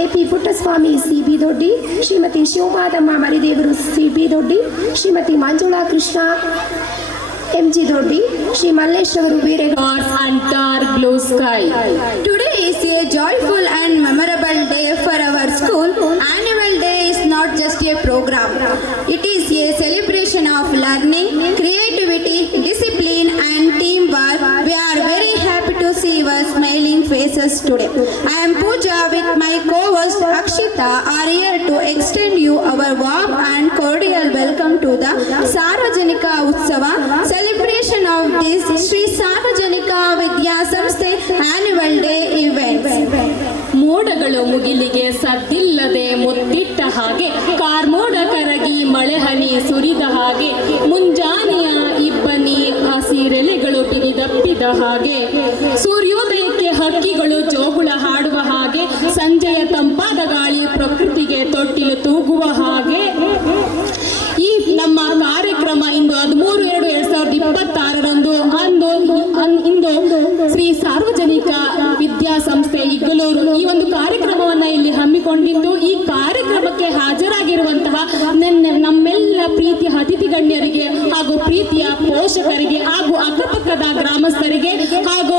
AP. Puttaswamy C B. Doddi, Shrimati Shivamadamma Maridevaru C B. Doddi, Shrimati Manjula Krishna M.G. Doddi, Shri Malleshwaru Stars and dark blue sky. Today is a joyful and memorable day for our school. Annual day is not just a program. It is a celebration of learning, creativity, discipline and teamwork. We are very happy to see your smiling faces today. I am Pooja with my co-host Akshita are here to extend you our warm and cordial welcome to the Sarvajanika Utsava. Celebration of this Sri Sarvajanika Vidya Samsthe annual day events. ಮೋಡಗಳು ಮುಗಿಲಿಗೆ ಸದ್ದಿಲ್ಲದೆ ಮುತ್ತಿಟ್ಟ ಹಾಗೆ, ಕಾರ್ಮೋಡ ಕರಗಿ ಮಳೆ ಹನಿ ಸುರಿದ ಹಾಗೆ, ಮುಂಜಾನೆಯ ಇಬ್ಬನಿ ಹಸಿರೆಲೆಗಳು ಬಿರಿದಪ್ಪಿದ ಹಾಗೆ, ಸೂರ್ಯೋದಯಕ್ಕೆ ಹಕ್ಕಿಗಳು ಜೋಗುಳ ಹಾಡುವ ಹಾಗೆ, ಸಂಜೆಯ ತಂಪಾದ ಗಾಳಿ ಪ್ರಕೃತಿಗೆ ತೊಟ್ಟಿಲು ತೂಗುವ ಹಾಗೆ ಈ ನಮ್ಮ ಕಾರ್ಯಕ್ರಮ ಇಂದು 13/2/2026 ಇಂದು ಶ್ರೀ ಸಾರ್ವಜನಿಕ ವಿದ್ಯಾಸಂಸ್ಥೆ ಇಗ್ಗಲೂರು ಈ ಒಂದು ಕಾರ್ಯಕ್ರಮವನ್ನ ಇಲ್ಲಿ ಹಮ್ಮಿಕೊಂಡಿದ್ದು, ಈ ಕಾರ್ಯಕ್ರಮಕ್ಕೆ ಹಾಜರಾಗಿರುವಂತಹ ನಮ್ಮೆಲ್ಲ ಪ್ರೀತಿಯ ಅತಿಥಿ ಗಣ್ಯರಿಗೆ ಹಾಗೂ ಪ್ರೀತಿಯ ಪೋಷಕರಿಗೆ ಹಾಗೂ ಅಕ್ಕಪಕ್ಕದ ಗ್ರಾಮಸ್ಥರಿಗೆ ಹಾಗೂ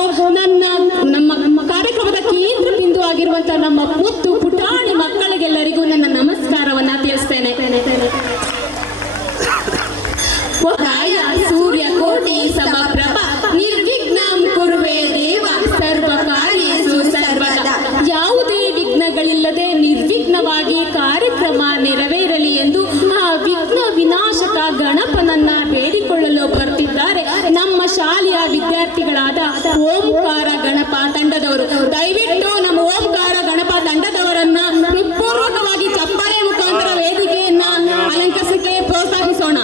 ನಮ್ಮ ಕಾರ್ಯಕ್ರಮದ ಕೇಂದ್ರ ಬಿಂದು ಆಗಿರುವಂತಹ ನಮ್ಮ ಮುತ್ತು ಪುಟಾಣಿ ಮಕ್ಕಳಿಗೆಲ್ಲರಿಗೂ ನನ್ನ ನಮಸ್ಕಾರವನ್ನ ತಿಳಿಸ್ತೇನೆ. ಸೂರ್ಯ ಕೋಟಿ ಸಮಪ್ರಭ ನಿರ್ವಿಘ್ನಂ ಕುರುವೆ ದೇವ ಸರ್ವ ಕಾರ್ಯೇಷು ಸರ್ವದಾ. ಯಾವುದೇ ವಿಘ್ನಗಳಿಲ್ಲದೆ ನಿರ್ವಿಘ್ನವಾಗಿ ಕಾರ್ಯಕ್ರಮ ನೆರವೇರಲಿ ಎಂದು ಆ ವಿಘ್ನ ವಿನಾಶಕ ಗಣಪನನ್ನ ಬೇಡಿಕೊಳ್ಳಲು ಬರ್ತಿದ್ದಾರೆ ನಮ್ಮ ಶಾಲೆಯ ವಿದ್ಯಾರ್ಥಿಗಳಾದ ಓಂಕಾರ ಗಣಪ ತಂಡದವರು. ದಯವಿಟ್ಟು ನಮ್ಮ ಓಂಕಾರ ಗಣಪ ತಂಡದವರನ್ನ ಹೃತ್ಪೂರ್ವಕವಾಗಿ ಚಪ್ಪಾಳೆ ಮುಖಾಂತರ ವೇದಿಕೆಯನ್ನ ಅಲಂಕರಿಸಕ್ಕೆ ಪ್ರೋತ್ಸಾಹಿಸೋಣ.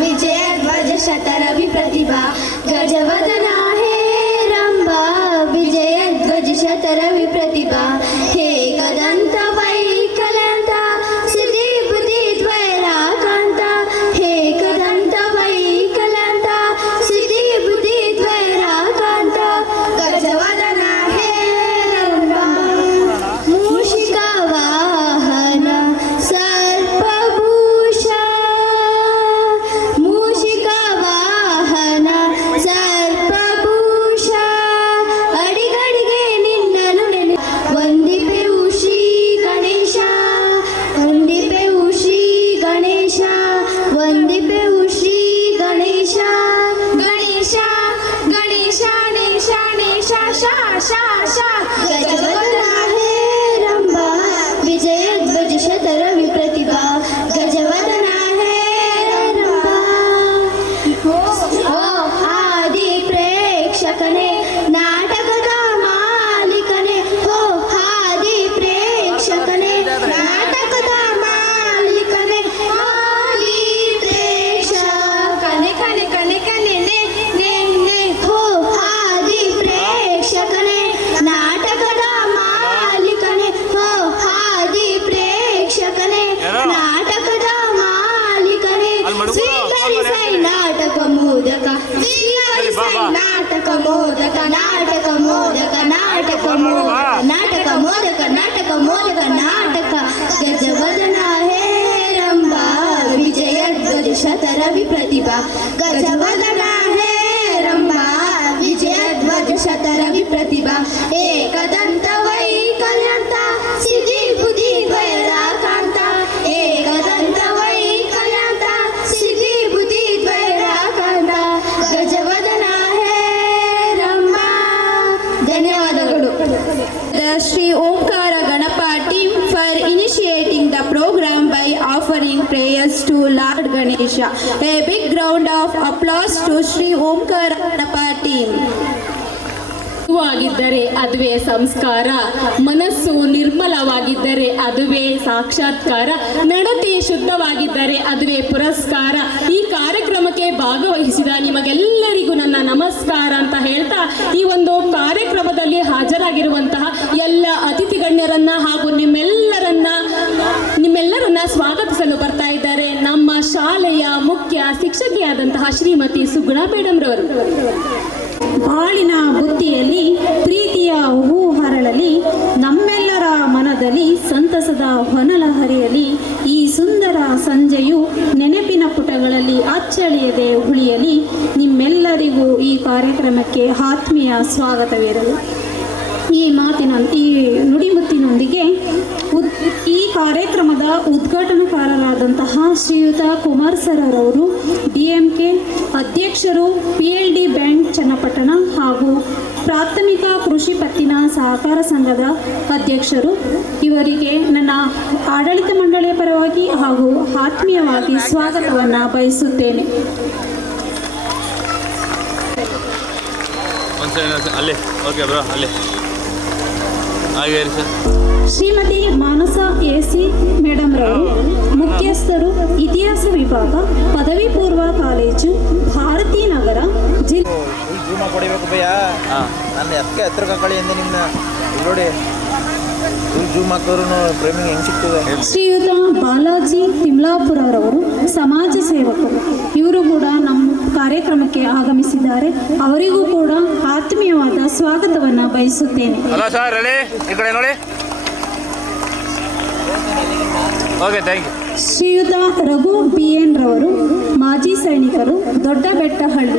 ವಿಜಯ ಧ್ವಜ ಶತರವಿ ಪ್ರತಿಭಾ ಗಜವದನ ಹೇ ರಂಭ ವಿಜಯ ಧ್ವಜ ಶತರವಿ ಪ್ರತಿಭಾ ಹೇ ಕದಂತ ವೈಕಲಂತ ಸಿದ್ಧಿ ಬುದ್ಧಿ ದ್ವೈರಾಕಾಂತ ಹೇ ಕದಂತ ವೈಕಲಂತ ಸಿದ್ಧಿ ಬುದ್ಧಿ ದ್ವೈರಾಕಾಂತ ಗಜವದನ ಹೇ ರಂಭ ಮೂಷಿಕ ವಾಹನ ಸರ್ಪಭೂಷ ಮೂಷಿಕ ವಾಹನ ಸರ್ಪಭೂಷ ಅಡಿಗಡಿಗೆ ನಿನ್ನನು ನೆನೆ ವಂದಿಪೆವು ಶ್ರೀ ಗಣೇಶ ವಂದಿಪೆವು ಶ್ರೀ ಗಣೇಶ ವಂದಿಪೆವು ಶ್ರೀ ಗಣೇಶ ಗಣೇಶ ಗಣೇಶ ಗಣೇಶ ಗಣೇಶ ಶಾ ಶಾ ಶಾ ಗಜವದನ ಹೇ ರಂಭ ವಿಜಯ ಧ್ವಜ ಶತರವಿ ಪ್ರತಿಭಾ ಗಜವದನ ಹೇ ರಂಭ ಓ ಆದಿ ಪ್ರೇಕ್ಷಕನೇ ನಾಟಕದ ಮಾಲೀಕನೇ ಓ ಆದಿ ಪ್ರೇಕ್ಷಕನೇ ನಾಟಕದ ಮಾಲೀಕನೇ ಆದಿ ಪ್ರೇಕ್ಷಕನೇ ಕನೆ ಕನೆ ಕನೆ ನೆನ್ನೆ ಓ ಆದಿ ಪ್ರೇಕ್ಷಕನೇ ನಾಟಕದ ಮಾಲೀಕನೇ ಓ ಆದಿ ಪ್ರೇಕ್ಷಕನೇ ನಾಟಕದ ಮಾಲೀಕನೇ ಸ್ವೀಕರಿಸೈ ನಾಟಕ ಮೋದಕ ಸ್ವೀಕರಿಸೈ ನಾಟಕ ಮೋದಕ ನಾಟಕ ಮೋದಕ ನಾಟಕ ಮೋದಕ ನಾಟಕ ಮೋದಕ ನಾಟಕ ಮೋದಕ ನಾಟಕ ಗಜವದನ ಹೇ ರಂಭ ವಿಜಯ ಧ್ವಜ ಶತರವಿ ಪ್ರತಿಭಾ ಗಜವದನ ಹೇ ರಂಭ ವಿಜಯ ಧ್ವಜ ಶತರವಿ ಪ್ರತಿಭಾ ಏಕದಂತ ವೈಕಲ್ಯಂತ ಸಿದ್ಧಿ ಬುದ್ಧಿ ದ್ವೈರಾಕಾಂತ ಏಕದಂತ ವೈಕಲ್ಯಂತ ಸಿದ್ಧಿ ಬುದ್ಧಿ ದ್ವೈರಾಕಾಂತ ಗಜವದನ ಹೇ ರಂಭ. ಧನ್ಯವಾದಗಳು. The Sri Omkara Ganapa team for initiating the program by offering prayers to Lord Ganesha. A big round of applause to Sri Omkara Ganapa team. ಆಗಿದ್ದರೆ ಅದುವೇ ಸಂಸ್ಕಾರ, ಮನಸ್ಸು ನಿರ್ಮಲವಾಗಿದ್ದರೆ ಅದುವೇ ಸಾಕ್ಷಾತ್ಕಾರ, ನಡತೆ ಶುದ್ಧವಾಗಿದ್ದರೆ ಅದುವೇ ಪುರಸ್ಕಾರ. ಈ ಕಾರ್ಯಕ್ರಮಕ್ಕೆ ಭಾಗವಹಿಸಿದ ನಿಮಗೆಲ್ಲರಿಗೂ ನನ್ನ ನಮಸ್ಕಾರ ಅಂತ ಹೇಳ್ತಾ, ಈ ಒಂದು ಕಾರ್ಯಕ್ರಮದಲ್ಲಿ ಹಾಜರಾಗಿರುವಂತಹ ಎಲ್ಲ ಅತಿಥಿ ಗಣ್ಯರನ್ನ ಹಾಗೂ ನಿಮ್ಮೆಲ್ಲರನ್ನ ಸ್ವಾಗತಿಸಲು ಬರ್ತಾ ಇದ್ದಾರೆ ನಮ್ಮ ಶಾಲೆಯ ಮುಖ್ಯ ಶಿಕ್ಷಕಿಯಾದಂತಹ ಶ್ರೀಮತಿ ಸುಗುಣಾ ಮೇಡಮ್ ರವರು. ಬಾಳಿನ ಬುತ್ತಿಯಲ್ಲಿ ಪ್ರೀತಿಯ ಸಂತಸದ ಹೊನಲಹರಿಯಲಿ ಈ ಸುಂದರ ಸಂಜೆಯು ನೆನಪಿನ ಪುಟಗಳಲ್ಲಿ ಅಚ್ಚಳಿಯದೆ ಉಳಿಯಲಿ. ನಿಮ್ಮೆಲ್ಲರಿಗೂ ಈ ಕಾರ್ಯಕ್ರಮಕ್ಕೆ ಆತ್ಮೀಯ ಸ್ವಾಗತವಿರಲಿ. ಈ ನುಡಿಮುತ್ತಿನೊಂದಿಗೆ ಈ ಕಾರ್ಯಕ್ರಮದ ಉದ್ಘಾಟನಕಾರರಾದಂತಹ ಶ್ರೀಯುತ ಕುಮಾರ್ ಸರ್ ಅವರು DMK ಅಧ್ಯಕ್ಷರು, PLD ಬ್ಯಾಂಕ್ ಚನ್ನಪಟ್ಟಣ ಹಾಗೂ ಪ್ರಾಥಮಿಕ ಕೃಷಿ ಪತ್ತಿನ ಸಹಕಾರ ಸಂಘದ ಅಧ್ಯಕ್ಷರು, ಇವರಿಗೆ ನನ್ನ ಆಡಳಿತ ಮಂಡಳಿಯ ಪರವಾಗಿ ಹಾಗೂ ಆತ್ಮೀಯವಾಗಿ ಸ್ವಾಗತವನ್ನು ಬಯಸುತ್ತೇನೆ. ಅಲ್ಲಿ ಓಕೆ ಬ್ರೋ, ಅಲ್ಲಿ ಹಾಗೆ ಸರ್. ಶ್ರೀಮತಿ ಮಾನಸ AC ಮೇಡಮ್ ರವರು ಮುಖ್ಯಸ್ಥರು, ಇತಿಹಾಸ ವಿಭಾಗ, ಪದವಿ ಪೂರ್ವ ಕಾಲೇಜು, ಭಾರತೀ ನಗರ ಜಿಲ್ಲೆ. ಜೂಮ ಕೊಡಿಬೇಕು ಭಯ್ಯ. ನಾನು ಅದಕ್ಕೆ ಹತ್ರ ಕಳಿ ಅಂದೆ ನಿಮ್ಮ ನೋಡಿ ಜೂಮ್ ಹಾಕೋರು ಫ್ರೇಮಿಂಗ್ ಹೆಂಗೆ ಸಿಗ್ತದೆ. ಶ್ರೀಯುತ ಬಾಲಾಜಿ ತಿಮ್ಲಾಪುರರವರು ಸಮಾಜ ಸೇವಕರು, ಇವರು ಕೂಡ ನಮ್ಮ ಕಾರ್ಯಕ್ರಮಕ್ಕೆ ಆಗಮಿಸಿದ್ದಾರೆ. ಅವರಿಗೂ ಕೂಡ ಆತ್ಮೀಯವಾದ ಸ್ವಾಗತವನ್ನು ಬಯಸುತ್ತೇನೆ. Hello sir, ready? ಈ ಕಡೆ ನೋಡಿ. Okay, thank you. ಶ್ರೀಯುತ ರಘು BN ರವರು ಮಾಜಿ ಸೈನಿಕರು, ದೊಡ್ಡಬೆಟ್ಟಹಳ್ಳಿ,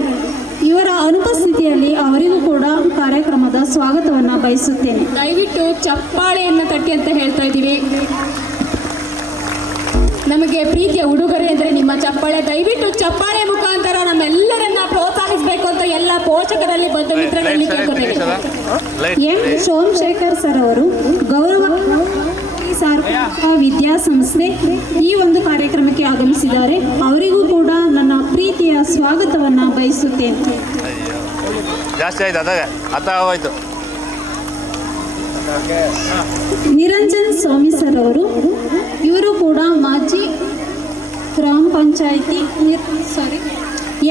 ಇವರ ಅನುಪಸ್ಥಿತಿಯಲ್ಲಿ ಅವರಿಗೂ ಕೂಡ ಕಾರ್ಯಕ್ರಮದ ಸ್ವಾಗತವನ್ನು ಬಯಸುತ್ತೇನೆ. ದಯವಿಟ್ಟು ಚಪ್ಪಾಳೆಯನ್ನು ತಟ್ಟಿ ಅಂತ ಹೇಳ್ತಾ ಇದ್ದೀವಿ. ನಮಗೆ ಪ್ರೀತಿಯ ಉಡುಗೊರೆ ಅಂದರೆ ನಿಮ್ಮ ಚಪ್ಪಾಳೆ. ದಯವಿಟ್ಟು ಚಪ್ಪಾಳೆ ಮುಖಾಂತರ ನಮ್ಮೆಲ್ಲರನ್ನ ಪ್ರೋತ್ಸಾಹಿಸಬೇಕು ಅಂತ ಎಲ್ಲ ಪೋಷಕರಲ್ಲಿ ಬಂದು ಮಿತ್ರರಲ್ಲಿ ಕೇಳ್ಕೊತೇವೆ. M ಸೋಮಶೇಖರ್ ಸರ್ ಅವರು ಗೌರವ ಸಾರ್ವಜನಿಕ ವಿದ್ಯಾಸಂಸ್ಥೆ ಈ ಒಂದು ಕಾರ್ಯಕ್ರಮಕ್ಕೆ ಆಗಮಿಸಿದ್ದಾರೆ. ಅವರಿಗೂ ಕೂಡ ನನ್ನ ಪ್ರೀತಿಯ ಸ್ವಾಗತವನ್ನು ಬಯಸುತ್ತೇನೆ. ಜಾಸ್ತಿ ಆಯ್ತು, ಅದ ಹೋಯ್ತು. ನಿರಂಜನ್ ಸ್ವಾಮಿ ಸರ್ ಅವರು, ಇವರು ಕೂಡ ಮಾಜಿ ಗ್ರಾಮ ಪಂಚಾಯಿತಿ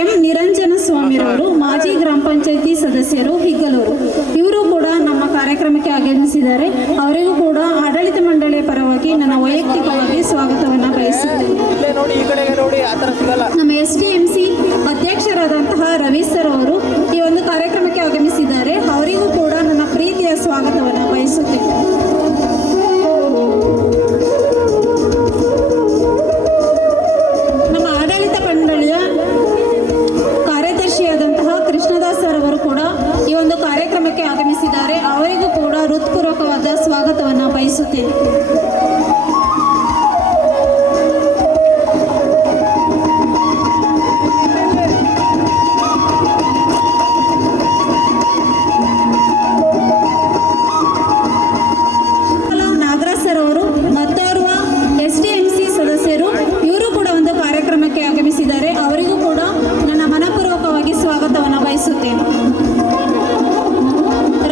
M ನಿರಂಜನ ಸ್ವಾಮಿರವರು ಮಾಜಿ ಗ್ರಾಮ ಪಂಚಾಯಿತಿ ಸದಸ್ಯರು, ಹಿಗ್ಗಲೂರು, ಇವರು ಕೂಡ ನಮ್ಮ ಕಾರ್ಯಕ್ರಮಕ್ಕೆ ಆಗಮಿಸಿದ್ದಾರೆ. ಅವರಿಗೂ ಕೂಡ ಆಡಳಿತ ಮಂಡಳಿಯ ಪರವಾಗಿ ನನ್ನ ವೈಯಕ್ತಿಕವಾಗಿ ಸ್ವಾಗತವನ್ನು ಬಯಸುತ್ತೇನೆ. ನಮ್ಮ SDMC ಅಧ್ಯಕ್ಷರಾದಂತಹ ರವಿ ಸರ್ ಅವರು ಈ ಒಂದು ಕಾರ್ಯಕ್ರಮಕ್ಕೆ ಆಗಮಿಸಿದ್ದಾರೆ. ಅವರಿಗೂ ಕೂಡ ನನ್ನ ಪ್ರೀತಿಯ ಸ್ವಾಗತವನ್ನು ಬಯಸುತ್ತೇನೆ. ನಮ್ಮ ಆಡಳಿತ ಮಂಡಳಿಯ ಕಾರ್ಯದರ್ಶಿಯಾದಂತಹ ಕೃಷ್ಣದಾಸ್ ಸರ್ ಅವರು ಕೂಡ ಈ ಒಂದು ಕಾರ್ಯಕ್ರಮಕ್ಕೆ ಆಗಮಿಸಿದ್ದಾರೆ. ಅವರಿಗೂ ಕೂಡ ಹೃತ್ಪೂರ್ವಕವಾದ ಸ್ವಾಗತವನ್ನು ಬಯಸುತ್ತೇನೆ. ನಾಗರಾಜ್ ಸರ್ ಅವರು ಮತ್ತೋರ್ವ SDMC ಸದಸ್ಯರು, ಇವರು ಕೂಡ ಒಂದು ಕಾರ್ಯಕ್ರಮಕ್ಕೆ ಆಗಮಿಸಿದ್ದಾರೆ. ಅವರಿಗೂ ಕೂಡ ನನ್ನ ಮನಪೂರ್ವಕವಾಗಿ ಸ್ವಾಗತವನ್ನು ಬಯಸುತ್ತೇನೆ.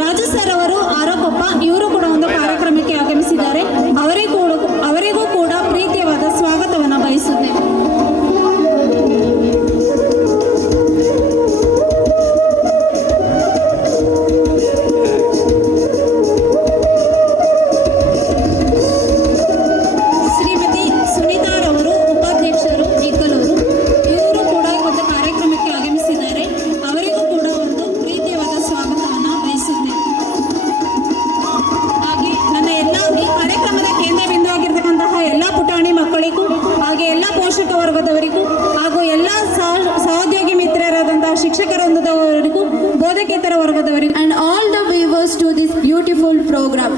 ರಾಜು ಸರ್ ಅವರು ಆರೋಕೊಪ್ಪ, ಇವರು ಕೂಡ ಒಂದು ಕಾರ್ಯಕ್ರಮಕ್ಕೆ ಆಗಮಿಸಿದ್ದಾರೆ. ಅವರಿಗೂ ಕೂಡ ಪ್ರೀತಿಯವಾದ ಸ್ವಾಗತವನ್ನು ಬಯಸುತ್ತೇನೆ. ಶ್ರೀಮತಿ ಸುನೀತಾರವರು ಉಪಾಧ್ಯಕ್ಷರು, ಹಿಗ್ಗಲೂರು, ಇವರು ಕೂಡ ಒಂದು ಕಾರ್ಯಕ್ರಮಕ್ಕೆ ಆಗಮಿಸಿದ್ದಾರೆ. ಅವರಿಗೂ ಕೂಡ ಒಂದು ಪ್ರೀತಿಯವಾದ ಸ್ವಾಗತವನ್ನು ಬಯಸುತ್ತೇನೆ. ಹಾಗೆ ನನ್ನ ಎಲ್ಲ ಈ ಕಾರ್ಯಕ್ರಮದ ಕೇಂದ್ರ ಬಿಂದು ಆಗಿರ್ತಕ್ಕಂತಹ ಎಲ್ಲ ಪುಟಾಣಿ ಮಕ್ಕಳಿಗೂ, ಹಾಗೆ ಎಲ್ಲ ಪೋಷಕ ವರ್ಗದವರಿಗೂ, ಹಾಗೂ ಎಲ್ಲ ಸಹೋದ್ಯೋಗಿ ಮಿತ್ರರಾದಂತಹ ಶಿಕ್ಷಕರ ವೃಂದದವರಿಗೂ, ಬೋಧಕೇತರ ವರ್ಗದವರಿಗೂ, And all the viewers to this beautiful program.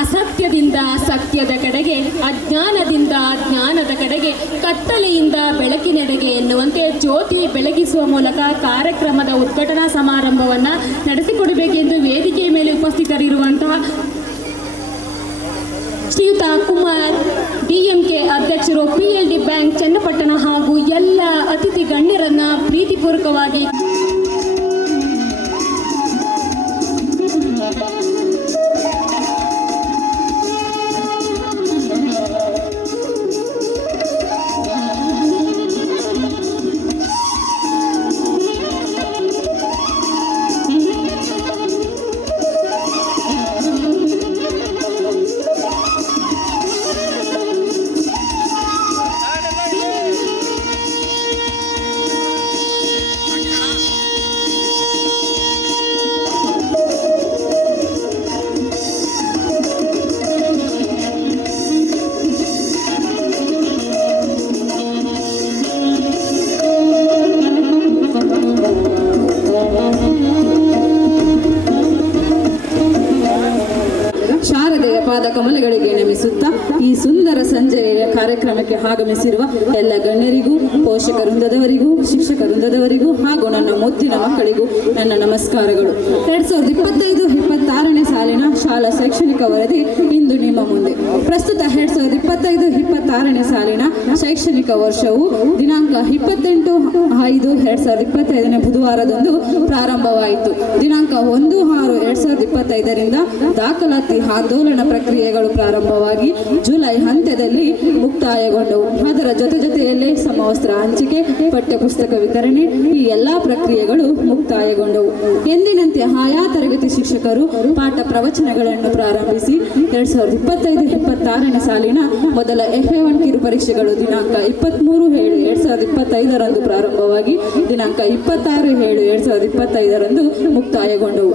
ಅಸತ್ಯದಿಂದ ಸತ್ಯದ ಕಡೆಗೆ, ಅಜ್ಞಾನದಿಂದ ಜ್ಞಾನದ ಕಡೆಗೆ, ಕತ್ತಲೆಯಿಂದ ಬೆಳಕಿನೆಡೆಗೆ ಎನ್ನುವಂತೆ ಜ್ಯೋತಿ ಬೆಳಗಿಸುವ ಮೂಲಕ ಕಾರ್ಯಕ್ರಮದ ಉದ್ಘಾಟನಾ ಸಮಾರಂಭವನ್ನು ನಡೆಸಿಕೊಡಬೇಕೆಂದು ವೇದಿಕೆಯ ಮೇಲೆ ಉಪಸ್ಥಿತರಿರುವಂತಹ ಶ್ರೀಯುತ ಕುಮಾರ್ DMK ಅಧ್ಯಕ್ಷರು, PLD ಬ್ಯಾಂಕ್ ಚನ್ನಪಟ್ಟಣ ಹಾಗೂ ಎಲ್ಲ ಅತಿಥಿ ಗಣ್ಯರನ್ನ ಪ್ರೀತಿಪೂರ್ವಕವಾಗಿ ಪಾದ ಕಮಲಗಳಿಗೆ ನಮಿಸುತ್ತಾ ಈ ಸುಂದರ ಸಂಜೆಯ ಕಾರ್ಯಕ್ರಮಕ್ಕೆ ಆಗಮಿಸಿರುವ ಎಲ್ಲ ಗಣ್ಯರಿಗೂ, ಪೋಷಕ ವೃಂದದವರಿಗೂ, ಶಿಕ್ಷಕ ವೃಂದದವರಿಗೂ ಹಾಗೂ ನನ್ನ ಮುದ್ದಿನ ಮಕ್ಕಳಿಗೂ ನನ್ನ ನಮಸ್ಕಾರಗಳು. 2025-26ನೇ ಸಾಲಿನ ಶಾಲಾ ಶೈಕ್ಷಣಿಕ ವರದಿ ಇಂದು ನಿಮ್ಮ ಮುಂದೆ. ಪ್ರಸ್ತುತ 2025-26ನೇ ಸಾಲಿನ ಶೈಕ್ಷಣಿಕ ವರ್ಷವು ದಿನಾಂಕ 28/5/2025ನೇ ಬುಧವಾರದಂದು ಪ್ರಾರಂಭವಾಯಿತು. ದಿನಾಂಕ 1/6/2025ರಿಂದ ದಾಖಲಾತಿ ಆಂದೋಲನ ಪ್ರಕ್ರಿಯೆಗಳು ಪ್ರಾರಂಭವಾಗಿ ಜುಲೈ ಅಂತ್ಯದಲ್ಲಿ ಮುಕ್ತಾಯಗೊಂಡವು. ಅದರ ಜೊತೆಯಲ್ಲೇ ಸಮವಸ್ತ್ರ ಹಂಚಿಕೆ, ಪಠ್ಯಪುಸ್ತಕ ವಿತರಣೆ ಈ ಎಲ್ಲಾ ಪ್ರಕ್ರಿಯೆಗಳು ಮುಕ್ತಾಯಗೊಂಡವು. ಎಂದಿನಂತೆ ಆಯಾ ತರಗತಿ ಶಿಕ್ಷಕರು ಪಾಠ ಪ್ರವಚನಗಳನ್ನು ಪ್ರಾರಂಭಿಸಿ 2025-26ನೇ ಸಾಲಿನ ಮೊದಲ FA1 ಕಿರು ಪರೀಕ್ಷೆಗಳು ದಿನಾಂಕ 23/7/2025ರಂದು ಪ್ರಾರಂಭವಾಗಿ ದಿನಾಂಕ 26/7/2025ರಂದು ಮುಕ್ತಾಯಗೊಂಡವು.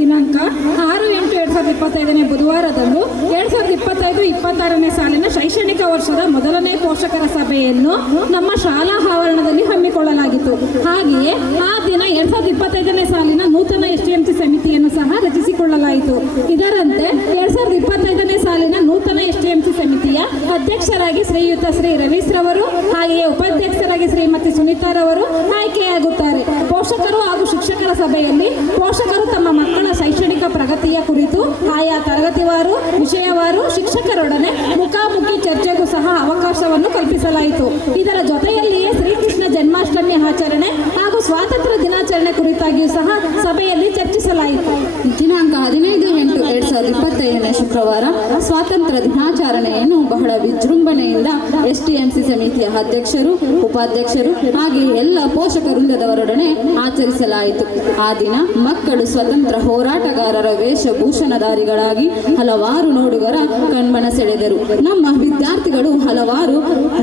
ದಿನಾಂಕ 6/8/2025ನೇ ಬುಧವಾರದಂದು 2025-26ನೇ ಸಾಲಿನ ಶೈಕ್ಷಣಿಕ ವರ್ಷದ ಮೊದಲನೇ ಪೋಷಕರ ಸಭೆಯನ್ನು ನಮ್ಮ ಶಾಲಾ ಆವರಣದಲ್ಲಿ ಹಮ್ಮಿಕೊಳ್ಳಲಾಗಿತ್ತು. ಹಾಗೆಯೇ ಆ ದಿನ 2025ನೇ ಸಾಲಿನ ನೂತನ STMC ಸಮಿತಿಯನ್ನು ಸಹ ರಚಿಸಿಕೊಳ್ಳಲಾಯಿತು. ಇದರಂತೆ 2025ನೇ ಸಾಲಿನ ನೂತನ STMC ಸಮಿತಿಯ ಅಧ್ಯಕ್ಷರಾಗಿ ಶ್ರೀಯುತ ಶ್ರೀ ರವೀಶ್ರವರು, ಹಾಗೆಯೇ ಉಪಾಧ್ಯಕ್ಷರಾಗಿ ಶ್ರೀಮತಿ ಸುನೀತಾರವರು ಆಯ್ಕೆಯಾಗುತ್ತಾರೆ. ಪೋಷಕರು ಹಾಗೂ ಶಿಕ್ಷಕರ ಸಭೆಯಲ್ಲಿ ಪೋಷಕರು ತಮ್ಮ ಮಕ್ಕಳ ಶೈಕ್ಷಣಿಕ ಪ್ರಗತಿಯ ಕುರಿತು ಆಯಾ ತರಗತಿವಾರು, ವಿಷಯವಾರು ಶಿಕ್ಷಕರೊಡನೆ ಮುಖಾಮುಖಿ ಚರ್ಚೆಗೂ ಸಹ ಅವಕಾಶವನ್ನು ಕಲ್ಪಿಸಲಾಯಿತು. ಇದರ ಜೊತೆಯಲ್ಲಿಯೇ ಶ್ರೀಕೃಷ್ಣ ಜನ್ಮಾಷ್ಟಮಿ ಆಚರಣೆ ಹಾಗೂ ಸ್ವಾತಂತ್ರ್ಯ ದಿನಾಚರಣೆ ಕುರಿತಾಗಿಯೂ ಸಹ ಸಭೆಯಲ್ಲಿ ಚರ್ಚಿಸಲಾಯಿತು. ದಿನಾಂಕ 15/8/2025ನೇ ಶುಕ್ರವಾರ ಸ್ವಾತಂತ್ರ್ಯ ದಿನಾಚರಣೆಯನ್ನು ಬಹಳ ವಿಜೃಂಭಣೆಯಿಂದ STMC ಸಮಿತಿಯ ಅಧ್ಯಕ್ಷರು, ಉಪಾಧ್ಯಕ್ಷರು ಹಾಗೆ ಎಲ್ಲ ಪೋಷಕ ವೃಂದದವರೊಡನೆ ಆಚರಿಸಲಾಯಿತು. ಆ ದಿನ ಮಕ್ಕಳು ಸ್ವತಂತ್ರ ಹೋರಾಟಗಾರರ ವೇಷಭೂಷಣಧಾರಿಗಳಾಗಿ ಹಲವಾರು ನೋಡುಗರ ಕಣ್ಮನ ಸೆಳೆದರು. ನಮ್ಮ ವಿದ್ಯಾರ್ಥಿಗಳು ಹಲವಾರು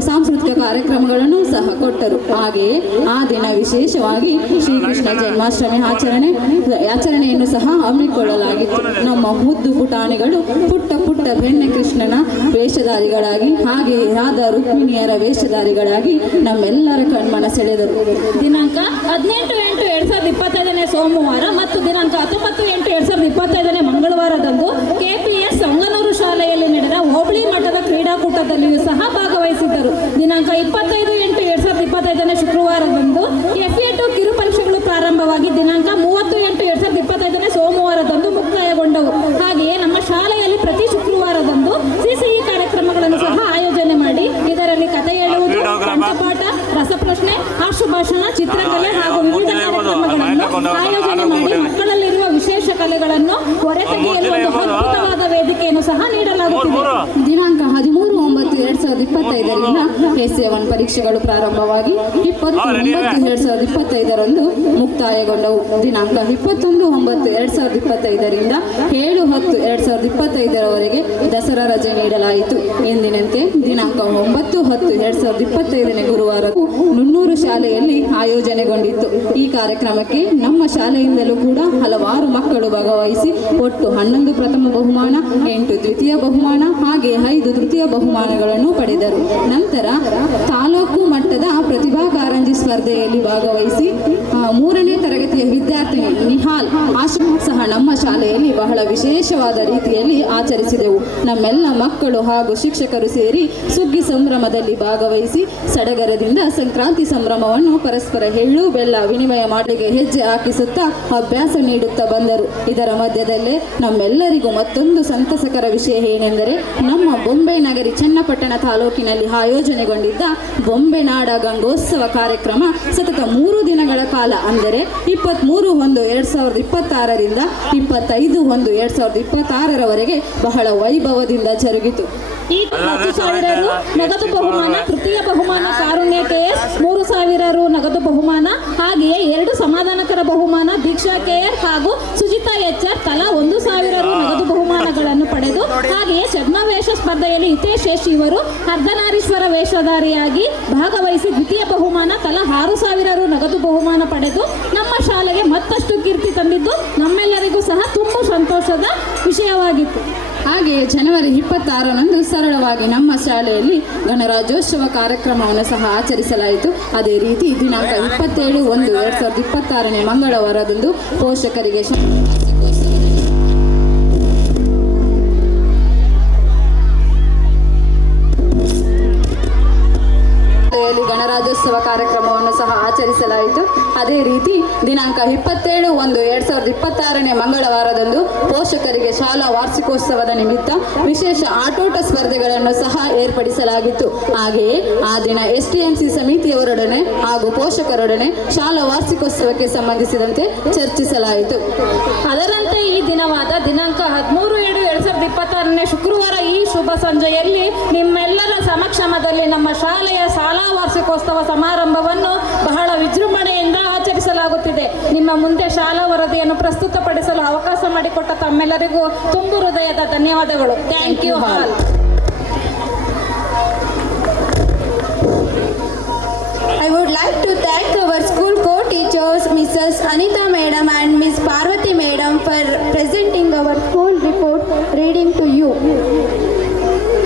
ಸಾಂಸ್ಕೃತಿಕ ಕಾರ್ಯಕ್ರಮಗಳನ್ನು ಸಹ ಕೊಟ್ಟರು. ಹಾಗೆಯೇ ಆ ದಿನ ವಿಶೇಷವಾಗಿ ಶ್ರೀಕೃಷ್ಣ ಜನ್ಮಾಷ್ಟಮಿ ಆಚರಣೆಯನ್ನು ಸಹ ಹಮ್ಮಿಕೊಳ್ಳಲಾಗಿತ್ತು. ನಮ್ಮ ಮುದ್ದು ಪುಟಾಣಿಗಳು ಪುಟ್ಟ ಪುಟ್ಟ ಬೆಣ್ಣೆ ಕೃಷ್ಣನ ವೇಷಧಾರಿಗಳಾಗಿ ಹಾಗೆಯೇ ರಾಧಾ ರುಕ್ಮಿಣಿಯರ ವೇಷಧಾರಿಗಳಾಗಿ ನಮ್ಮೆಲ್ಲರ ಕಣ್ಮನ ಸೆಳೆದರು. ದಿನಾಂಕ 18/8/2025ನೇ ಸೋಮವಾರ ಮತ್ತು ದಿನಾಂಕ 19/8/2025ನೇ ಮಂಗಳವಾರದಂದು KPS ಸಂಗನೂರು ಶಾಲೆಯಲ್ಲಿ ನಡೆದ ಹೋಬಳಿ ಮಟ್ಟದ ಕ್ರೀಡಾಕೂಟದಲ್ಲಿಯೂ ಸಹ ಭಾಗವಹಿಸಿದ್ದರು. ದಿನಾಂಕ 25/8/2025ನೇ ಶುಕ್ರವಾರದಂದು FA2 ಕಿರು ಪರೀಕ್ಷೆಗಳು ಪ್ರಾರಂಭವಾಗಿ ದಿನಾಂಕ 30/8/2025ನೇ ಸೋಮವಾರದಂದು ಮುಕ್ತಾಯಗೊಂಡವು. ಹಾಗೆಯೇ ನಮ್ಮ ಶಾಲೆಯಲ್ಲಿ ಪ್ರತಿ ಶುಕ್ರವಾರದಂದು CCE ಕಾರ್ಯಕ್ರಮಗಳನ್ನು ಸಹ ಆಯೋಜನೆ ಮಾಡಿ ಇದರಲ್ಲಿ ಕಥೆ ಹೇಳುವುದು, ಕಂಠಪಾಠ, ರಸಪ್ರಶ್ನೆ, ಆಶುಭಾಷಣ, ಚಿತ್ರಕಲೆ ಹಾಗೂ ವಿವಿಧ ಕಾರ್ಯಕ್ರಮಗಳನ್ನು ಆಯೋಜನೆ ಮಾಡಿ ಮಕ್ಕಳಲ್ಲಿರುವ ವಿಶೇಷ ಕಲೆಗಳನ್ನು ಹೊರತೆಗೆಯಲು ಒಂದು ಅದ್ಭುತವಾದ ವೇದಿಕೆಯನ್ನು ಸಹ ನೀಡಲಾಗುತ್ತಿದೆ. ದಿನಾಂಕ 13/9/2025ರಿಂದ SA1 ಪರೀಕ್ಷೆಗಳು ಪ್ರಾರಂಭವಾಗಿ 20/9/2025ರಂದು ಮುಕ್ತಾಯಗೊಂಡವು. ದಿನಾಂಕ 21/9/2025ರಿಂದ 7/10/2025ರವರೆಗೆ ದಸರಾ ರಜೆ ನೀಡಲಾಯಿತು. ಎಂದಿನಂತೆ ದಿನಾಂಕ 9/10/2025ನೇ ಗುರುವಾರಕ್ಕೂ 300 ಶಾಲೆಯಲ್ಲಿ ಆಯೋಜನೆಗೊಂಡಿತ್ತು. ಈ ಕಾರ್ಯಕ್ರಮಕ್ಕೆ ನಮ್ಮ ಶಾಲೆಯಿಂದಲೂ ಕೂಡ ಹಲವಾರು ಮಕ್ಕಳು ಭಾಗವಹಿಸಿ ಒಟ್ಟು 11 ಪ್ರಥಮ ಬಹುಮಾನ, 8 ದ್ವಿತೀಯ ಬಹುಮಾನ ಹಾಗೆ 5 ತೃತೀಯ ಬಹುಮಾನಗಳನ್ನು ಪಡೆದರು. ನಂತರ ತಾಲೂಕು ಮಟ್ಟದ ಪ್ರತಿಭಾ ಕಾರಂಜಿ ಸ್ಪರ್ಧೆಯಲ್ಲಿ ಭಾಗವಹಿಸಿ 3ನೇ ತರಗತಿಯ ವಿದ್ಯಾರ್ಥಿನಿ ನಿಹಾಲ್ ಆಶಾ ಸಹ ನಮ್ಮ ಶಾಲೆಯಲ್ಲಿ ಬಹಳ ವಿಶೇಷವಾದ ರೀತಿಯಲ್ಲಿ ಆಚರಿಸಿದೆವು. ನಮ್ಮೆಲ್ಲ ಮಕ್ಕಳು ಹಾಗೂ ಶಿಕ್ಷಕರು ಸೇರಿ ಸುಗ್ಗಿ ಸಂಭ್ರಮದಲ್ಲಿ ಭಾಗವಹಿಸಿ ಸಡಗರದಿಂದ ಸಂಕ್ರಾಂತಿ ಸಂಭ್ರಮವನ್ನು ಪರಸ್ಪರ ಎಳ್ಳು ಬೆಲ್ಲ ವಿನಿಮಯ ಮಾಡಿಗೆ ಹೆಜ್ಜೆ ಹಾಕಿಸುತ್ತಾ ಅಭ್ಯಾಸ ನೀಡುತ್ತಾ ಬಂದರು. ಇದರ ಮಧ್ಯದಲ್ಲೇ ನಮ್ಮೆಲ್ಲರಿಗೂ ಮತ್ತೊಂದು ಸಂತಸಕರ ವಿಷಯ ಏನೆಂದರೆ ನಮ್ಮ ಬೊಂಬೆ ನಗರಿ ಚನ್ನಪಟ್ಟಣ ತಾಲೂಕಿನಲ್ಲಿ ಆಯೋಜನೆಗೊಂಡಿದ್ದ ಬೊಂಬೆ ನಾಡ ಗಂಗೋತ್ಸವ ಕಾರ್ಯಕ್ರಮ ಸತತ 3 ದಿನಗಳ ಕಾಲ ಅಂದರೆ 23/1/2026ರಿಂದ 25/1/2026ರವರೆಗೆ ಬಹಳ ವೈಭವದಿಂದ ಜರುಗಿತು. ಈ 10,000 ರು ನಗದು ಬಹುಮಾನ, ತೃತೀಯ ಬಹುಮಾನ ಕಾರುಣ್ಯ KS 3,000 ರು ನಗದು ಬಹುಮಾನ, ಹಾಗೆಯೇ 2 ಸಮಾಧಾನಕರ ಬಹುಮಾನ ದೀಕ್ಷಾ KR ಹಾಗೂ ಸುಜಿತಾ HR ತಲಾ 1,000 ರು ನಗದು ಬಹುಮಾನಗಳನ್ನು ಪಡೆದು, ಹಾಗೆಯೇ ಛದ್ಮವೇಷ ಸ್ಪರ್ಧೆಯಲ್ಲಿ ಹಿತೇಶ್ ಇವರು ಅರ್ಧನಾರೀಶ್ವರ ವೇಷಧಾರಿಯಾಗಿ ಭಾಗವಹಿಸಿ ದ್ವಿತೀಯ ಬಹುಮಾನ ತಲಾ 6,000 ರು ನಗದು ಬಹುಮಾನ ಪಡೆದು ನಮ್ಮ ಶಾಲೆಗೆ ಮತ್ತಷ್ಟು ಕೀರ್ತಿ ತಂದಿದ್ದು ನಮ್ಮೆಲ್ಲರಿಗೂ ಸಹ ತುಂಬ ಸಂತೋಷದ ವಿಷಯವಾಗಿತ್ತು. ಹಾಗೆಯೇ ಜನವರಿ 26ರಂದು ಸರಳವಾಗಿ ನಮ್ಮ ಶಾಲೆಯಲ್ಲಿ ಗಣರಾಜ್ಯೋತ್ಸವ ಕಾರ್ಯಕ್ರಮವನ್ನು ಸಹ ಆಚರಿಸಲಾಯಿತು. ಅದೇ ರೀತಿ ದಿನಾಂಕ 27/1/2026ನೇ ಮಂಗಳವಾರದಂದು ಪೋಷಕರಿಗೆ ವಾರ್ಷಿಕೋತ್ಸವ ಕಾರ್ಯಕ್ರಮವನ್ನು ಸಹ ಆಚರಿಸಲಾಯಿತು. ಅದೇ ರೀತಿ ದಿನಾಂಕ 27/1/2026 ಮಂಗಳವಾರದಂದು ಪೋಷಕರಿಗೆ ಶಾಲಾ ವಾರ್ಷಿಕೋತ್ಸವದ ನಿಮಿತ್ತ ವಿಶೇಷ ಆಟೋಟ ಸ್ಪರ್ಧೆಗಳನ್ನು ಸಹ ಏರ್ಪಡಿಸಲಾಗಿತ್ತು. ಹಾಗೆಯೇ ಆ ದಿನ STMC ಸಮಿತಿಯವರೊಡನೆ ಹಾಗೂ ಪೋಷಕರೊಡನೆ ಶಾಲಾ ವಾರ್ಷಿಕೋತ್ಸವಕ್ಕೆ ಸಂಬಂಧಿಸಿದಂತೆ ಚರ್ಚಿಸಲಾಯಿತು. ಅದರಂತೆ ಈ ದಿನವಾದ ದಿನಾಂಕ 13/7/2026 ಶುಕ್ರವಾರ ಈ ಶುಭ ಸಂಜೆಯಲ್ಲಿ ನಿಮ್ಮೆಲ್ಲರ ಸಮಕ್ಷಮದಲ್ಲಿ ನಮ್ಮ ಶಾಲೆಯ ಶಾಲಾ ವಾರ್ಷಿಕೋತ್ಸವ ಸಮಾರಂಭವನ್ನು ಬಹಳ ವಿಜೃಂಭಣೆಯಿಂದ ಆಚರಿಸಲಾಗುತ್ತಿದೆ. ನಿಮ್ಮ ಮುಂದೆ ಶಾಲಾ ವರದಿಯನ್ನು ಪ್ರಸ್ತುತಪಡಿಸಲು ಅವಕಾಶ ಮಾಡಿಕೊಟ್ಟ ತಮ್ಮೆಲ್ಲರಿಗೂ ತುಂಬು ಹೃದಯದ ಧನ್ಯವಾದಗಳು. Thank you all. I would like to thank our school co-teachers, Mrs. Anita Madam and Miss Parvati Madam for presenting our school report reading to you.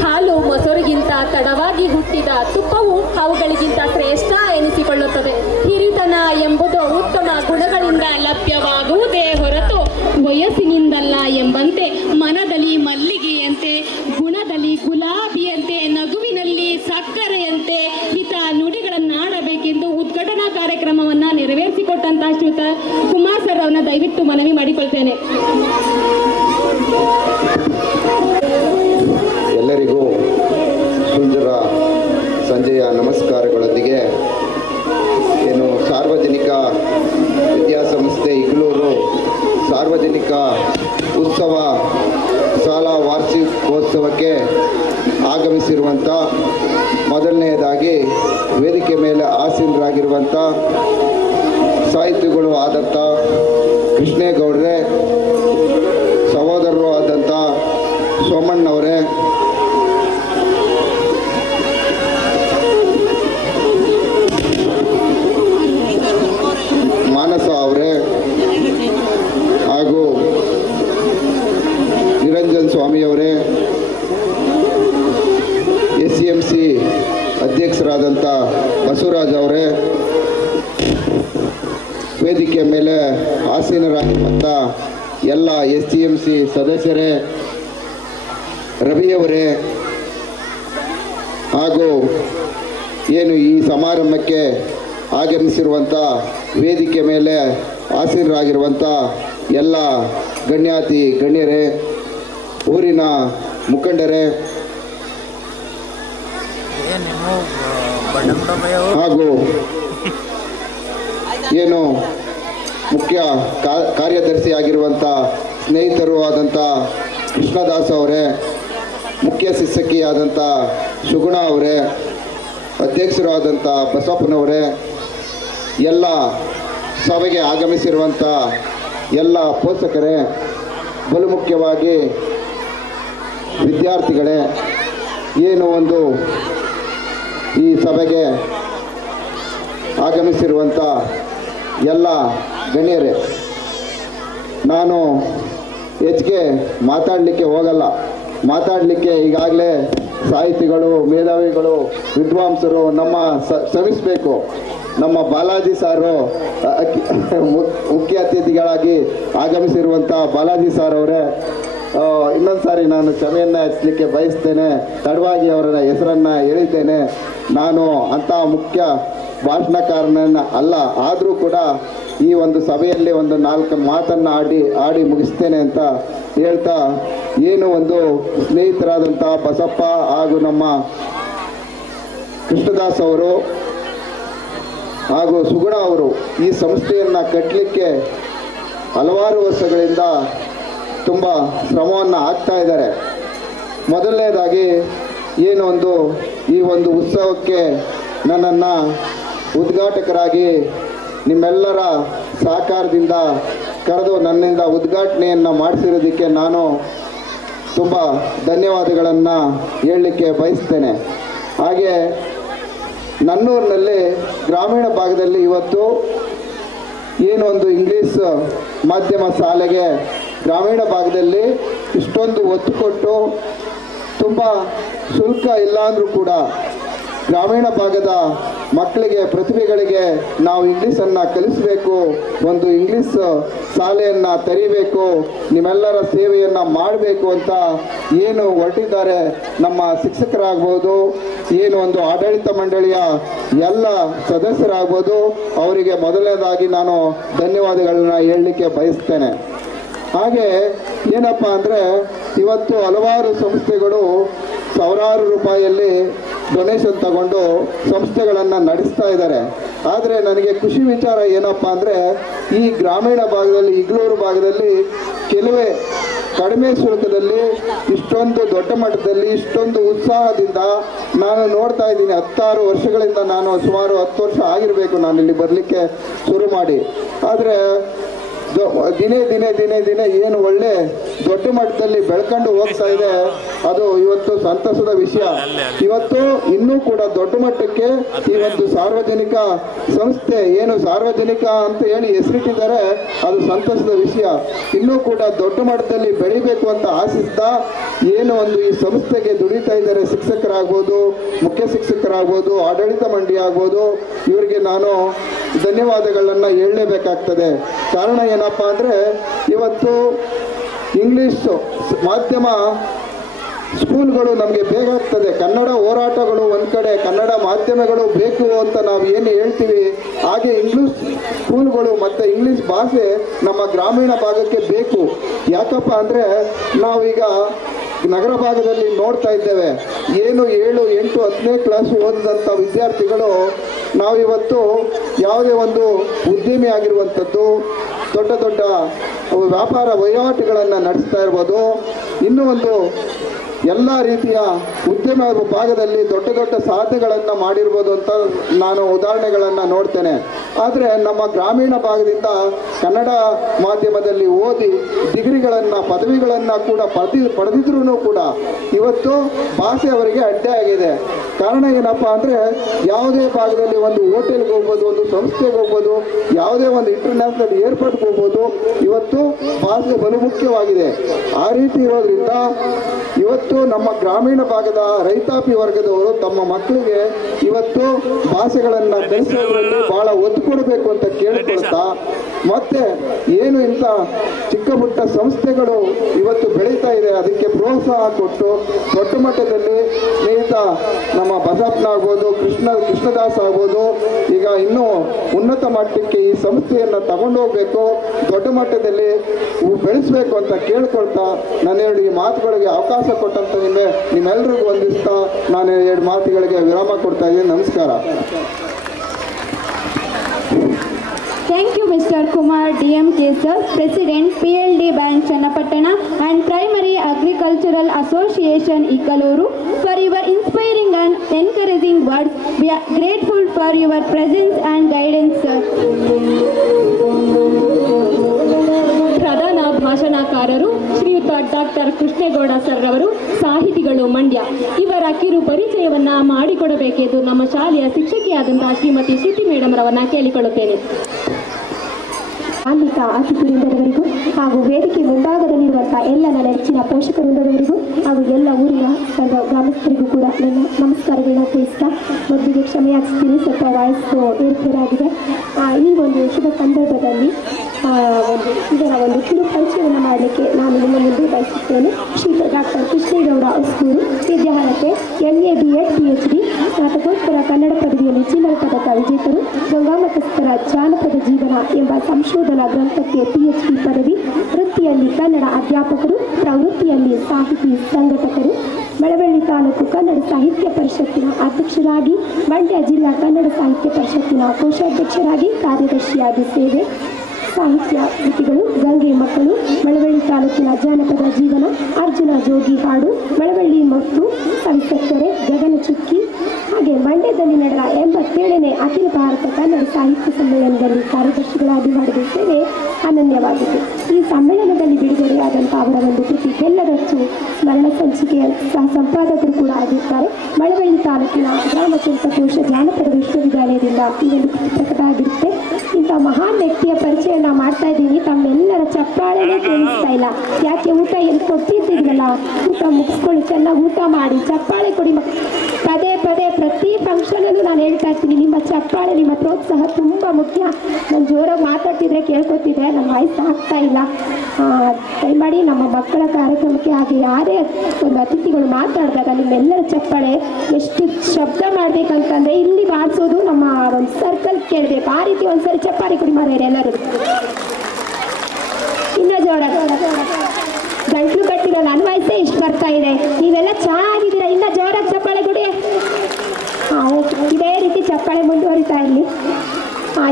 ಹಾಲು ಮೊಸರಿಗಿಂತ ತಡವಾಗಿ ಹುಟ್ಟಿದ ತುಪ್ಪವು ಅವುಗಳಿಗಿಂತ ಶ್ರೇಷ್ಠ ಎನಿಸಿಕೊಳ್ಳುತ್ತದೆ. ಹಿರಿತನ ಎಂಬುದು ಉತ್ತಮ ಗುಣಗಳಿಂದ ಲಭ್ಯವಾಗುವುದೇ ಹೊರತು ವಯಸ್ಸಿನಿಂದಲ್ಲ ಎಂಬಂತೆ ಮನದಲ್ಲಿ ಮಲ್ಲಿಗೆಯಂತೆ, ಗುಣದಲ್ಲಿ ಗುಲಾಬಿಯಂತೆ, ನಗುವಿನಲ್ಲಿ ಸಕ್ಕರೆಯಂತೆ ಹಿತ ನುಡಿಗಳನ್ನಾಡಬೇಕೆಂದು ಉದ್ಘಾಟನಾ ಕಾರ್ಯಕ್ರಮವನ್ನು ನೆರವೇರಿಸಿಕೊಟ್ಟಂತಹ ಶ್ರೀಯುತ ಕುಮಾರ್ ಸರ್ ಅವರನ್ನ ದಯವಿಟ್ಟು ಮನವಿ ಮಾಡಿಕೊಳ್ತೇನೆ. ಎಲ್ಲರಿಗೂ ಸುಂದರ ಸಂಜೆಯ ನಮಸ್ಕಾರಗಳೊಂದಿಗೆ ಏನು ಸಾರ್ವಜನಿಕ ವಿದ್ಯಾಸಂಸ್ಥೆ ಇಗ್ಲೂರು ಸಾರ್ವಜನಿಕ ಉತ್ಸವ ಶಾಲಾ ವಾರ್ಷಿಕೋತ್ಸವಕ್ಕೆ ಆಗಮಿಸಿರುವಂಥ ಮೊದಲನೆಯದಾಗಿ ವೇದಿಕೆ ಮೇಲೆ ಆಸೀನರಾಗಿರುವಂಥ ಸಾಹಿತಿಗಳು ಆದಂಥ ಕೃಷ್ಣೇಗೌಡ್ರೆ, ಸಹೋದರರು ಆದಂಥ ಸೋಮಣ್ಣವರೇ, ಮಾನಸ ಅವರೇ ಹಾಗೂ ನಿರಂಜನ್ ಸ್ವಾಮಿಯವರೇ, SCMC ಅಧ್ಯಕ್ಷರಾದಂಥ ಬಸವರಾಜ್ ಅವರೇ, ವೇದಿಕೆ ಮೇಲೆ ಆಸೀನರಾಗಿರುವಂಥ ಎಲ್ಲ SCMC ಸದಸ್ಯರೇ, ರವಿಯವರೇ ಹಾಗೂ ಏನು ಈ ಸಮಾರಂಭಕ್ಕೆ ಆಗಮಿಸಿರುವಂಥ ವೇದಿಕೆ ಮೇಲೆ ಆಸೀನರಾಗಿರುವಂಥ ಎಲ್ಲ ಗಣ್ಯಾತಿ ಗಣ್ಯರೇ, ಊರಿನ ಮುಖಂಡರೇ ಹಾಗೂ ಏನು ಮುಖ್ಯ ಕಾರ್ಯದರ್ಶಿಯಾಗಿರುವಂಥ ಸ್ನೇಹಿತರು ಆದಂಥ ಕೃಷ್ಣದಾಸ್ ಅವರೇ, ಮುಖ್ಯ ಶಿಕ್ಷಕಿಯಾದಂಥ ಸುಗುಣ ಅವರೇ, ಅಧ್ಯಕ್ಷರು ಆದಂಥ ಬಸಪ್ಪನವರೇ, ಎಲ್ಲ ಸಭೆಗೆ ಆಗಮಿಸಿರುವಂಥ ಎಲ್ಲ ಪೋಷಕರೇ, ಬಲು ಮುಖ್ಯವಾಗಿ ವಿದ್ಯಾರ್ಥಿಗಳೇ, ಏನು ಒಂದು ಈ ಸಭೆಗೆ ಆಗಮಿಸಿರುವಂಥ ಎಲ್ಲ ಗಣ್ಯರೇ, ನಾನು ಹೆಚ್ಚಿಗೆ ಮಾತಾಡಲಿಕ್ಕೆ ಹೋಗಲ್ಲ. ಮಾತಾಡಲಿಕ್ಕೆ ಈಗಾಗಲೇ ಸಾಹಿತಿಗಳು, ಮೇಧಾವಿಗಳು, ವಿದ್ವಾಂಸರು ನಮ್ಮ ಶ್ರಮಿಸಬೇಕು. ನಮ್ಮ ಬಾಲಾಜಿ ಸಾರು ಮುಖ್ಯ ಅತಿಥಿಗಳಾಗಿ ಆಗಮಿಸಿರುವಂಥ ಬಾಲಾಜಿ ಸಾರ್ ಅವರೇ, ಇನ್ನೊಂದು ಸಾರಿ ನಾನು ಕ್ಷಮೆಯನ್ನು ಹಚ್ಚಲಿಕ್ಕೆ ಬಯಸ್ತೇನೆ. ತಡವಾಗಿ ಅವರ ಹೆಸರನ್ನು ಹೇಳಿದ್ದೇನೆ. ನಾನು ಅಂಥ ಮುಖ್ಯ ಭಾಷಣಕಾರನನ್ನು ಅಲ್ಲ, ಆದರೂ ಕೂಡ ಈ ಒಂದು ಸಭೆಯಲ್ಲಿ ಒಂದು 4 ಮಾತನ್ನು ಆಡಿ ಮುಗಿಸ್ತೇನೆ ಅಂತ ಹೇಳ್ತಾ, ಏನು ಒಂದು ಸ್ನೇಹಿತರಾದಂಥ ಬಸಪ್ಪ ಹಾಗೂ ನಮ್ಮ ಕೃಷ್ಣದಾಸ್ ಅವರು ಹಾಗೂ ಸುಗುಣ ಅವರು ಈ ಸಂಸ್ಥೆಯನ್ನು ಕಟ್ಟಲಿಕ್ಕೆ ಹಲವಾರು ವರ್ಷಗಳಿಂದ ತುಂಬ ಶ್ರಮವನ್ನು ಹಾಕ್ತಾ ಇದ್ದಾರೆ. ಮೊದಲನೇದಾಗಿ ಏನು ಒಂದು ಈ ಒಂದು ಉತ್ಸವಕ್ಕೆ ನನ್ನನ್ನು ಉದ್ಘಾಟಕರಾಗಿ ನಿಮ್ಮೆಲ್ಲರ ಸಹಕಾರದಿಂದ ಕರೆದು ನನ್ನಿಂದ ಉದ್ಘಾಟನೆಯನ್ನು ಮಾಡಿಸಿರೋದಕ್ಕೆ ನಾನು ತುಂಬ ಧನ್ಯವಾದಗಳನ್ನು ಹೇಳಲಿಕ್ಕೆ ಬಯಸ್ತೇನೆ. ಹಾಗೆ ನನ್ನೂರಿನಲ್ಲಿ ಗ್ರಾಮೀಣ ಭಾಗದಲ್ಲಿ ಇವತ್ತು ಏನು ಒಂದು ಇಂಗ್ಲೀಷ್ ಮಾಧ್ಯಮ ಶಾಲೆಗೆ ಗ್ರಾಮೀಣ ಭಾಗದಲ್ಲಿ ಇಷ್ಟೊಂದು ಒತ್ತು ಕೊಟ್ಟು ತುಂಬ ಶುಲ್ಕ ಇಲ್ಲ ಅಂದರೂ ಕೂಡ ಗ್ರಾಮೀಣ ಭಾಗದ ಮಕ್ಕಳಿಗೆ ಪ್ರತಿಭೆಗಳಿಗೆ ನಾವು ಇಂಗ್ಲೀಷನ್ನು ಕಲಿಸಬೇಕು, ಒಂದು ಇಂಗ್ಲೀಷ್ ಶಾಲೆಯನ್ನು ತೆರೀಬೇಕು, ನಿಮ್ಮೆಲ್ಲರ ಸೇವೆಯನ್ನು ಮಾಡಬೇಕು ಅಂತ ಏನು ಹೊರಟಿದ್ದಾರೆ ನಮ್ಮ ಶಿಕ್ಷಕರಾಗ್ಬೋದು, ಏನು ಒಂದು ಆಡಳಿತ ಮಂಡಳಿಯ ಎಲ್ಲ ಸದಸ್ಯರಾಗ್ಬೋದು, ಅವರಿಗೆ ಮೊದಲನೇದಾಗಿ ನಾನು ಧನ್ಯವಾದಗಳನ್ನ ಹೇಳಲಿಕ್ಕೆ ಬಯಸ್ತೇನೆ. ಹಾಗೆ ಏನಪ್ಪ ಅಂದರೆ ಇವತ್ತು ಹಲವಾರು ಸಂಸ್ಥೆಗಳು ಸಾವಿರಾರು ರೂಪಾಯಿಯಲ್ಲಿ ಡೊನೇಷನ್ ತಗೊಂಡು ಸಂಸ್ಥೆಗಳನ್ನು ನಡೆಸ್ತಾ ಇದ್ದಾರೆ. ಆದರೆ ನನಗೆ ಖುಷಿ ವಿಚಾರ ಏನಪ್ಪ ಅಂದರೆ ಈ ಗ್ರಾಮೀಣ ಭಾಗದಲ್ಲಿ, ಇಗ್ಲೂರು ಭಾಗದಲ್ಲಿ ಕೆಲವೇ ಕಡಿಮೆ ಶುಲ್ಕದಲ್ಲಿ ಇಷ್ಟೊಂದು ದೊಡ್ಡ ಮಟ್ಟದಲ್ಲಿ ಇಷ್ಟೊಂದು ಉತ್ಸಾಹದಿಂದ ನಾನು ನೋಡ್ತಾ ಇದ್ದೀನಿ. 16 ವರ್ಷಗಳಿಂದ, ನಾನು ಸುಮಾರು 10 ವರ್ಷ ಆಗಿರಬೇಕು ನಾನು ಇಲ್ಲಿ ಬರಲಿಕ್ಕೆ ಶುರು ಮಾಡಿ. ಆದರೆ ದಿನೇ ದಿನೇ ದಿನೇ ದಿನೇ ಏನು ಒಳ್ಳೆ ದೊಡ್ಡ ಮಟ್ಟದಲ್ಲಿ ಬೆಳ್ಕೊಂಡು ಹೋಗ್ತಾ ಇದೆ, ಅದು ಇವತ್ತು ಸಂತಸದ ವಿಷಯ. ಇವತ್ತು ಇನ್ನೂ ಕೂಡ ದೊಡ್ಡ ಮಟ್ಟಕ್ಕೆ ಈ ಒಂದು ಸಾರ್ವಜನಿಕ ಸಂಸ್ಥೆ ಏನು ಸಾರ್ವಜನಿಕ ಅಂತ ಹೇಳಿ ಹೆಸರಿಟ್ಟಿದ್ದಾರೆ, ಅದು ಸಂತಸದ ವಿಷಯ. ಇನ್ನೂ ಕೂಡ ದೊಡ್ಡ ಮಟ್ಟದಲ್ಲಿ ಬೆಳಿಬೇಕು ಅಂತ ಆಶಿಸ್ತಾ ಏನು ಒಂದು ಈ ಸಂಸ್ಥೆಗೆ ದುಡಿತಾ ಇದ್ದಾರೆ ಶಿಕ್ಷಕರಾಗ್ಬೋದು, ಮುಖ್ಯ ಶಿಕ್ಷಕರಾಗ್ಬೋದು, ಆಡಳಿತ ಮಂಡಳಿ ಆಗ್ಬೋದು, ಇವರಿಗೆ ನಾನು ಧನ್ಯವಾದಗಳನ್ನು ಹೇಳಲೇಬೇಕಾಗ್ತದೆ. ಕಾರಣ ಏನಪ್ಪ ಅಂದರೆ ಇವತ್ತು ಇಂಗ್ಲೀಷ್ ಮಾಧ್ಯಮ ಸ್ಕೂಲ್ಗಳು ನಮಗೆ ಬೇಕಾಗ್ತದೆ. ಕನ್ನಡ ಹೋರಾಟಗಳು ಒಂದು ಕಡೆ, ಕನ್ನಡ ಮಾಧ್ಯಮಗಳು ಬೇಕು ಅಂತ ನಾವು ಏನು ಹೇಳ್ತೀವಿ, ಹಾಗೆ ಇಂಗ್ಲೀಷ್ ಸ್ಕೂಲ್ಗಳು ಮತ್ತು ಇಂಗ್ಲೀಷ್ ಭಾಷೆ ನಮ್ಮ ಗ್ರಾಮೀಣ ಭಾಗಕ್ಕೆ ಬೇಕು. ಯಾಕಪ್ಪ ಅಂದರೆ ನಾವೀಗ ನಗರ ಭಾಗದಲ್ಲಿ ನೋಡ್ತಾ ಇದ್ದೇವೆ, ಏನು 7, 8, 10ನೇ ಕ್ಲಾಸ್ ಓದಿದಂಥ ವಿದ್ಯಾರ್ಥಿಗಳು ನಾವಿವತ್ತು ಯಾವುದೇ ಒಂದು ಉದ್ಯಮಿ ಆಗಿರುವಂಥದ್ದು, ದೊಡ್ಡ ದೊಡ್ಡ ವ್ಯಾಪಾರ ವಹಿವಾಟುಗಳನ್ನು ನಡೆಸ್ತಾ ಇರ್ಬೋದು, ಇನ್ನೂ ಒಂದು ಎಲ್ಲ ರೀತಿಯ ಉದ್ಯಮ ಭಾಗದಲ್ಲಿ ದೊಡ್ಡ ದೊಡ್ಡ ಸಾಧನೆಗಳನ್ನು ಮಾಡಿರ್ಬೋದು ಅಂತ ನಾನು ಉದಾಹರಣೆಗಳನ್ನು ನೋಡ್ತೇನೆ. ಆದರೆ ನಮ್ಮ ಗ್ರಾಮೀಣ ಭಾಗದಿಂದ ಕನ್ನಡ ಮಾಧ್ಯಮದಲ್ಲಿ ಓದಿ ಡಿಗ್ರಿಗಳನ್ನು, ಪದವಿಗಳನ್ನು ಕೂಡ ಪಡೆದಿದ್ರೂ ಕೂಡ ಇವತ್ತು ಭಾಷೆ ಅವರಿಗೆ ಅಡ್ಡ ಆಗಿದೆ. ಕಾರಣ ಏನಪ್ಪ ಅಂದರೆ ಯಾವುದೇ ಭಾಗದಲ್ಲಿ ಒಂದು ಹೋಟೆಲ್ಗೆ ಹೋಗ್ಬೋದು, ಒಂದು ಸಂಸ್ಥೆಗೆ ಹೋಗ್ಬೋದು, ಯಾವುದೇ ಒಂದು ಇಂಟರ್ನ್ಯಾಷನಲ್ ಏರ್ಪೋರ್ಟ್ಗೆ ಹೋಗ್ಬೋದು, ಇವತ್ತು ಭಾಷೆ ಬಲು ಮುಖ್ಯವಾಗಿದೆ. ಆ ರೀತಿ ಇರೋದ್ರಿಂದ ಇವತ್ತು ನಮ್ಮ ಗ್ರಾಮೀಣ ಭಾಗದ ರೈತಾಪಿ ವರ್ಗದವರು ತಮ್ಮ ಮಕ್ಕಳಿಗೆ ಇವತ್ತು ಭಾಷೆಗಳನ್ನು ಕಲಿಸೋದ್ರಲ್ಲಿ ಬಹಳ ಒತ್ತು ಕೊಡಬೇಕು ಅಂತ ಕೇಳಿಕೊಳ್ತಾ, ಮತ್ತೆ ಏನು ಇಂಥ ಚಿಕ್ಕ ಪುಟ್ಟ ಸಂಸ್ಥೆಗಳು ಇವತ್ತು ಬೆಳೀತಾ ಇದೆ ಅದಕ್ಕೆ ಪ್ರೋತ್ಸಾಹ ಕೊಟ್ಟು ದೊಡ್ಡ ಮಟ್ಟದಲ್ಲಿ ಸ್ನೇಹಿತ ನಮ್ಮ ಬಸಪ್ಪನ ಆಗ್ಬೋದು, ಕೃಷ್ಣದಾಸ್ ಆಗ್ಬೋದು, ಈಗ ಇನ್ನೂ ಉನ್ನತ ಮಟ್ಟಕ್ಕೆ ಈ ಸಂಸ್ಥೆಯನ್ನು ತಗೊಂಡೋಗ್ಬೇಕು, ದೊಡ್ಡ ಮಟ್ಟದಲ್ಲಿ ಬೆಳೆಸಬೇಕು ಅಂತ ಕೇಳ್ಕೊಳ್ತಾ ನನ್ನ ಈ ಮಾತುಗಳಿಗೆ ಅವಕಾಶ ಕೊಟ್ಟಂತ ನಿಮ್ಮೆಲ್ಲರಿಗೂ ವಂದಿಸ್ತಾ ನಾನು 2 ಮಾತುಗಳಿಗೆ ವಿರಾಮ ಕೊಡ್ತಾ ಇದ್ದೀನಿ. ನಮಸ್ಕಾರ. Thank you, Mr. Kumar DMK sir, President PLD Bank Channapatna and Primary Agricultural Association Ikaluru, for your inspiring and encouraging words. We are grateful for your presence and guidance, sir. ಪ್ರಧಾನ ಭಾಷಣಕಾರರು ಶ್ರೀಯುತ ಡಾಕ್ಟರ್ ಕೃಷ್ಣೇಗೌಡ ಸರ್ ಅವರು, ಸಾಹಿತಿಗಳು ಮಂಡ್ಯ. ಇವರ ಕಿರು ಪರಿಚಯವನ್ನ ಮಾಡಿಕೊಡಬೇಕೆಂದು ನಮ್ಮ ಶಾಲೆಯ ಶಿಕ್ಷಕಿಯಾದಂತಹ ಶ್ರೀಮತಿ ಶ್ರುತಿ madam ರವನ್ನ ಕೇಳಿಕೊಳ್ಳುತ್ತೇನೆ. ಆನ್ವಿಕ ಅತಿಥಿವೃಂದದವರಿಗೂ ಹಾಗೂ ವೇದಿಕೆ ಮುಂಭಾಗದಲ್ಲಿರುವಂಥ ಎಲ್ಲ ನನ್ನ ನೆಚ್ಚಿನ ಪೋಷಕವೃಂದದವರಿಗೂ ಹಾಗೂ ಎಲ್ಲ ಊರಿನ ಸರ್ವ ಗ್ರಾಮಸ್ಥರಿಗೂ ಕೂಡ ನನ್ನ ನಮಸ್ಕಾರಗಳನ್ನ ತಿಳಿಸ್ತಾ ಮೊದಲಿಗೆ ಕ್ಷಮೆಯಾಗಿಸ್ತೀನಿ, ಸ್ವಲ್ಪ ವಯಸ್ಸು ಏರ್ಪೇರಾಗಿದೆ. ಈ ಒಂದು ಶುಭ ಸಂದರ್ಭದಲ್ಲಿ ಇದರ ಒಂದು ಕಿರು ಪರಿಚಯವನ್ನು ಮಾಡಲಿಕ್ಕೆ ನಾನು ನಿಮ್ಮ ಮುಂದೆ ಬಯಸುತ್ತೇನೆ. ಶ್ರೀ ಡಾಕ್ಟರ್ ಕೃಷ್ಣೇಗೌಡ ಹೊಸೂರು, ವಿದ್ಯಾರ್ಹತೆ MA B.Ed PhD, ಸ್ನಾತಕೋತ್ತರ ಕನ್ನಡ ಪದವಿಯಲ್ಲಿ ಚಿನ್ನದ ಪದಕ ವಿಜೇತರು, ಗಂಗಾಮತಸ್ಥರ ಜಾನಪದ ಜೀವನ ಎಂಬ ಸಂಶೋಧನಾ ಗ್ರಂಥಕ್ಕೆ PhD ಪದವಿ, ವೃತ್ತಿಯಲ್ಲಿ ಕನ್ನಡ ಅಧ್ಯಾಪಕರು, ಪ್ರವೃತ್ತಿಯಲ್ಲಿ ಸಾಹಿತಿ ಸಂಘಟಕರು, ಮಳವಳ್ಳಿ ತಾಲೂಕು ಕನ್ನಡ ಸಾಹಿತ್ಯ ಪರಿಷತ್ತಿನ ಅಧ್ಯಕ್ಷರಾಗಿ, ಮಂಡ್ಯ ಜಿಲ್ಲಾ ಕನ್ನಡ ಸಾಹಿತ್ಯ ಪರಿಷತ್ತಿನ ಕೋಶಾಧ್ಯಕ್ಷರಾಗಿ ಕಾರ್ಯದರ್ಶಿಯಾಗಿ ಸೇವೆ, ಸಾಹಿತ್ಯ ಕೃತಿಗಳು ಗಂಗೆ ಮಕ್ಕಳು, ಮಳವಳ್ಳಿ ತಾಲೂಕಿನ ಜಾನಪದ ಜೀವನ, ಅರ್ಜುನ ಜೋಗಿ ಹಾಡು, ಮಳವಳ್ಳಿ ಮತ್ತು ಸವಿಸತ್ತರೆ, ಗಗನ ಚುಕ್ಕಿ, ಹಾಗೆ ಮಂಡ್ಯದಲ್ಲಿ ನಡೆದ 87ನೇ ಅಖಿಲ ಭಾರತ ಕನ್ನಡ ಸಾಹಿತ್ಯ ಸಮ್ಮೇಳನದಲ್ಲಿ ಕಾರ್ಯದರ್ಶಿಗಳಾಗಿ ಮಾಡಿದ ಸೇವೆ ಅನನ್ಯವಾಗಿದೆ. ಈ ಸಮ್ಮೇಳನದಲ್ಲಿ ಬಿಡುಗಡೆಯಾದಂಥ ಅವರ ಒಂದು ಕೃತಿ ಬೆಲ್ಲದಚ್ಚು ಸ್ಮರಣ ಸಂಚಿಕೆಯ ಸಹ ಸಂಪಾದಕರು ಕೂಡ ಆಗಿರ್ತಾರೆ. ಮಳವಳ್ಳಿ ತಾಲೂಕಿನ ಗ್ರಾಮ ಕೋಶ ಜಾನಪದ ವಿಶ್ವವಿದ್ಯಾಲಯದಿಂದ ಈ ಒಂದು ಕೃತಿ ಪ್ರಕಟ ಆಗಿರುತ್ತೆ. ಇಂಥ ಮಹಾನ್ ವ್ಯಕ್ತಿಯ ಪರಿಚಯ ಮಾಡ್ತಾ ಇದ್ದೀನಿ. ತಮ್ಮೆಲ್ಲರ ಚಪ್ಪಾಳೆನೇ ಕೇಳಿಸ್ತಾ ಇಲ್ಲ, ಯಾಕೆ ಊಟ ಎಲ್ಲಿ ಕೊಟ್ಟಿದ್ದೀವಲ್ಲ ಊಟ ಮುಗಿಸ್ಕೊಳ್ಳಿ, ಚೆನ್ನಾಗಿ ಊಟ ಮಾಡಿ, ಚಪ್ಪಾಳೆ ಕೊಡಿ. ಪದೇ ಪದೇ ಪ್ರತಿ ಫಂಕ್ಷನಲ್ಲೂ ನಾನು ಹೇಳ್ತಾ ಇರ್ತೀನಿ, ನಿಮ್ಮ ಚಪ್ಪಾಳೆ, ನಿಮ್ಮ ಪ್ರೋತ್ಸಾಹ ತುಂಬ ಮುಖ್ಯ. ನಾನು ಜೋರಾಗಿ ಮಾತಾಡ್ತಿದ್ರೆ ಕೇಳ್ಕೊತಿದ್ದೆ, ನಮ್ಮ ವಾಯ್ಸ್ ಆಗ್ತಾ ಇಲ್ಲ. ದಯಮಾಡಿ ನಮ್ಮ ಮಕ್ಕಳ ಕಾರ್ಯಕ್ರಮಕ್ಕೆ ಹಾಗೆ ಯಾರೇ ಒಂದು ಅತಿಥಿಗಳು ಮಾತಾಡಿದಾಗ ನಿಮ್ಮೆಲ್ಲರ ಚಪ್ಪಾಳೆ ಎಷ್ಟು ಶಬ್ದ ಮಾಡಬೇಕಂತಂದರೆ ಇಲ್ಲಿ ಮಾಡಿಸೋದು ನಮ್ಮ ಒಂದು ಸರ್ಕಲ್ ಕೇಳಬೇಕು. ಆ ರೀತಿ ಒಂದ್ಸರಿ ಚಪ್ಪಾಳೆ ಕೊಡಿ ಮಾರೇರಿ ಎಲ್ಲರೂ. ಇನ್ನ ಜೋರ ಗಂಟ್ಲು ಕಟ್ಟಿರೋ ನನ್ನ ವಯಸ್ಸೇ ಇಷ್ಟು ಬರ್ತಾ ಇದೆ. ನೀವೆಲ್ಲ ಚೆನ್ನಾಗಿದ್ದೀರಾ, ಇನ್ನ ಜೋರಾಗಿ ಚಪ್ಪಾಳೆ ಕೊಡಿ. ಓಕೆ, ಇದೇ ರೀತಿ ಚಪ್ಪಾಳೆ ಮುಂದುವರಿತಾ ಇರಲಿ.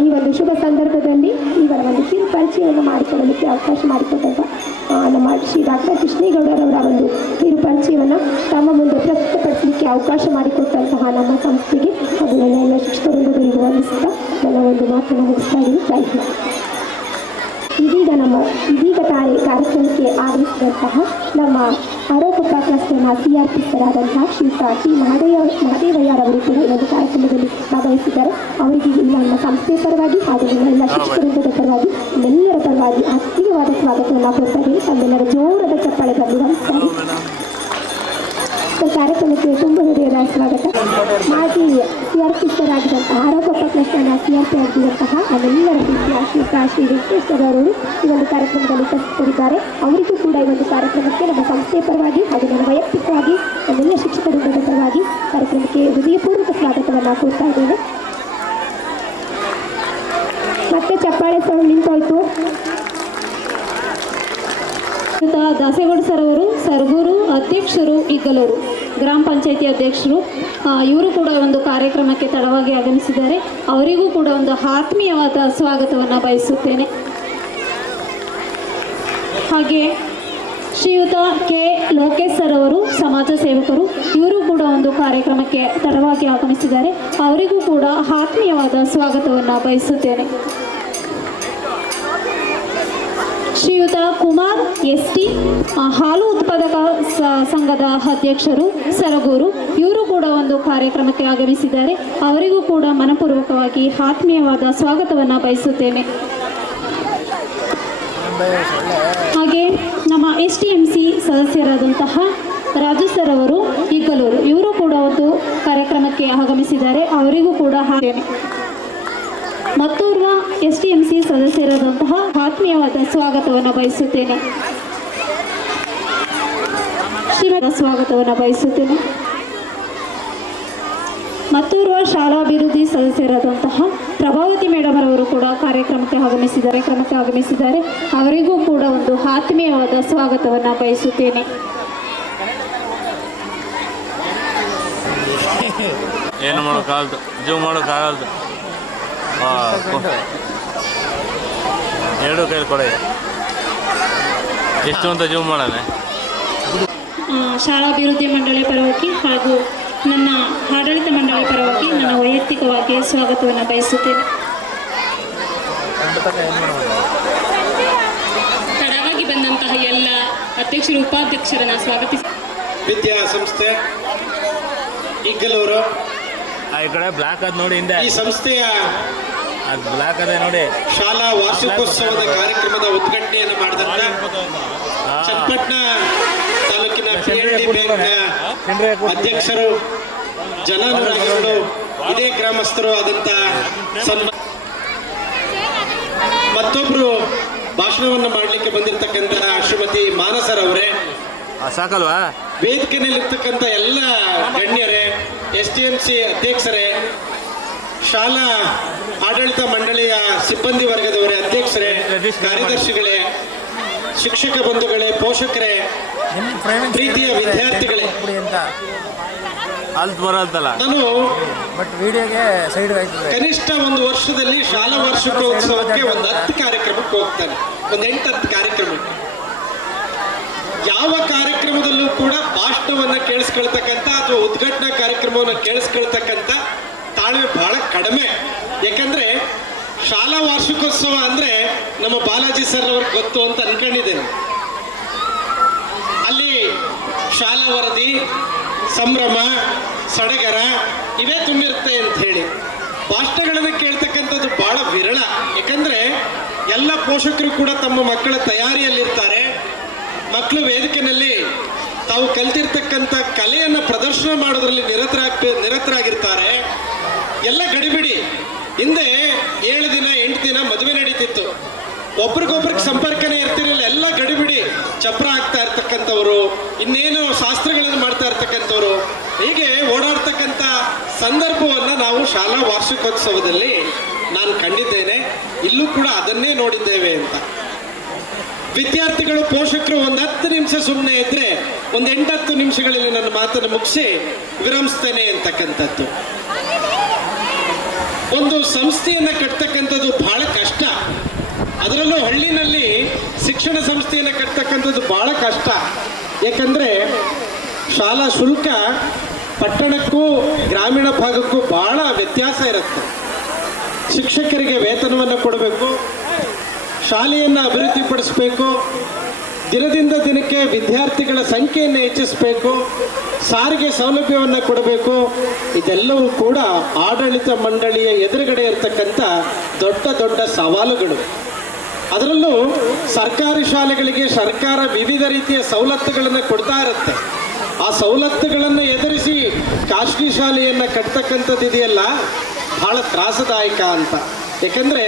ಈ ಒಂದು ಶುಭ ಸಂದರ್ಭದಲ್ಲಿ ಇವರ ಒಂದು ಕಿರು ಪರಿಚಯವನ್ನು ಮಾಡಿಕೊಳ್ಳಲಿಕ್ಕೆ ಅವಕಾಶ ಮಾಡಿಕೊಟ್ಟಂತ ನಮ್ಮ ಶ್ರೀ ಡಾಕ್ಟರ್ ಕೃಷ್ಣೇಗೌಡರವರ ಒಂದು ಕಿರು ಪರಿಚಯವನ್ನು ತಮ್ಮ ಮುಂದೆ ಪ್ರಸ್ತುತಪಡಿಸಲಿಕ್ಕೆ ಅವಕಾಶ ಮಾಡಿಕೊಟ್ಟಂತಹ ನಮ್ಮ ಸಂಸ್ಥೆಗೆ ಹಾಗೂ ಎಲ್ಲ ಶಿಕ್ಷಕರೊಂದಿಗೆ ವಂದಿಸುತ್ತಾ ನನ್ನ ಒಂದು ಮಾತನ್ನು ಮುಗಿಸ್ತಾ ಇದ್ದೀನಿ. Thank you. ಇದೀಗ ಕಾರ್ಯಕ್ರಮಕ್ಕೆ ಆಗಮಿಸಿದಂತಹ ನಮ್ಮ ಆರೋಗ್ಯ ಕ್ಲಸ್ಟರ್ನ CRPಸರಾದಂತಹ ಶ್ರೀಯುತ ಟಿ ಮಹದೇವಯ್ಯರವರು ಕೂಡ ಈ ಒಂದು ಕಾರ್ಯಕ್ರಮದಲ್ಲಿ ಭಾಗವಹಿಸಿದ್ದಾರೆ. ಅವರಿಗೆ ನಮ್ಮ ಸಂಸ್ಥೆಯ ಪರವಾಗಿ ಹಾಗೂ ಎಲ್ಲ ಶಿಕ್ಷಕರ ಪರವಾಗಿ ಎಲ್ಲರ ಪರವಾಗಿ ಆತ್ಮೀಯವಾದ ಸ್ವಾಗತವನ್ನು ಕೊಡ್ತಾ ಇದ್ದೀನಿ. ತಮ್ಮೆಲ್ಲರ ಜೋರದ ಚಪ್ಪಾಳೆ ಬರಲಿ. ನಮಸ್ಕಾರ. ಕಾರ್ಯಕ್ರಮಕ್ಕೆ ತುಂಬ ಹೃದಯದ ಸ್ವಾಗತ. ಮಾಜಿ CRPಸರಾಗಿದ್ದಂತಹ ಆರೋಗ್ಯ ಕ್ಲಸ್ಟರ್ನ CRP ಆಗಿದ್ದಂತಹ ನಮ್ಮೆಲ್ಲರ ಪ್ರೀತಿಯ ಶ್ರೀ ವೆಂಕಟೇಶ್ವರ ಅವರು ಈ ಒಂದು ಕಾರ್ಯಕ್ರಮದಲ್ಲಿ ಉಪಸ್ಥಿತರಿದ್ದಾರೆ. ಅವರಿಗೂ ಕೂಡ ಈ ಒಂದು ಕಾರ್ಯಕ್ರಮಕ್ಕೆ ನಮ್ಮ ಸಂಸ್ಥೆಯ ಪರವಾಗಿ ಹಾಗೂ ನನ್ನ ವೈಯಕ್ತಿಕವಾಗಿ ನಮ್ಮೆಲ್ಲ ಶಿಕ್ಷಕರ ಪರವಾಗಿ ಕಾರ್ಯಕ್ರಮಕ್ಕೆ ಹೃದಯಪೂರ್ವಕ ಸ್ವಾಗತವನ್ನು ಕೊಡ್ತಾ ಇದ್ದೇನೆ. ಮತ್ತೆ ಚಪ್ಪಾಳೆ ಸೌಂಡ್ ನಿಂತೋಯ್ತು. ದಾಸೇಗೌಡ ಸರ್ ಅವರು ಸರಗೂರು ಅಧ್ಯಕ್ಷರು, ಇಗ್ಗಲೂರು ಗ್ರಾಮ ಪಂಚಾಯತಿ ಅಧ್ಯಕ್ಷರು. ಇವರು ಕೂಡ ಒಂದು ಕಾರ್ಯಕ್ರಮಕ್ಕೆ ತಡವಾಗಿ ಆಗಮಿಸಿದ್ದಾರೆ. ಅವರಿಗೂ ಕೂಡ ಒಂದು ಆತ್ಮೀಯವಾದ ಸ್ವಾಗತವನ್ನು ಬಯಸುತ್ತೇನೆ. ಹಾಗೆ ಶ್ರೀಯುತ ಕೆ ಲೋಕೇಶ್ ಸರ್ ಅವರು ಸಮಾಜ ಸೇವಕರು. ಇವರು ಕೂಡ ಒಂದು ಕಾರ್ಯಕ್ರಮಕ್ಕೆ ತಡವಾಗಿ ಆಗಮಿಸಿದ್ದಾರೆ. ಅವರಿಗೂ ಕೂಡ ಆತ್ಮೀಯವಾದ ಸ್ವಾಗತವನ್ನು ಬಯಸುತ್ತೇನೆ. ಶ್ರೀಯುತ ಕುಮಾರ್ ST ಹಾಲು ಉತ್ಪಾದಕ ಸಂಘದ ಅಧ್ಯಕ್ಷರು, ಸರಗೂರು. ಇವರು ಕೂಡ ಒಂದು ಕಾರ್ಯಕ್ರಮಕ್ಕೆ ಆಗಮಿಸಿದ್ದಾರೆ. ಅವರಿಗೂ ಕೂಡ ಮನಪೂರ್ವಕವಾಗಿ ಆತ್ಮೀಯವಾದ ಸ್ವಾಗತವನ್ನು ಬಯಸುತ್ತೇನೆ. ಹಾಗೆ ನಮ್ಮ STMC ಸದಸ್ಯರಾದಂತಹ ರಾಜು ಸರ್ ಅವರು, ಇಗ್ಗಲೂರು. ಇವರು ಕೂಡ ಒಂದು ಕಾರ್ಯಕ್ರಮಕ್ಕೆ ಆಗಮಿಸಿದ್ದಾರೆ. ಅವರಿಗೂ ಕೂಡ ಮತ್ತೋರ್ವ STMC ಸದಸ್ಯರಾದಂತಹ ಆತ್ಮೀಯವಾದ ಸ್ವಾಗತವನ್ನು ಬಯಸುತ್ತೇನೆ. ಸ್ವಾಗತವನ್ನು ಬಯಸುತ್ತೇನೆ. ಮತ್ತೋರ್ವ ಶಾಲಾಭಿವೃದ್ಧಿ ಸದಸ್ಯರಾದಂತಹ ಪ್ರಭಾವತಿ ಮೇಡಮ್ ಅವರು ಕೂಡ ಕಾರ್ಯಕ್ರಮಕ್ಕೆ ಆಗಮಿಸಿದ್ದಾರೆ. ಅವರಿಗೂ ಕೂಡ ಒಂದು ಆತ್ಮೀಯವಾದ ಸ್ವಾಗತವನ್ನು ಬಯಸುತ್ತೇನೆ. ಏನು ಮಾಡೋಕ್ಕಾಗದು, ಜೂಮ್ ಮಾಡೋಕ್ಕಾಗಲ್ದು. ಎರಡು ಕೈಲಿ ಕೊಡ ಎಷ್ಟು ಅಂತ ಜೂಮ್ ಮಾಡೋಣ. ಶಾಲಾಭಿವೃದ್ಧಿ ಮಂಡಳಿ ಪರವಾಗಿ ಹಾಗೂ ನನ್ನ ಆಡಳಿತ ಮಂಡಳಿ ಪರವಾಗಿ ನನ್ನ ವೈಯಕ್ತಿಕವಾಗಿ ಸ್ವಾಗತವನ್ನು ಬಯಸುತ್ತೇನೆ. ತಡವಾಗಿ ಬಂದಂತಹ ಎಲ್ಲ ಅಧ್ಯಕ್ಷರು, ಉಪಾಧ್ಯಕ್ಷರನ್ನು ಸ್ವಾಗತಿಸಿ. ವಿದ್ಯಾಸಂಸ್ಥೆ ಇಗ್ಗಲೂರು ಈ ಕಡೆ ಬ್ಲಾಕ್ ಅದ್ ನೋಡಿ, ಹಿಂದೆ ಈ ಸಂಸ್ಥೆಯ ಅದು ಬ್ಲಾಕ್ ಅದೇ ನೋಡಿ. ಶಾಲಾ ವಾರ್ಷಿಕೋತ್ಸವದ ಕಾರ್ಯಕ್ರಮದ ಉದ್ಘಾಟನೆಯನ್ನು ಮಾಡಿದಂತ ಚನ್ನಪಟ್ಟಣ ತಾಲೂಕಿನ PLD ಬ್ಯಾಂಕ್ನ ಅಧ್ಯಕ್ಷರು, ಜನಾನುರಾಗಿಗಳು, ಇದೇ ಗ್ರಾಮಸ್ಥರು ಆದಂತ ಮತ್ತೊಬ್ರು ಭಾಷಣವನ್ನು ಮಾಡಲಿಕ್ಕೆ ಬಂದಿರತಕ್ಕಂತ ಶ್ರೀಮತಿ ಮಾನಸರವರೇ, ಸಾಕಲ್ವಾ, ವೇದಿಕೆಯಲ್ಲಿರ್ತಕ್ಕಂಥ ಎಲ್ಲ ಗಣ್ಯರೇ, STMC ಅಧ್ಯಕ್ಷರೇ, ಶಾಲಾ ಆಡಳಿತ ಮಂಡಳಿಯ ಸಿಬ್ಬಂದಿ ವರ್ಗದವರೇ, ಅಧ್ಯಕ್ಷರೇ, ಕಾರ್ಯದರ್ಶಿಗಳೇ, ಶಿಕ್ಷಕ ಬಂಧುಗಳೇ, ಪೋಷಕರೇ, ಪ್ರೀತಿಯ ವಿದ್ಯಾರ್ಥಿಗಳೇ, ನಾನು ಕನಿಷ್ಠ ಒಂದು ವರ್ಷದಲ್ಲಿ ಶಾಲಾ ವಾರ್ಷಿಕೋತ್ಸವಕ್ಕೆ ಒಂದು 10 ಕಾರ್ಯಕ್ರಮಕ್ಕೆ ಹೋಗ್ತಾನೆ, ಒಂದು 8-10 ಕಾರ್ಯಕ್ರಮ. ಯಾವ ಕಾರ್ಯಕ್ರಮದಲ್ಲೂ ಕೂಡ ಭಾಷಣವನ್ನ ಕೇಳಿಸ್ಕೊಳ್ತಕ್ಕಂಥ ಅಥವಾ ಉದ್ಘಾಟನಾ ಕಾರ್ಯಕ್ರಮವನ್ನು ಕೇಳಿಸ್ಕೊಳ್ತಕ್ಕಂಥ ತಾಳ್ಮೆ ಬಹಳ ಕಡಿಮೆ. ಯಾಕಂದ್ರೆ ಶಾಲಾ ವಾರ್ಷಿಕೋತ್ಸವ ಅಂದ್ರೆ ನಮ್ಮ ಬಾಲಾಜಿ ಸರ್ ಅವ್ರಿಗೆ ಗೊತ್ತು ಅಂತ ಅನ್ಕೊಂಡಿದ್ದೇನೆ. ಅಲ್ಲಿ ಶಾಲಾ ವರದಿ, ಸಂಭ್ರಮ, ಸಡಗರ ಇವೇ ತುಂಬಿರುತ್ತೆ ಅಂತ ಹೇಳಿ ಭಾಷಣಗಳನ್ನು ಕೇಳ್ತಕ್ಕಂಥದ್ದು ಬಹಳ ವಿರಳ. ಯಾಕಂದ್ರೆ ಎಲ್ಲ ಪೋಷಕರು ಕೂಡ ತಮ್ಮ ಮಕ್ಕಳ ತಯಾರಿಯಲ್ಲಿರ್ತಾರೆ. ಮಕ್ಕಳು ವೇದಿಕೆಯಲ್ಲಿ ತಾವು ಕಲ್ತಿರ್ತಕ್ಕಂಥ ಕಲೆಯನ್ನು ಪ್ರದರ್ಶನ ಮಾಡೋದ್ರಲ್ಲಿ ನಿರತರಾಗಿರ್ತಾರೆ. ಎಲ್ಲ ಗಡಿಬಿಡಿ. ಹಿಂದೆ 7 ದಿನ 8 ದಿನ ಮದುವೆ ನಡೀತಿತ್ತು. ಒಬ್ರಿಗೊಬ್ರಿಗೆ ಸಂಪರ್ಕನೇ ಇರ್ತಿರಲಿಲ್ಲ. ಎಲ್ಲ ಗಡಿಬಿಡಿ, ಚಪ್ರ ಆಗ್ತಾ ಇರ್ತಕ್ಕಂಥವ್ರು, ಇನ್ನೇನು ಶಾಸ್ತ್ರಗಳನ್ನು ಮಾಡ್ತಾ ಇರ್ತಕ್ಕಂಥವ್ರು, ಹೀಗೆ ಓಡಾಡ್ತಕ್ಕಂಥ ಸಂದರ್ಭವನ್ನು ನಾವು ಶಾಲಾ ವಾರ್ಷಿಕೋತ್ಸವದಲ್ಲಿ ನಾನು ಕಂಡಿದ್ದೇನೆ. ಇಲ್ಲೂ ಕೂಡ ಅದನ್ನೇ ನೋಡಿದ್ದೇವೆ ಅಂತ. ವಿದ್ಯಾರ್ಥಿಗಳು, ಪೋಷಕರು ಒಂದು 10 ನಿಮಿಷ ಸುಮ್ಮನೆ ಇದ್ರೆ ಒಂದು 8-10 ನಿಮಿಷಗಳಲ್ಲಿ ನನ್ನ ಮಾತನ್ನು ಮುಗಿಸಿ ವಿರಮಿಸ್ತೇನೆ ಅಂತಕ್ಕಂಥದ್ದು. ಒಂದು ಸಂಸ್ಥೆಯನ್ನು ಕಟ್ತಕ್ಕಂಥದ್ದು ಬಹಳ ಕಷ್ಟ. ಅದರಲ್ಲೂ ಹಳ್ಳಿನಲ್ಲಿ ಶಿಕ್ಷಣ ಸಂಸ್ಥೆಯನ್ನು ಕಟ್ತಕ್ಕಂಥದ್ದು ಬಹಳ ಕಷ್ಟ. ಯಾಕಂದರೆ ಶಾಲಾ ಶುಲ್ಕ ಪಟ್ಟಣಕ್ಕೂ ಗ್ರಾಮೀಣ ಭಾಗಕ್ಕೂ ಬಹಳ ವ್ಯತ್ಯಾಸ ಇರುತ್ತೆ. ಶಿಕ್ಷಕರಿಗೆ ವೇತನವನ್ನು ಕೊಡಬೇಕು, ಶಾಲೆಯನ್ನು ಅಭಿವೃದ್ಧಿಪಡಿಸಬೇಕು, ದಿನದಿಂದ ದಿನಕ್ಕೆ ವಿದ್ಯಾರ್ಥಿಗಳ ಸಂಖ್ಯೆಯನ್ನು ಹೆಚ್ಚಿಸಬೇಕು, ಸಾರಿಗೆ ಸೌಲಭ್ಯವನ್ನು ಕೊಡಬೇಕು. ಇದೆಲ್ಲವೂ ಕೂಡ ಆಡಳಿತ ಮಂಡಳಿಯ ಎದುರುಗಡೆ ಇರತಕ್ಕಂಥ ದೊಡ್ಡ ದೊಡ್ಡ ಸವಾಲುಗಳು. ಅದರಲ್ಲೂ ಸರ್ಕಾರಿ ಶಾಲೆಗಳಿಗೆ ಸರ್ಕಾರ ವಿವಿಧ ರೀತಿಯ ಸವಲತ್ತುಗಳನ್ನು ಕೊಡ್ತಾ ಇರುತ್ತೆ. ಆ ಸವಲತ್ತುಗಳನ್ನು ಎದುರಿಸಿ ಖಾಸಗಿ ಶಾಲೆಯನ್ನು ಕಟ್ತಕ್ಕಂಥದ್ದು ಇದೆಯಲ್ಲ, ಬಹಳ ತ್ರಾಸದಾಯಕ ಅಂತ. ಯಾಕಂದರೆ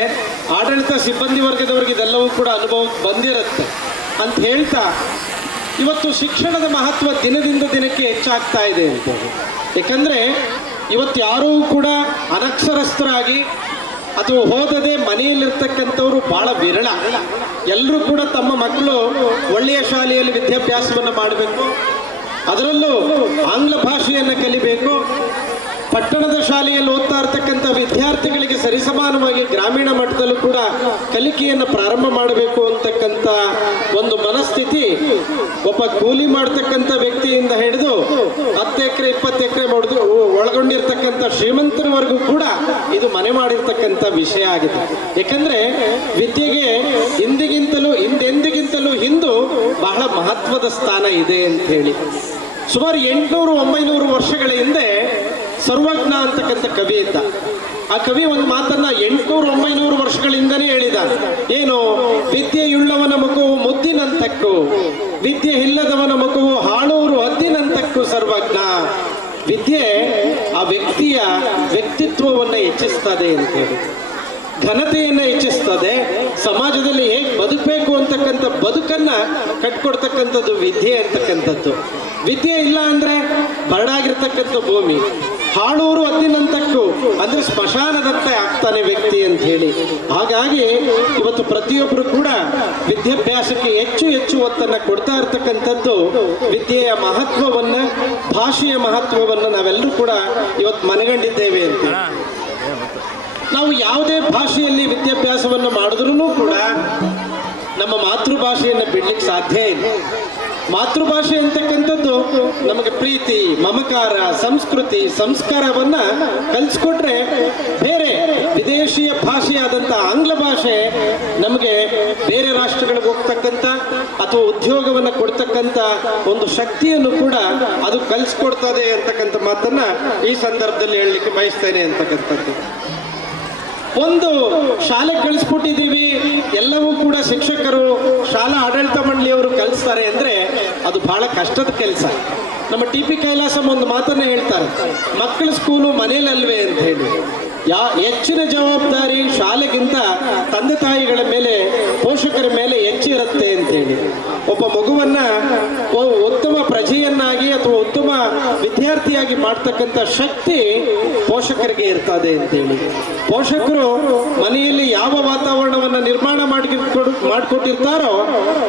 ಆಡಳಿತ ಸಿಬ್ಬಂದಿ ವರ್ಗದವ್ರಿಗೆ ಇದೆಲ್ಲವೂ ಕೂಡ ಅನುಭವಕ್ಕೆ ಬಂದಿರುತ್ತೆ ಅಂತ ಹೇಳ್ತಾ, ಇವತ್ತು ಶಿಕ್ಷಣದ ಮಹತ್ವ ದಿನದಿಂದ ದಿನಕ್ಕೆ ಹೆಚ್ಚಾಗ್ತಾ ಇದೆ ಅಂತ. ಯಾಕಂದರೆ ಇವತ್ತು ಯಾರೂ ಕೂಡ ಅನಕ್ಷರಸ್ಥರಾಗಿ ಅಥವಾ ಓದದೆ ಮನೆಯಲ್ಲಿರ್ತಕ್ಕಂಥವ್ರು ಭಾಳ ವಿರಳ. ಎಲ್ಲರೂ ಕೂಡ ತಮ್ಮ ಮಕ್ಕಳು ಒಳ್ಳೆಯ ಶಾಲೆಯಲ್ಲಿ ವಿದ್ಯಾಭ್ಯಾಸವನ್ನು ಮಾಡಬೇಕು, ಅದರಲ್ಲೂ ಆಂಗ್ಲ ಭಾಷೆಯನ್ನು ಕಲಿಬೇಕು. ಪಟ್ಟಣದ ಶಾಲೆಯಲ್ಲಿ ಓದ್ತಾ ಇರ್ತಕ್ಕಂಥ ವಿದ್ಯಾರ್ಥಿಗಳಿಗೆ ಸರಿಸಮಾನವಾಗಿ ಗ್ರಾಮೀಣ ಮಟ್ಟದಲ್ಲೂ ಕೂಡ ಕಲಿಕೆಯನ್ನು ಪ್ರಾರಂಭ ಮಾಡಬೇಕು ಅಂತಕ್ಕಂಥ ಒಂದು ಮನಸ್ಥಿತಿ ಒಬ್ಬ ಕೂಲಿ ಮಾಡ್ತಕ್ಕಂಥ ವ್ಯಕ್ತಿಯಿಂದ ಹಿಡಿದು 10 ಎಕರೆ 20 ಎಕರೆ ಒಳಗೊಂಡಿರ್ತಕ್ಕಂಥ ಶ್ರೀಮಂತರವರೆಗೂ ಕೂಡ ಇದು ಮನೆ ಮಾಡಿರ್ತಕ್ಕಂಥ ವಿಷಯ ಆಗಿದೆ. ಯಾಕಂದ್ರೆ ವಿದ್ಯೆಗೆ ಹಿಂದೆಂದಿಗಿಂತಲೂ ಹಿಂದೂ ಬಹಳ ಮಹತ್ವದ ಸ್ಥಾನ ಇದೆ ಅಂತ ಹೇಳಿ. ಸುಮಾರು 800-900 ವರ್ಷಗಳ ಹಿಂದೆ ಸರ್ವಜ್ಞ ಅಂತಕ್ಕಂಥ ಕವಿ ಇದ್ದ. ಆ ಕವಿ ಒಂದು ಮಾತನ್ನ 800-900 ವರ್ಷಗಳಿಂದನೇ ಹೇಳಿದ. ಏನು? ವಿದ್ಯೆಯುಳ್ಳವನ ಮಗುವು ಮುದ್ದಿನಂತಕ್ಕು, ವಿದ್ಯೆ ಇಲ್ಲದವನ ಮಗುವು ಹಾಳೂರು ಹದ್ದಿನಂತಕ್ಕು ಸರ್ವಜ್ಞ. ವಿದ್ಯೆ ಆ ವ್ಯಕ್ತಿಯ ವ್ಯಕ್ತಿತ್ವವನ್ನು ಹೆಚ್ಚಿಸ್ತದೆ ಅಂತೇಳಿ, ಘನತೆಯನ್ನು ಹೆಚ್ಚಿಸ್ತದೆ. ಸಮಾಜದಲ್ಲಿ ಹೇಗೆ ಬದುಕಬೇಕು ಅಂತಕ್ಕಂಥ ಬದುಕನ್ನ ಕಟ್ಕೊಡ್ತಕ್ಕಂಥದ್ದು ವಿದ್ಯೆ ಅಂತಕ್ಕಂಥದ್ದು. ವಿದ್ಯೆ ಇಲ್ಲ ಅಂದ್ರೆ ಬರಡಾಗಿರ್ತಕ್ಕಂಥ ಭೂಮಿ, ಹಾಳೂರು ಹದ್ದಿನಂತಕ್ಕೂ ಅಂದ್ರೆ ಸ್ಮಶಾನದಂತೆ ಆಗ್ತಾನೆ ವ್ಯಕ್ತಿ ಅಂತ ಹೇಳಿ. ಹಾಗಾಗಿ ಇವತ್ತು ಪ್ರತಿಯೊಬ್ಬರು ಕೂಡ ವಿದ್ಯಾಭ್ಯಾಸಕ್ಕೆ ಹೆಚ್ಚು ಒತ್ತನ್ನು ಕೊಡ್ತಾ ಇರ್ತಕ್ಕಂಥದ್ದು ವಿದ್ಯೆಯ ಮಹತ್ವವನ್ನ, ಭಾಷೆಯ ಮಹತ್ವವನ್ನು ನಾವೆಲ್ಲರೂ ಕೂಡ ಇವತ್ತು ಮನಗಂಡಿದ್ದೇವೆ ಅಂತ. ನಾವು ಯಾವುದೇ ಭಾಷೆಯಲ್ಲಿ ವಿದ್ಯಾಭ್ಯಾಸವನ್ನು ಮಾಡಿದ್ರೂ ಕೂಡ ನಮ್ಮ ಮಾತೃಭಾಷೆಯನ್ನು ಬಿಡ್ಲಿಕ್ಕೆ ಸಾಧ್ಯ ಇಲ್ಲ. ಮಾತೃಭಾಷೆ ಅಂತಕ್ಕಂಥದ್ದು ನಮಗೆ ಪ್ರೀತಿ, ಮಮಕಾರ, ಸಂಸ್ಕೃತಿ, ಸಂಸ್ಕಾರವನ್ನ ಕಲಿಸ್ಕೊಟ್ರೆ ಬೇರೆ ವಿದೇಶಿಯ ಭಾಷೆಯಾದಂಥ ಆಂಗ್ಲ ಭಾಷೆ ನಮಗೆ ಬೇರೆ ರಾಷ್ಟ್ರಗಳಿಗೆ ಹೋಗ್ತಕ್ಕಂಥ ಅಥವಾ ಉದ್ಯೋಗವನ್ನು ಕೊಡ್ತಕ್ಕಂಥ ಒಂದು ಶಕ್ತಿಯನ್ನು ಕೂಡ ಅದು ಕಲಿಸ್ಕೊಡ್ತದೆ ಅಂತಕ್ಕಂಥ ಮಾತನ್ನ ಈ ಸಂದರ್ಭದಲ್ಲಿ ಹೇಳಲಿಕ್ಕೆ ಬಯಸ್ತೇನೆ ಅಂತಕ್ಕಂಥದ್ದು. ಒಂದು ಶಾಲೆ ಕಳಿಸ್ಬಿಟ್ಟಿದ್ದೀವಿ, ಎಲ್ಲವೂ ಕೂಡ ಶಿಕ್ಷಕರು, ಶಾಲಾ ಆಡಳಿತ ಮಂಡಳಿಯವರು ಕಲಿಸ್ತಾರೆ ಅಂದರೆ ಅದು ಬಹಳ ಕಷ್ಟದ ಕೆಲಸ. ನಮ್ಮ ಟಿ ಪಿ ಕೈಲಾಸಂ ಒಂದು ಮಾತನ್ನು ಹೇಳ್ತಾರೆ, ಮಕ್ಕಳ ಸ್ಕೂಲು ಮನೇಲಲ್ವೇ ಅಂತ ಹೇಳಿ. ಹೆಚ್ಚಿನ ಜವಾಬ್ದಾರಿ ಶಾಲೆಗಿಂತ ತಂದೆ ತಾಯಿಗಳ ಮೇಲೆ, ಪೋಷಕರ ಮೇಲೆ ಹೆಚ್ಚಿರುತ್ತೆ ಅಂತೇಳಿ. ಒಬ್ಬ ಮಗುವನ್ನ ಉತ್ತಮ ಪ್ರಜೆಯನ್ನಾಗಿ ಅಥವಾ ಉತ್ತಮ ವಿದ್ಯಾರ್ಥಿಯಾಗಿ ಮಾಡ್ತಕ್ಕಂಥ ಶಕ್ತಿ ಪೋಷಕರಿಗೆ ಇರ್ತದೆ ಅಂತೇಳಿ. ಪೋಷಕರು ಮನೆಯಲ್ಲಿ ಯಾವ ವಾತಾವರಣವನ್ನು ನಿರ್ಮಾಣ ಮಾಡಿಕೊಟ್ಟಿರ್ತಾರೋ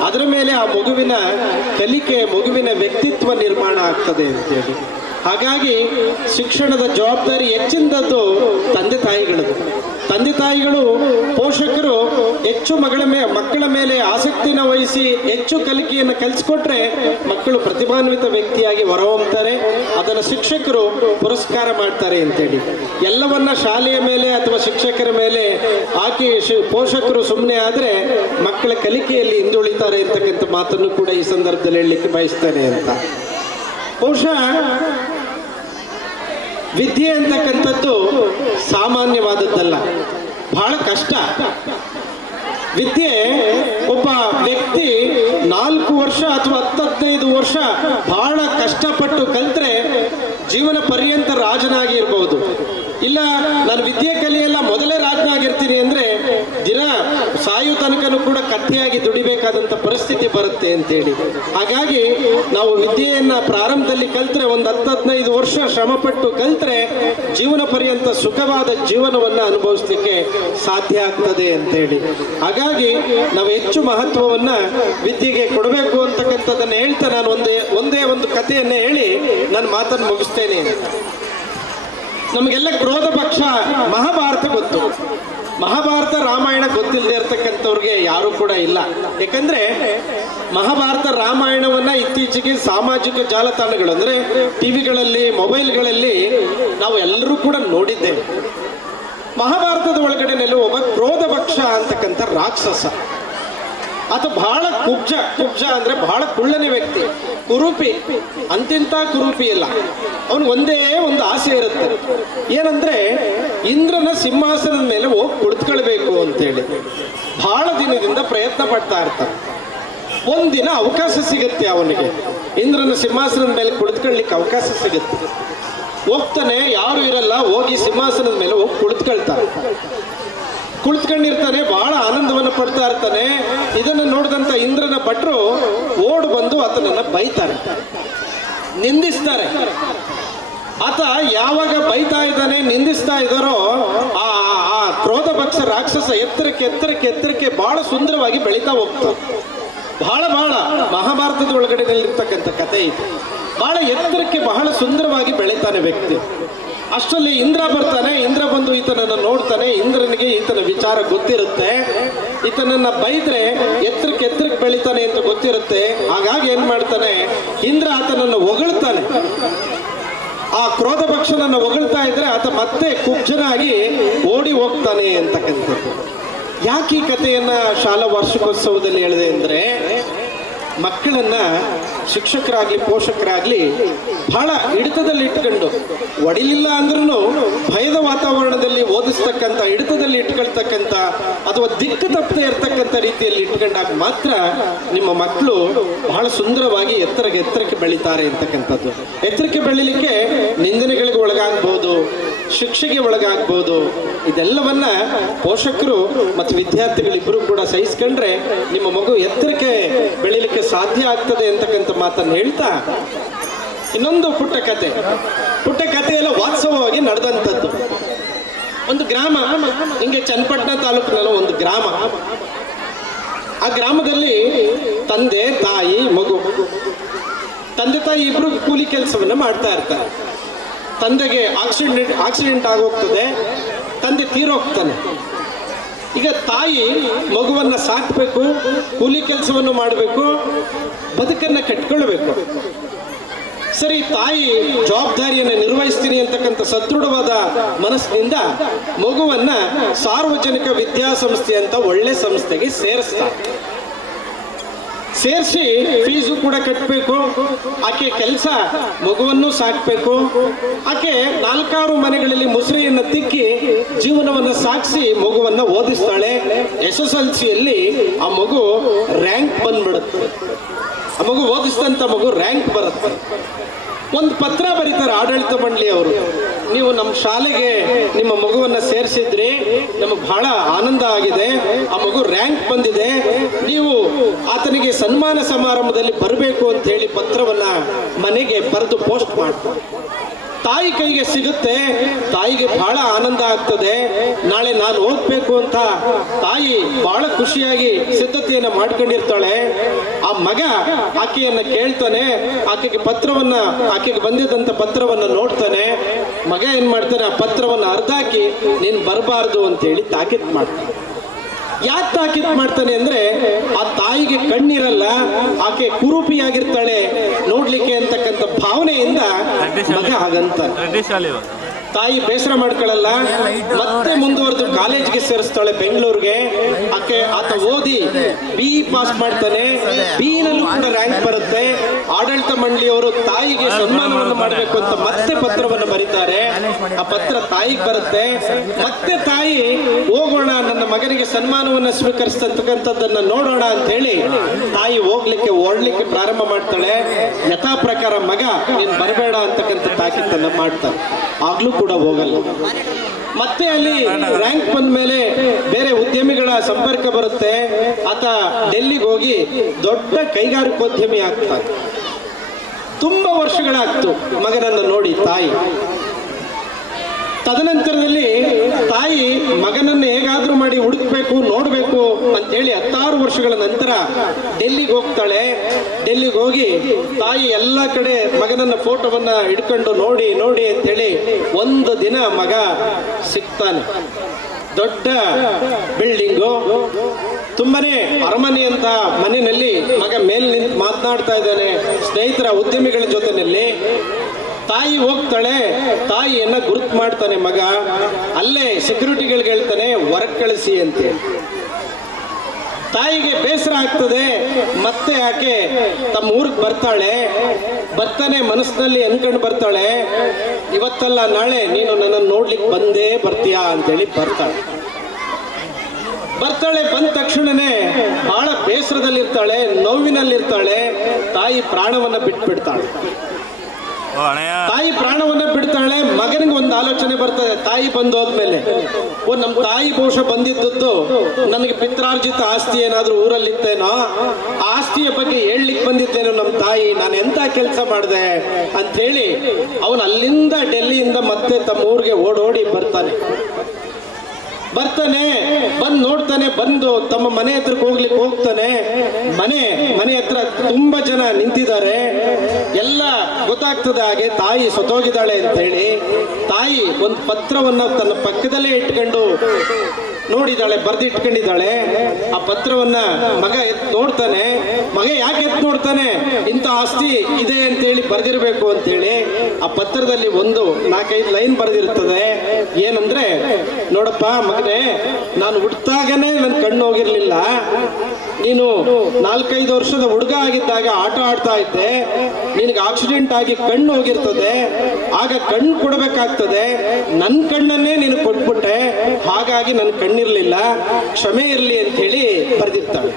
ಅದರ ಮೇಲೆ ಆ ಮಗುವಿನ ಕಲಿಕೆ, ಮಗುವಿನ ವ್ಯಕ್ತಿತ್ವ ನಿರ್ಮಾಣ ಆಗ್ತದೆ ಅಂತೇಳಿ. ಹಾಗಾಗಿ ಶಿಕ್ಷಣದ ಜವಾಬ್ದಾರಿ ಹೆಚ್ಚಿನದ್ದು ತಂದೆ ತಾಯಿಗಳದ್ದು. ತಂದೆ ತಾಯಿಗಳು, ಪೋಷಕರು ಹೆಚ್ಚು ಮಕ್ಕಳ ಮೇಲೆ ಆಸಕ್ತಿನ ವಹಿಸಿ ಹೆಚ್ಚು ಕಲಿಕೆಯನ್ನು ಕಲಿಸ್ಕೊಟ್ರೆ ಮಕ್ಕಳು ಪ್ರತಿಭಾನ್ವಿತ ವ್ಯಕ್ತಿಯಾಗಿ ಹೊರಹೊಮ್ಮುತ್ತಾರೆ. ಅದನ್ನು ಶಿಕ್ಷಕರು ಪುರಸ್ಕಾರ ಮಾಡ್ತಾರೆ ಅಂತೇಳಿ. ಎಲ್ಲವನ್ನ ಶಾಲೆಯ ಮೇಲೆ ಅಥವಾ ಶಿಕ್ಷಕರ ಮೇಲೆ ಹಾಕಿ ಪೋಷಕರು ಸುಮ್ಮನೆ ಆದರೆ ಮಕ್ಕಳ ಕಲಿಕೆಯಲ್ಲಿ ಹಿಂದುಳಿತಾರೆ ಅಂತಕ್ಕಂಥ ಮಾತನ್ನು ಕೂಡ ಈ ಸಂದರ್ಭದಲ್ಲಿ ಹೇಳಲಿಕ್ಕೆ ಬಯಸ್ತೇನೆ ಅಂತ. ಬಹುಶಃ ವಿದ್ಯೆ ಅಂತಕ್ಕಂಥದ್ದು ಸಾಮಾನ್ಯವಾದದ್ದಲ್ಲ, ಬಹಳ ಕಷ್ಟ. ವಿದ್ಯೆ ಒಬ್ಬ ವ್ಯಕ್ತಿ 4 4 ವರ್ಷ ಅಥವಾ 10-15 ವರ್ಷ ಬಹಳ ಕಷ್ಟಪಟ್ಟು ಕಲ್ತ್ರೆ ಜೀವನ ಪರ್ಯಂತ ರಾಜನಾಗಿ ಇರಬಹುದು. ಇಲ್ಲ ನಾನು ವಿದ್ಯೆ ಕಲಿಯಲ್ಲ ಮೊದಲೇ ರಾಜನಾಗಿರ್ತೀನಿ ಅಂದ್ರೆ ದಿನ ಸಾಯು ತನಕನೂ ಕೂಡ ಕತ್ತಿಯಾಗಿ ದುಡಿಬೇಕಾದಂತ ಪರಿಸ್ಥಿತಿ ಬರುತ್ತೆ ಅಂತೇಳಿ. ಹಾಗಾಗಿ ನಾವು ವಿದ್ಯೆಯನ್ನ ಪ್ರಾರಂಭದಲ್ಲಿ ಕಲ್ತ್ರೆ ಒಂದು 10-15 ವರ್ಷ ಶ್ರಮಪಟ್ಟು ಕಲ್ತ್ರೆ ಜೀವನ ಪರ್ಯಂತ ಸುಖವಾದ ಜೀವನವನ್ನ ಅನುಭವಿಸ್ಲಿಕ್ಕೆ ಸಾಧ್ಯ ಆಗ್ತದೆ ಅಂತೇಳಿ. ಹಾಗಾಗಿ ನಾವು ಹೆಚ್ಚು ಮಹತ್ವವನ್ನ ವಿದ್ಯೆಗೆ ಕೊಡಬೇಕು ಅಂತಕ್ಕಂಥದ್ದನ್ನ ಹೇಳ್ತಾ ನಾನು ಒಂದೇ ಒಂದು ಕಥೆಯನ್ನ ಹೇಳಿ ನನ್ನ ಮಾತನ್ನು ಮುಗಿಸ್ತೇನೆ. ನಮಗೆಲ್ಲ ಕ್ರೋಧ ಪಕ್ಷ ಮಹಾಭಾರತ ಗೊತ್ತು. ಮಹಾಭಾರತ ರಾಮಾಯಣ ಗೊತ್ತಿಲ್ಲದೆ ಇರ್ತಕ್ಕಂಥವ್ರಿಗೆ ಯಾರು ಕೂಡ ಇಲ್ಲ. ಯಾಕಂದ್ರೆ ಮಹಾಭಾರತ ರಾಮಾಯಣವನ್ನ ಇತ್ತೀಚೆಗೆ ಸಾಮಾಜಿಕ ಜಾಲತಾಣಗಳು ಅಂದ್ರೆ ಟಿವಿಗಳಲ್ಲಿ ಮೊಬೈಲ್ಗಳಲ್ಲಿ ನಾವು ಎಲ್ಲರೂ ಕೂಡ ನೋಡಿದ್ದೇವೆ. ಮಹಾಭಾರತದ ಒಳಗಡೆನೆಲ್ಲ ಒಬ್ಬ ಕ್ರೋಧ ಪಕ್ಷ ಅಂತಕ್ಕಂಥ ರಾಕ್ಷಸ. ಆತ ಬಹಳ ಕುಬ್ಜ ಅಂದ್ರೆ ಬಹಳ ಕುಳ್ಳನೆ ವ್ಯಕ್ತಿ, ಕುರೂಪಿ, ಅಂತಿಂತ ಕುರೂಪಿ ಇಲ್ಲ. ಅವನು ಒಂದೇ ಒಂದು ಆಸೆ ಇರುತ್ತೆ, ಏನಂದ್ರೆ ಇಂದ್ರನ ಸಿಂಹಾಸನದ ಮೇಲೆ ಹೋಗಿ ಕುಳಿತುಕೊಳ್ಬೇಕು ಅಂತೇಳಿ ಬಹಳ ದಿನದಿಂದ ಪ್ರಯತ್ನ ಪಡ್ತಾ ಇರ್ತಾನೆ. ಒಂದಿನ ಅವಕಾಶ ಸಿಗುತ್ತೆ ಅವನಿಗೆ, ಇಂದ್ರನ ಸಿಂಹಾಸನದ ಮೇಲೆ ಕುಳಿತುಕೊಳ್ಳಿಕ್ಕೆ ಅವಕಾಶ ಸಿಗುತ್ತೆ. ಹೋಗ್ತಾನೆ, ಯಾರು ಇರಲ್ಲ, ಹೋಗಿ ಸಿಂಹಾಸನದ ಮೇಲೆ ಹೋಗಿ ಕುಳಿತುಕೊಂಡಿರ್ತಾನೆ, ಬಹಳ ಆನಂದವನ್ನು ಪಡ್ತಾ ಇರ್ತಾನೆ. ಇದನ್ನು ನೋಡಿದಂತ ಇಂದ್ರನ ಭಟ್ರು ಓಡ್ ಬಂದು ಆತನನ್ನ ಬೈತಾರೆ, ನಿಂದಿಸ್ತಾರೆ. ಆತ ಯಾವಾಗ ಬೈತಾ ಇದ್ದಾನೆ, ನಿಂದಿಸ್ತಾ ಇದ್ದಾರೋ ಆ ಕ್ರೋಧ ಪಕ್ಷ ರಾಕ್ಷಸ ಎತ್ತರಕ್ಕೆ ಬಹಳ ಸುಂದರವಾಗಿ ಬೆಳೀತಾ ಹೋಗ್ತಾನೆ. ಬಹಳ ಮಹಾಭಾರತದ ಒಳಗಡೆ ಇರ್ತಕ್ಕಂಥ ಕಥೆ ಇದು. ಬಹಳ ಎತ್ತರಕ್ಕೆ ಬಹಳ ಸುಂದರವಾಗಿ ಬೆಳೀತಾನೆ ವ್ಯಕ್ತಿ. ಅಷ್ಟರಲ್ಲಿ ಇಂದ್ರ ಬರ್ತಾನೆ. ಇಂದ್ರ ಬಂದು ಈತನನ್ನ ನೋಡ್ತಾನೆ. ಇಂದ್ರನಿಗೆ ಈತನ ವಿಚಾರ ಗೊತ್ತಿರುತ್ತೆ, ಈತನನ್ನ ಬೈದ್ರೆ ಎತ್ತರಕ್ಕೆ ಬೆಳಿತಾನೆ ಅಂತ ಗೊತ್ತಿರುತ್ತೆ. ಹಾಗಾಗಿ ಏನ್ ಮಾಡ್ತಾನೆ, ಇಂದ್ರ ಆತನನ್ನು ಹೊಗಳ್ತಾನೆ. ಆ ಕ್ರೋಧ ಪಕ್ಷನನ್ನು ಹೊಗಳ್ತಾ ಇದ್ರೆ ಆತ ಮತ್ತೆ ಕುಬ್ಜನಾಗಿ ಓಡಿ ಹೋಗ್ತಾನೆ ಅಂತಕ್ಕಂಥದ್ದು. ಯಾಕೆ ಈ ಕಥೆಯನ್ನ ಶಾಲಾ ವಾರ್ಷಿಕೋತ್ಸವದಲ್ಲಿ ಹೇಳಿದೆ ಅಂದ್ರೆ, ಮಕ್ಕಳನ್ನ ಶಿಕ್ಷಕರಾಗ್ಲಿ ಪೋಷಕರಾಗ್ಲಿ ಬಹಳ ಹಿಡಿತದಲ್ಲಿ ಇಟ್ಕೊಂಡು, ಒಡಿಲಿಲ್ಲ ಅಂದ್ರೂ ಭಯದ ವಾತಾವರಣದಲ್ಲಿ ಓದಿಸ್ತಕ್ಕಂಥ, ಹಿಡಿತದಲ್ಲಿ ಇಟ್ಕೊಳ್ತಕ್ಕಂಥ ಅಥವಾ ದಿಕ್ಕು ತಪ್ಪದೆ ಇರ್ತಕ್ಕಂಥ ರೀತಿಯಲ್ಲಿ ಇಟ್ಕೊಂಡಾಗ ಮಾತ್ರ ನಿಮ್ಮ ಮಕ್ಕಳು ಬಹಳ ಸುಂದರವಾಗಿ ಎತ್ತರಕ್ಕೆ ಬೆಳೀತಾರೆ ಅಂತಕ್ಕಂಥದ್ದು. ಎತ್ತರಕ್ಕೆ ಬೆಳಿಲಿಕ್ಕೆ ನಿಂದನೆಗಳಿಗೆ ಒಳಗಾಗ್ಬೋದು, ಶಿಕ್ಷೆಗೆ ಒಳಗಾಗ್ಬೋದು. ಇದೆಲ್ಲವನ್ನ ಪೋಷಕರು ಮತ್ತು ವಿದ್ಯಾರ್ಥಿಗಳಿಬ್ಬರು ಕೂಡ ಸಹಿಸ್ಕೊಂಡ್ರೆ ನಿಮ್ಮ ಮಗು ಎತ್ತರಕ್ಕೆ ಬೆಳಿಲಿಕ್ಕೆ ಸಾಧ್ಯ ಆಗ್ತದೆ ಅಂತಕ್ಕಂಥ ಮಾತನ್ನು ಹೇಳ್ತಾ, ಇನ್ನೊಂದು ಪುಟ್ಟ ಕಥೆ ಎಲ್ಲ ವಾಸ್ತವವಾಗಿ ನಡೆದಂಥದ್ದು. ಒಂದು ಗ್ರಾಮ, ಹಿಂಗೆ ಚನ್ನಪಟ್ಟಣ ತಾಲೂಕಿನಲ್ಲಿ ಒಂದು ಗ್ರಾಮ. ಆ ಗ್ರಾಮದಲ್ಲಿ ತಂದೆ ತಾಯಿ ಮಗು, ತಂದೆ ತಾಯಿ ಇಬ್ರು ಕೂಲಿ ಕೆಲಸವನ್ನ ಮಾಡ್ತಾ ಇರ್ತಾರೆ. ತಂದೆಗೆ ಆಕ್ಸಿಡೆಂಟ್ ಆಗೋಗ್ತದೆ, ತಂದೆ ತೀರೋಗ್ತಾನೆ. ಈಗ ತಾಯಿ ಮಗುವನ್ನ ಸಾಕಬೇಕು, ಕೂಲಿ ಕೆಲಸವನ್ನು ಮಾಡಬೇಕು, ಬದುಕನ್ನ ಕಟ್ಕೊಳ್ಬೇಕು. ಸರಿ, ತಾಯಿ ಜವಾಬ್ದಾರಿಯನ್ನು ನಿರ್ವಹಿಸ್ತೀನಿ ಅಂತಕ್ಕಂಥ ಸದೃಢವಾದ ಮನಸ್ಸಿನಿಂದ ಮಗುವನ್ನ ಸಾರ್ವಜನಿಕ ವಿದ್ಯಾಸಂಸ್ಥೆ ಅಂತ ಒಳ್ಳೆ ಸಂಸ್ಥೆಗೆ ಸೇರಿಸಿ ಫೀಸು ಕೂಡ ಕಟ್ಟಬೇಕು. ಆಕೆ ಕೆಲಸ ಮಗುವನ್ನು ಸಾಕಬೇಕು. ಆಕೆ 4-6 ಮನೆಗಳಲ್ಲಿ ಮುಸುರಿಯನ್ನು ತಿಕ್ಕಿ ಜೀವನವನ್ನು ಸಾಗಿಸಿ ಮಗುವನ್ನ ಓದಿಸ್ತಾಳೆ. SSLCಯಲ್ಲಿ ಆ ಮಗು ರ್ಯಾಂಕ್ ಬಂದ್ಬಿಡುತ್ತೆ. ಆ ಮಗು ಓದಿಸಿದಂಥ ಮಗು ರ್ಯಾಂಕ್ ಬರುತ್ತೆ. ಒಂದು ಪತ್ರ ಬರೀತಾರೆ ಆಡಳಿತ ಮಂಡಳಿಯವರು, ನೀವು ನಮ್ಮ ಶಾಲೆಗೆ ನಿಮ್ಮ ಮಗುವನ್ನ ಸೇರಿಸಿದ್ರಿ, ನಮಗೆ ಬಹಳ ಆನಂದ ಆಗಿದೆ, ಆ ಮಗು ರ್ಯಾಂಕ್ ಬಂದಿದೆ, ನೀವು ಆತನಿಗೆ ಸನ್ಮಾನ ಸಮಾರಂಭದಲ್ಲಿ ಬರಬೇಕು ಅಂತ ಹೇಳಿ ಪತ್ರವನ್ನ ಮನೆಗೆ ಬರೆದು ಪೋಸ್ಟ್ ಮಾಡ್ತಾರೆ. ತಾಯಿ ಕೈಗೆ ಸಿಗುತ್ತೆ. ತಾಯಿಗೆ ಬಹಳ ಆನಂದ ಆಗ್ತದೆ. ನಾಳೆ ನಾನು ಹೋಗ್ಬೇಕು ಅಂತ ತಾಯಿ ಬಹಳ ಖುಷಿಯಾಗಿ ಸಿದ್ಧತೆಯನ್ನ ಮಾಡ್ಕೊಂಡಿರ್ತಾಳೆ. ಆ ಮಗ ಆಕೆಯನ್ನ ಕೇಳ್ತಾನೆ, ಆಕೆಗೆ ಬಂದಿದ್ದಂತ ಪತ್ರವನ್ನ ನೋಡ್ತಾನೆ. ಮಗ ಏನ್ ಮಾಡ್ತಾನೆ, ಆ ಪತ್ರವನ್ನ ಅರ್ಧಾಕಿ ನೀನ್ ಬರಬಾರ್ದು ಅಂತ ಹೇಳಿ ತಾಕೀತ್ ಮಾಡ್ತಾನೆ. ಯಾಕೆ ತಾಕೀತ್ ಮಾಡ್ತಾನೆ ಅಂದ್ರೆ, ಆ ತಾಯಿಗೆ ಕಣ್ಣಿರಲ್ಲ, ಆಕೆ ಕುರೂಪಿಯಾಗಿರ್ತಾಳೆ ನೋಡ್ಲಿಕ್ಕೆ ಅಂತಕ್ಕಂಥ ಭಾವನೆಯಿಂದ ಮಗ ಹಾಗಂತ. ತಾಯಿ ಬೇಸರ ಮಾಡ್ಕೊಳ್ಳಲ್ಲ, ಮತ್ತೆ ಮುಂದುವರೆದು ಕಾಲೇಜ್ಗೆ ಸೇರಿಸ್ತಾಳೆ ಬೆಂಗಳೂರಿಗೆ. ಆತ ಓದಿ ಬಿ ಪಾಸ್ ಮಾಡ್ತಾನೆ, ಬಿ ನಲ್ಲೂ ಕೂಡ ರ್ಯಾಂಕ್ ಬರುತ್ತೆ. ಆಡಳಿತ ಮಂಡಳಿಯವರು ತಾಯಿಗೆ ಸನ್ಮಾನವನ್ನು ಮಾಡಬೇಕು ಅಂತ ಮತ್ತೆ ಪತ್ರವನ್ನು ಬರೀತಾರೆ. ಆ ಪತ್ರ ತಾಯಿಗೆ ಬರುತ್ತೆ. ಮತ್ತೆ ತಾಯಿ ಹೋಗೋಣ, ನನ್ನ ಮಗನಿಗೆ ಸನ್ಮಾನವನ್ನು ಸ್ವೀಕರಿಸ್ತಕ್ಕಂಥದ್ದನ್ನ ನೋಡೋಣ ಅಂತ ಹೇಳಿ ತಾಯಿ ಓಡ್ಲಿಕ್ಕೆ ಪ್ರಾರಂಭ ಮಾಡ್ತಾಳೆ. ಯಥಾ ಪ್ರಕಾರ ಮಗ ನೀನ್ ಬರಬೇಡ ಅಂತಕ್ಕಂಥ ತಾಕೀತನ್ನ ಮಾಡ್ತಾನೆ. ಆಗ್ಲೂ ಕೂಡ ಹೋಗಲ್ಲ. ಮತ್ತೆ ಅಲ್ಲಿ ರ್ಯಾಂಕ್ ಬಂದ ಮೇಲೆ ಬೇರೆ ಉದ್ಯಮಿಗಳ ಸಂಪರ್ಕ ಬರುತ್ತೆ. ಆತ ಡೆಲ್ಲಿಗೆ ಹೋಗಿ ದೊಡ್ಡ ಕೈಗಾರಿಕೋದ್ಯಮಿ ಆಗ್ತಾನೆ. ತುಂಬಾ ವರ್ಷಗಳಾಗ್ತು ಮಗನನ್ನು ನೋಡಿ ತಾಯಿ. ತದನಂತರದಲ್ಲಿ ತಾಯಿ ಮಗನನ್ನು ಹೇಗಾದ್ರೂ ಮಾಡಿ ಹುಡುಕ್ಬೇಕು, ನೋಡ್ಬೇಕು ಅಂತೇಳಿ 16 ವರ್ಷಗಳ ನಂತರ ಡೆಲ್ಲಿಗೆ ಹೋಗ್ತಾಳೆ. ಡೆಲ್ಲಿಗೆ ಹೋಗಿ ತಾಯಿ ಎಲ್ಲ ಕಡೆ ಮಗನನ್ನ ಫೋಟೋವನ್ನ ಹಿಡ್ಕೊಂಡು ನೋಡಿ ನೋಡಿ ಅಂತೇಳಿ ಒಂದು ದಿನ ಮಗ ಸಿಗ್ತಾನೆ. ದೊಡ್ಡ ಬಿಲ್ಡಿಂಗು, ತುಂಬಾನೇ ಅರಮನೆ ಅಂತ ಮನೆಯಲ್ಲಿ ಮಗ ಮೇಲೆ ನಿಂತು ಮಾತನಾಡ್ತಾ ಇದ್ದಾನೆ ಸ್ನೇಹಿತರ ಉದ್ಯಮಿಗಳ ಜೊತೆನಲ್ಲಿ. ತಾಯಿ ಹೋಗ್ತಾಳೆ, ತಾಯಿಯನ್ನ ಗುರುತು ಮಾಡ್ತಾನೆ ಮಗ. ಅಲ್ಲೇ ಸೆಕ್ಯೂರಿಟಿಗಳಿಗೆ ಹೇಳ್ತಾನೆ ಹೊರಗೆ ಕಳಿಸಿ ಅಂತ. ತಾಯಿಗೆ ಬೇಸರ ಆಗ್ತದೆ. ಮತ್ತೆ ಆಕೆ ತಮ್ಮ ಊರಿಗೆ ಬರ್ತಾನೆ ಮನಸ್ಸಿನಲ್ಲಿ ಅನ್ಕೊಂಡು ಬರ್ತಾಳೆ, ಇವತ್ತಲ್ಲ ನಾಳೆ ನೀನು ನನ್ನನ್ನು ನೋಡ್ಲಿಕ್ಕೆ ಬಂದೇ ಬರ್ತೀಯಾ ಅಂತೇಳಿ ಬರ್ತಾಳೆ. ಬಂದ ತಕ್ಷಣನೇ ಬಹಳ ಬೇಸರದಲ್ಲಿರ್ತಾಳೆ, ನೋವಿನಲ್ಲಿರ್ತಾಳೆ. ತಾಯಿ ಪ್ರಾಣವನ್ನ ಬಿಟ್ಬಿಡ್ತಾಳೆ. ಮಗನಿಗೆ ಒಂದು ಆಲೋಚನೆ ಬರ್ತದೆ. ತಾಯಿ ಬಂದು ಹೋದ್ಮೇಲೆ ನಮ್ಮ ತಾಯಿ ಬಹುಶಃ ಬಂದಿದ್ದದ್ದು ನನಗೆ ಪಿತ್ರಾರ್ಜಿತ ಆಸ್ತಿ ಏನಾದ್ರೂ ಊರಲ್ಲಿತ್ತೇನೋ, ಆಸ್ತಿಯ ಬಗ್ಗೆ ಹೇಳಲಿಕ್ಕೆ ಬಂದಿದ್ದೇನೋ ನಮ್ಮ ತಾಯಿ, ನಾನು ಎಂತ ಕೆಲಸ ಮಾಡಿದೆ ಅಂತ ಹೇಳಿ ಅವನು ಅಲ್ಲಿಂದ ಡೆಲ್ಲಿಯಿಂದ ಮತ್ತೆ ತಮ್ಮ ಊರಿಗೆ ಓಡೋಡಿ ಬರ್ತಾನೆ. ಬಂದು ನೋಡ್ತಾನೆ. ಬಂದು ತಮ್ಮ ಮನೆ ಹತ್ರಕ್ಕೆ ಹೋಗ್ತಾನೆ. ಮನೆ ಹತ್ರ ತುಂಬಾ ಜನ ನಿಂತಿದ್ದಾರೆ. ಎಲ್ಲ ಗೊತ್ತಾಗ್ತದೆ ಹಾಗೆ ತಾಯಿ ಸತ್ತೋಗಿದ್ದಾಳೆ ಅಂತ ಹೇಳಿ. ತಾಯಿ ಒಂದು ಪತ್ರವನ್ನ ತನ್ನ ಪಕ್ಕದಲ್ಲೇ ಇಟ್ಕೊಂಡು ನೋಡಿದಾಳೆ, ಬರ್ದಿಟ್ಕೊಂಡಿದ್ದಾಳೆ. ಆ ಪತ್ರವನ್ನ ಮಗ ನೋಡ್ತಾನೆ. ಮಗ ಯಾಕೆ ನೋಡ್ತಾನೆ, ಇಂಥ ಆಸ್ತಿ ಇದೆ ಅಂತೇಳಿ ಬರ್ದಿರ್ಬೇಕು ಅಂತೇಳಿ. ಆ ಪತ್ರದಲ್ಲಿ ಒಂದು 4-5 ಲೈನ್ ಬರ್ದಿರ್ತದೆ. ಏನಂದ್ರೆ, ನೋಡಪ್ಪ ಮಗನೇ, ನಾನು ಹುಟ್ಟಾಗನೇ ನನ್ನ ಕಣ್ಣು ಹೋಗಿರ್ಲಿಲ್ಲ. ನೀನು 4-5 ವರ್ಷದ ಹುಡುಗ ಆಗಿದ್ದಾಗ ಆಟ ಆಡ್ತಾ ಇದ್ದೆ. ನಿನಗೆ ಆಕ್ಸಿಡೆಂಟ್ ಆಗಿ ಕಣ್ಣು ಹೋಗಿರ್ತದೆ. ಆಗ ಕಣ್ಣು ಕೊಡಬೇಕಾಗ್ತದೆ. ನನ್ನ ಕಣ್ಣನ್ನೇ ನೀನು ಕೊಟ್ಬಿಟ್ಟೆ. ಹಾಗಾಗಿ ನನ್ನ ಕಣ್ಣಿರ್ಲಿಲ್ಲ, ಕ್ಷಮೆ ಇರಲಿ ಅಂತ ಹೇಳಿ ಬರೆದಿರ್ತಾಳೆ.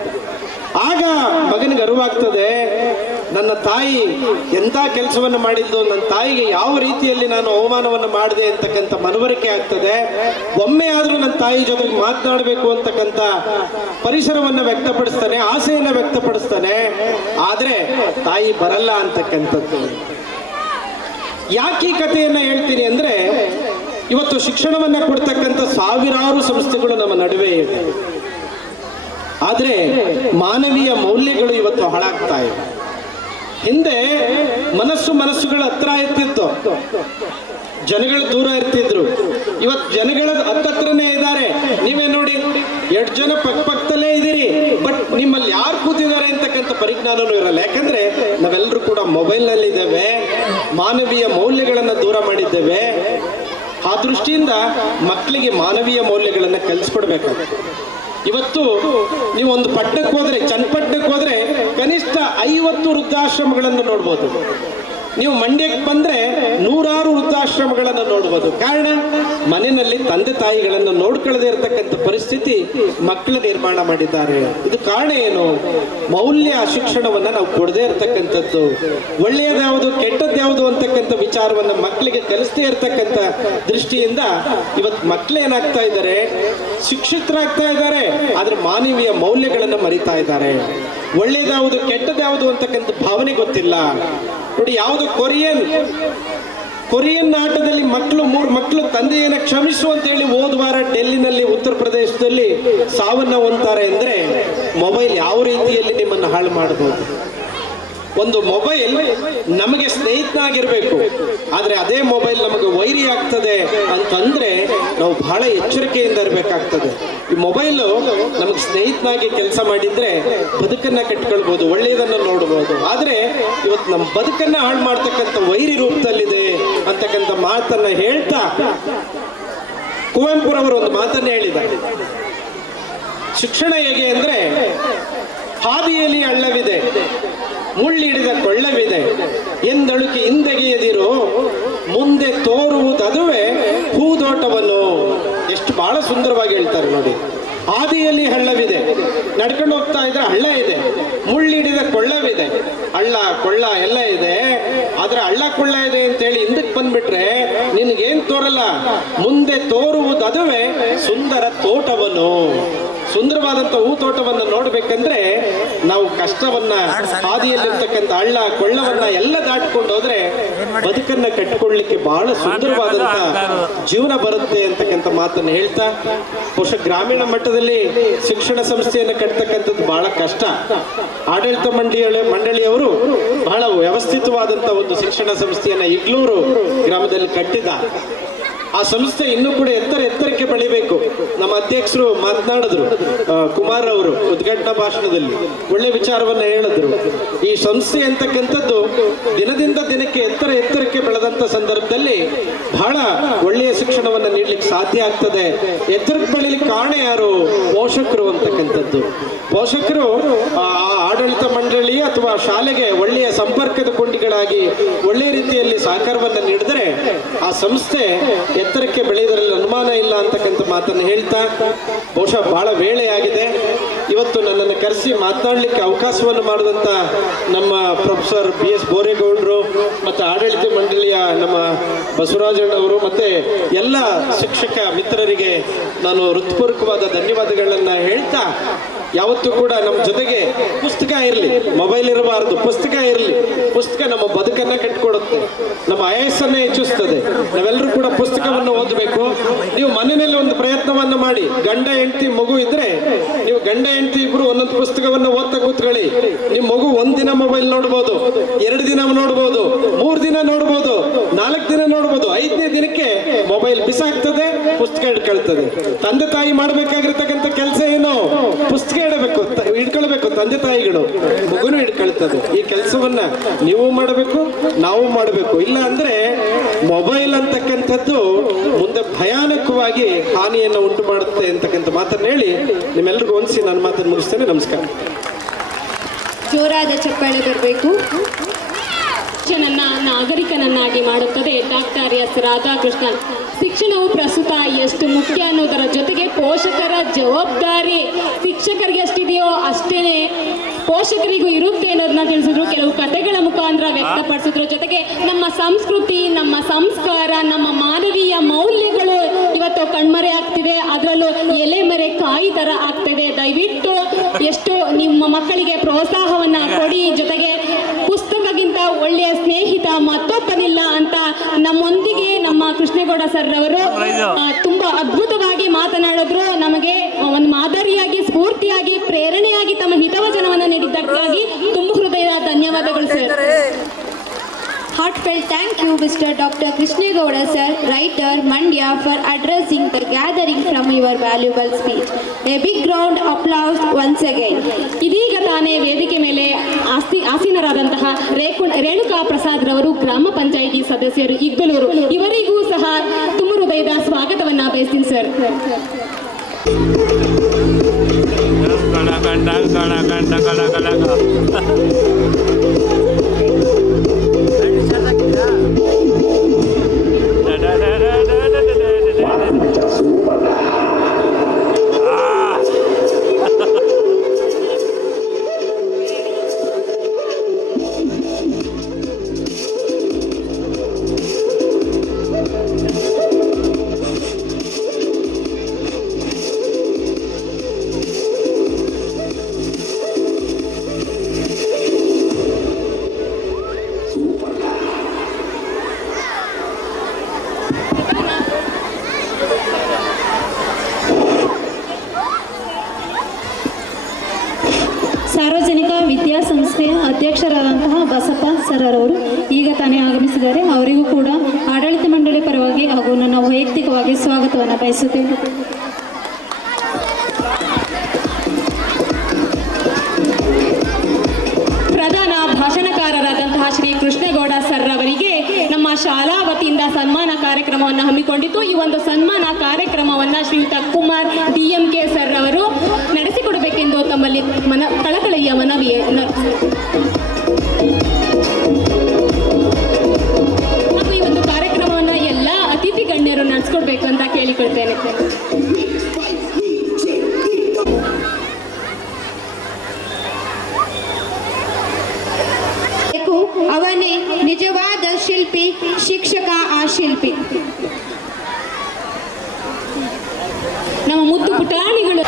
ಆಗ ಮಗನಿಗೆ ಅರಿವಾಗ್ತದೆ, ನನ್ನ ತಾಯಿ ಎಂಥ ಕೆಲಸವನ್ನು ಮಾಡಿದ್ದು, ನನ್ನ ತಾಯಿಗೆ ಯಾವ ರೀತಿಯಲ್ಲಿ ನಾನು ಅವಮಾನವನ್ನು ಮಾಡಿದೆ ಅಂತಕ್ಕಂಥ ಮನವರಿಕೆ ಆಗ್ತದೆ. ಒಮ್ಮೆ ಆದ್ರೂ ನನ್ನ ತಾಯಿ ಜೊತೆಗೆ ಮಾತನಾಡಬೇಕು ಅಂತಕ್ಕಂಥ ಪರಿಸರವನ್ನು ವ್ಯಕ್ತಪಡಿಸ್ತಾನೆ, ಆಸೆಯನ್ನು ವ್ಯಕ್ತಪಡಿಸ್ತಾನೆ. ಆದ್ರೆ ತಾಯಿ ಬರಲ್ಲ ಅಂತಕ್ಕಂಥದ್ದು. ಯಾಕೆ ಈ ಕಥೆಯನ್ನ ಹೇಳ್ತೀನಿ ಅಂದ್ರೆ, ಇವತ್ತು ಶಿಕ್ಷಣವನ್ನ ಕೊಡ್ತಕ್ಕಂಥ ಸಾವಿರಾರು ಸಂಸ್ಥೆಗಳು ನಮ್ಮ ನಡುವೆ ಇದೆ. ಆದ್ರೆ ಮಾನವೀಯ ಮೌಲ್ಯಗಳು ಇವತ್ತು ಹಾಳಾಗ್ತಾ ಇವೆ. ಹಿಂದೆ ಮನಸ್ಸುಗಳ ಹತ್ರ ಇರ್ತಿತ್ತು, ಜನಗಳು ದೂರ ಇರ್ತಿದ್ರು. ಇವತ್ತು ಜನಗಳ ಹತ್ತತ್ರನೇ ಇದ್ದಾರೆ. ನೀವೇ ನೋಡಿ, 2 ಜನ ಪಕ್ಕದಲ್ಲೇ ಇದ್ದೀರಿ, ಬಟ್ ನಿಮ್ಮಲ್ಲಿ ಯಾರು ಕೂತಿದ್ದಾರೆ ಅಂತಕ್ಕಂಥ ಪರಿಜ್ಞಾನನೂ ಇರಲ್ಲ. ಯಾಕಂದ್ರೆ ನಾವೆಲ್ಲರೂ ಕೂಡ ಮೊಬೈಲ್ನಲ್ಲಿ ಇದ್ದೇವೆ, ಮಾನವೀಯ ಮೌಲ್ಯಗಳನ್ನ ದೂರ ಮಾಡಿದ್ದೇವೆ. ಆ ದೃಷ್ಟಿಯಿಂದ ಮಕ್ಕಳಿಗೆ ಮಾನವೀಯ ಮೌಲ್ಯಗಳನ್ನ ಕಲಿಸ್ಕೊಡ್ಬೇಕಾಗುತ್ತೆ. ಇವತ್ತು ನೀವು ಒಂದು ಪಟ್ಟಣಕ್ಕೆ ಹೋದ್ರೆ, ಚನ್ನಪಟ್ಟಣಕ್ಕೆ ಹೋದ್ರೆ ಕನಿಷ್ಠ 50 ವೃದ್ಧಾಶ್ರಮಗಳನ್ನು ನೋಡ್ಬೋದು. ನೀವು ಮಂಡ್ಯಕ್ಕೆ ಬಂದ್ರೆ 100 ವೃದ್ಧಾಶ್ರಮಗಳನ್ನು ನೋಡ್ಬೋದು. ಕಾರಣ, ಮನೆಯಲ್ಲಿ ತಂದೆ ತಾಯಿಗಳನ್ನು ನೋಡ್ಕೊಳ್ಳದೆ ಇರತಕ್ಕಂಥ ಪರಿಸ್ಥಿತಿ ಮಕ್ಕಳು ನಿರ್ಮಾಣ ಮಾಡಿದ್ದಾರೆ. ಇದು ಕಾರಣ ಏನು? ಮೌಲ್ಯ ಶಿಕ್ಷಣವನ್ನ ನಾವು ಕೊಡದೇ ಇರತಕ್ಕಂಥದ್ದು. ಒಳ್ಳೆಯದ್ಯಾವುದು ಕೆಟ್ಟದ್ಯಾವುದು ಅಂತಕ್ಕಂಥ ವಿಚಾರವನ್ನ ಮಕ್ಕಳಿಗೆ ಕಲಿಸದೇ ಇರತಕ್ಕಂಥ ದೃಷ್ಟಿಯಿಂದ ಇವತ್ತು ಮಕ್ಕಳು ಏನಾಗ್ತಾ ಇದ್ದಾರೆ, ಶಿಕ್ಷಿತರಾಗ್ತಾ ಇದ್ದಾರೆ, ಆದ್ರೆ ಮಾನವೀಯ ಮೌಲ್ಯಗಳನ್ನು ಮರಿತಾ ಇದ್ದಾರೆ. ಒಳ್ಳೆಯದ್ಯಾವುದು ಕೆಟ್ಟದ್ಯಾವುದು ಅಂತಕ್ಕಂಥ ಭಾವನೆ ಗೊತ್ತಿಲ್ಲ. ನೋಡಿ, ಯಾವುದು ಕೊರಿಯನ್ ಆಟದಲ್ಲಿ ಮೂರು ಮಕ್ಕಳು ತಂದೆಯನ್ನ ಕ್ಷಮಿಸು ಅಂತ ಹೇಳಿ ಹೋದ್ವಾರ ಡೆಲ್ಲಿನಲ್ಲಿ, ಉತ್ತರ ಪ್ರದೇಶದಲ್ಲಿ ಸಾವನ್ನ ಹೊಂತಾರೆ ಅಂದ್ರೆ ಮೊಬೈಲ್ ಯಾವ ರೀತಿಯಲ್ಲಿ ನಿಮ್ಮನ್ನು ಹಾಳು ಮಾಡಬಹುದು. ಒಂದು ಮೊಬೈಲ್ ನಮಗೆ ಸ್ನೇಹಿತನಾಗಿರ್ಬೇಕು, ಆದ್ರೆ ಅದೇ ಮೊಬೈಲ್ ನಮಗೆ ವೈರಿ ಆಗ್ತದೆ ಅಂತಂದ್ರೆ ನಾವು ಬಹಳ ಎಚ್ಚರಿಕೆಯಿಂದ ಇರಬೇಕಾಗ್ತದೆ. ಈ ಮೊಬೈಲು ನಮಗೆ ಸ್ನೇಹಿತನಾಗಿ ಕೆಲಸ ಮಾಡಿದ್ರೆ ಬದುಕನ್ನ ಕಟ್ಕೊಳ್ಬೋದು, ಒಳ್ಳೆಯದನ್ನ ನೋಡ್ಬೋದು. ಆದ್ರೆ ಇವತ್ತು ನಮ್ಮ ಬದುಕನ್ನ ಹಾಳು ಮಾಡ್ತಕ್ಕಂಥ ವೈರಿ ರೂಪದಲ್ಲಿದೆ ಅಂತಕ್ಕಂಥ ಮಾತನ್ನ ಹೇಳ್ತಾ ಕುವೆಂಪುರವರು ಒಂದು ಮಾತನ್ನ ಹೇಳಿದ್ದಾರೆ. ಶಿಕ್ಷಣ ಹೇಗೆ ಅಂದ್ರೆ, ಹಾದಿಯಲ್ಲಿ ಹಳ್ಳವಿದೆ, ಮುಳ್ಳಿಡಿದ ಕೊಳ್ಳವಿದೆ, ಎಂದಳುಕಿ ಹಿಂದೆಗೆಯದಿರು, ಮುಂದೆ ತೋರುವುದದುವೆ ಹೂದೋಟವನ್ನು. ಎಷ್ಟು ಬಹಳ ಸುಂದರವಾಗಿ ಹೇಳ್ತಾರೆ ನೋಡಿ. ಹಾದಿಯಲ್ಲಿ ಹಳ್ಳವಿದೆ, ನಡ್ಕೊಂಡು ಹೋಗ್ತಾ ಇದ್ರೆ ಹಳ್ಳ ಇದೆ, ಮುಳ್ಳಿಡಿದ ಕೊಳ್ಳವಿದೆ, ಹಳ್ಳ ಕೊಳ್ಳ ಎಲ್ಲ ಇದೆ. ಆದ್ರೆ ಹಳ್ಳ ಕೊಳ್ಳ ಇದೆ ಅಂತೇಳಿ ಹಿಂದಕ್ಕೆ ಬಂದ್ಬಿಟ್ರೆ ನಿನಗೇನ್ ತೋರಲ್ಲ, ಮುಂದೆ ತೋರುವುದದುವೆ ಸುಂದರ ತೋಟವನ್ನು. ಸುಂದರವಾದಂಥ ಹೂ ತೋಟವನ್ನು ನೋಡ್ಬೇಕಂದ್ರೆ ನಾವು ಕಷ್ಟವನ್ನ, ಹಾದಿಯಲ್ಲಿರ್ತಕ್ಕಂಥ ಹಳ್ಳ ಕೊಳ್ಳವನ್ನ ಎಲ್ಲ ದಾಟ್ಕೊಂಡು ಹೋದ್ರೆ ಬದುಕನ್ನ ಕಟ್ಟಿಕೊಳ್ಳಿಕ್ಕೆ ಬಹಳ ಸುಂದರವಾದಂತ ಜೀವನ ಬರುತ್ತೆ ಅಂತಕ್ಕಂಥ ಮಾತನ್ನು ಹೇಳ್ತಾ, ಬಹುಶಃ ಗ್ರಾಮೀಣ ಮಟ್ಟದಲ್ಲಿ ಶಿಕ್ಷಣ ಸಂಸ್ಥೆಯನ್ನು ಕಟ್ಟತಕ್ಕಂಥದ್ದು ಬಹಳ ಕಷ್ಟ. ಆಡಳಿತ ಮಂಡಳಿಯವರು ಬಹಳ ವ್ಯವಸ್ಥಿತವಾದಂತ ಒಂದು ಶಿಕ್ಷಣ ಸಂಸ್ಥೆಯನ್ನ ಇಗ್ಲೂರು ಗ್ರಾಮದಲ್ಲಿ ಕಟ್ಟಿದ. ಆ ಸಂಸ್ಥೆ ಇನ್ನೂ ಕೂಡ ಎತ್ತರಕ್ಕೆ ಬೆಳಿಬೇಕು. ನಮ್ಮ ಅಧ್ಯಕ್ಷರು ಮಾತನಾಡಿದ್ರು, ಕುಮಾರ್ ಅವರು ಉದ್ಘಾಟನಾ ಭಾಷಣದಲ್ಲಿ ಒಳ್ಳೆ ವಿಚಾರವನ್ನ ಹೇಳಿದ್ರು. ಈ ಸಂಸ್ಥೆ ಅಂತಕ್ಕಂಥದ್ದು ದಿನದಿಂದ ದಿನಕ್ಕೆ ಎತ್ತರಕ್ಕೆ ಬೆಳೆದಂತ ಸಂದರ್ಭದಲ್ಲಿ ಬಹಳ ಒಳ್ಳೆಯ ಶಿಕ್ಷಣವನ್ನ ನೀಡ್ಲಿಕ್ಕೆ ಸಾಧ್ಯ ಆಗ್ತದೆ. ಎತ್ತರಕ್ಕೆ ಬೆಳಿಲಿಕ್ಕೆ ಕಾರಣ ಯಾರು? ಪೋಷಕರು ಅಂತಕ್ಕಂಥದ್ದು. ಪೋಷಕರು ಆ ಆಡಳಿತ ಮಂಡಳಿ ಅಥವಾ ಶಾಲೆಗೆ ಒಳ್ಳೆಯ ಸಂಪರ್ಕದ ಕೊಂಡಿಗಳಾಗಿ ಒಳ್ಳೆಯ ರೀತಿಯಲ್ಲಿ ಸಹಕಾರವನ್ನ ನೀಡಿದರೆ ಆ ಸಂಸ್ಥೆ ಎತ್ತರಕ್ಕೆ ಬೆಳೆಯುವುದರಲ್ಲಿ ಅನುಮಾನ ಇಲ್ಲ ಅಂತಕ್ಕಂಥ ಮಾತನ್ನು ಹೇಳ್ತಾ, ಬಹುಶಃ ಬಹಳ ವೇಳೆಯಾಗಿದೆ. ಇವತ್ತು ನನ್ನನ್ನು ಕರೆಸಿ ಮಾತನಾಡಲಿಕ್ಕೆ ಅವಕಾಶವನ್ನು ಮಾಡಿದಂಥ ನಮ್ಮ ಪ್ರೊಫೆಸರ್ BS ಬೋರೇಗೌಡರು ಮತ್ತು ಆಡಳಿತ ಮಂಡಳಿಯ ನಮ್ಮ ಬಸವರಾಜಣ್ಣವರು ಮತ್ತೆ ಎಲ್ಲ ಶಿಕ್ಷಕ ಮಿತ್ರರಿಗೆ ನಾನು ಹೃತ್ಪೂರ್ವಕವಾದ ಧನ್ಯವಾದಗಳನ್ನ ಹೇಳ್ತಾ, ಯಾವತ್ತೂ ಕೂಡ ನಮ್ಮ ಜೊತೆಗೆ ಪುಸ್ತಕ ಇರಲಿ, ಮೊಬೈಲ್ ಇರಬಾರದು, ಪುಸ್ತಕ ಇರಲಿ. ಪುಸ್ತಕ ನಮ್ಮ ಬದುಕನ್ನ ಕಟ್ಟಿಕೊಡುತ್ತೆ, ನಮ್ಮ ಆಯಸ್ಸನ್ನೇ ಹೆಚ್ಚಿಸ್ತದೆ. ನಾವೆಲ್ಲರೂ ಕೂಡ ಪುಸ್ತಕವನ್ನು ಓದಬೇಕು. ನೀವು ಮನೆಯಲ್ಲಿ ಒಂದು ಪ್ರಯತ್ನವನ್ನು ಮಾಡಿ, ಗಂಡ ಹೆಂಡತಿ ಮಗು ಇದ್ರೆ ನೀವು ಗಂಡ ಹೆಂಡತಿ ಇಬ್ರು ಒಂದೊಂದು ಪುಸ್ತಕವನ್ನು ಓದ್ತಾ ಕೂತ್ಕೊಳ್ಳಿ. ನಿಮ್ಮ ಮಗು ಒಂದಿನ ಮೊಬೈಲ್ ನೋಡ್ಬೋದು, 2 ದಿನ ನೋಡ್ಬೋದು, 3 ದಿನ ನೋಡ್ಬೋದು, 4 ದಿನ ನೋಡ್ಬೋದು, 5ನೇ ದಿನಕ್ಕೆ ಮೊಬೈಲ್ ಬಿಸಾಕ್ತದೆ, ಪುಸ್ತಕ ಇಟ್ಕೊಳ್ತದೆ. ತಂದೆ ತಾಯಿ ಮಾಡ್ಬೇಕಾಗಿರ್ತಕ್ಕಂಥ ಕೆಲಸ ಏನು? ಪುಸ್ತಕ ಇಟ್ಕೊಳ್ಬೇಕು ತಂದೆ ತಾಯಿಗಳು, ಮಗುನು ಇಟ್ಕೊಳ್ತದೆ. ಈ ಕೆಲಸವನ್ನ ನೀವು ಮಾಡಬೇಕು, ನಾವು ಮಾಡಬೇಕು. ಇಲ್ಲ ಅಂದ್ರೆ ಮೊಬೈಲ್ ಅಂತಕ್ಕಂಥದ್ದು ಮುಂದೆ ಭಯಾನಕವಾಗಿ ಹಾನಿಯನ್ನು ಉಂಟು ಮಾಡುತ್ತೆ ಅಂತಕ್ಕಂಥ ಮಾತನ್ನ ಹೇಳಿ ನಿಮ್ಮೆಲ್ಲರಿಗೂ ಹೊಂದಿಸಿ ನನ್ನ ಮಾತನ್ನು ಮುಗಿಸ್ತೇನೆ. ನಮಸ್ಕಾರ. ಜೋರಾದ ಚಪ್ಪಾಳೆ ಬರಬೇಕು. ಶಿಕ್ಷಣನ ನಾಗರಿಕನನ್ನಾಗಿ ಮಾಡುತ್ತದೆ ಡಾಕ್ಟರ್ ಎಸ್ ರಾಧಾಕೃಷ್ಣನ್. ಶಿಕ್ಷಣವು ಪ್ರಸ್ತುತ ಎಷ್ಟು ಮುಖ್ಯ ಅನ್ನೋದರ ಜೊತೆಗೆ ಪೋಷಕರ ಜವಾಬ್ದಾರಿ ಶಿಕ್ಷಕರಿಗೆ ಎಷ್ಟಿದೆಯೋ ಅಷ್ಟೇ ಪೋಷಕರಿಗೂ ಇರುತ್ತೆ ಅನ್ನೋದನ್ನ ತಿಳಿಸಿದ್ರು. ಕೆಲವು ಕಥೆಗಳ ಮುಖಾಂತರ ವ್ಯಕ್ತಪಡಿಸಿದ್ರು. ಜೊತೆಗೆ ನಮ್ಮ ಸಂಸ್ಕೃತಿ, ನಮ್ಮ ಸಂಸ್ಕಾರ, ನಮ್ಮ ಮಾನವೀಯ ಮೌಲ್ಯಗಳು ಇವತ್ತು ಕಣ್ಮರೆ ಆಗ್ತಿದೆ. ಅದರಲ್ಲೂ ಎಲೆಮರೆ ಕಾಯಿ ತರ ಆಗ್ತಿದೆ. ದಯವಿಟ್ಟು ಎಷ್ಟು ನಿಮ್ಮ ಮಕ್ಕಳಿಗೆ ಪ್ರೋತ್ಸಾಹವನ್ನ ಕೊಡಿ. ಜೊತೆಗೆ ಪುಸ್ತಕಕ್ಕಿಂತ ಒಳ್ಳೆಯ ಸ್ನೇಹಿತ ಮತ್ತೊಬ್ಬನಿಲ್ಲ ಅಂತ ನಮ್ಮೊಂದಿಗೆ ನಮ್ಮ ಕೃಷ್ಣೇಗೌಡ ಸರ್ ಅವರು ತುಂಬಾ ಅದ್ಭುತವಾಗಿ ಮಾತನಾಡಿದ್ರು. ನಮಗೆ ಒಂದು ಮಾದರಿಯಾಗಿ, ಸ್ಫೂರ್ತಿಯಾಗಿ, ಪ್ರೇರಣೆಯಾಗಿ ತಮ್ಮ ಹಿತವಚನವನ್ನು ನೀಡಿದ್ದಕ್ಕಾಗಿ ತುಂಬ ಹೃದಯದ ಧನ್ಯವಾದಗಳು sir. Heartfelt thank you, Mr. Dr. Krishnegowda sir, writer, Mandya, for addressing the gathering from your valuable speech. A big round applause once again. ಇದೀಗ ತಾನೇ ವೇದಿಕೆ ಮೇಲೆ ಆಸೀನರಾದಂತಹ ರೇಣುಕಾ ಪ್ರಸಾದ್ ರವರು ಗ್ರಾಮ ಪಂಚಾಯಿತಿ ಸದಸ್ಯರು ಇಗ್ಗಲೂರು, ಇವರಿಗೂ ಸಹ ತುಂಬ ಹೃದಯದ ಸ್ವಾಗತವನ್ನ ಬಯಸ್ತೀನಿ ಸರ್. ಸಾರ್ವಜನಿಕ ವಿದ್ಯಾಸಂಸ್ಥೆಯ ಅಧ್ಯಕ್ಷರಾದಂತಹ ಬಸಪ್ಪ ಸರ್ ಅವರು ಈಗ ತಾನೇ ಆಗಮಿಸಿದ್ದಾರೆ. ಅವರಿಗೂ ಕೂಡ ಆಡಳಿತ ಮಂಡಳಿ ಪರವಾಗಿ ಹಾಗೂ ನನ್ನ ವೈಯಕ್ತಿಕವಾಗಿ ಸ್ವಾಗತವನ್ನು ಬಯಸುತ್ತೇನೆ. ಶಾಲಾ ವತಿಯಿಂದ ಸನ್ಮಾನ ಕಾರ್ಯಕ್ರಮವನ್ನು ಹಮ್ಮಿಕೊಂಡಿತ್ತು. ಈ ಒಂದು ಸನ್ಮಾನ ಕಾರ್ಯಕ್ರಮವನ್ನು ಶ್ರೀಯುತ ಕುಮಾರ್ DMK ಸರ್ ಅವರು ನಡೆಸಿಕೊಡಬೇಕೆಂದು ತಮ್ಮಲ್ಲಿ ಕಳಕಳಿಯ ಮನವಿಯನ್ನು ಹಾಗೂ ಈ ಒಂದು ಕಾರ್ಯಕ್ರಮವನ್ನು ಎಲ್ಲ ಅತಿಥಿ ಗಣ್ಯರು ನಡೆಸ್ಕೊಡ್ಬೇಕು ಅಂತ ಕೇಳಿಕೊಳ್ತೇನೆ. ಅವನೇ ನಿಜವಾದ ಶಿಲ್ಪಿ, ಶಿಕ್ಷಕ ಆ ಶಿಲ್ಪಿ. ನಮ್ಮ ಮುದ್ದು ಪುಟಾಣಿಗಳು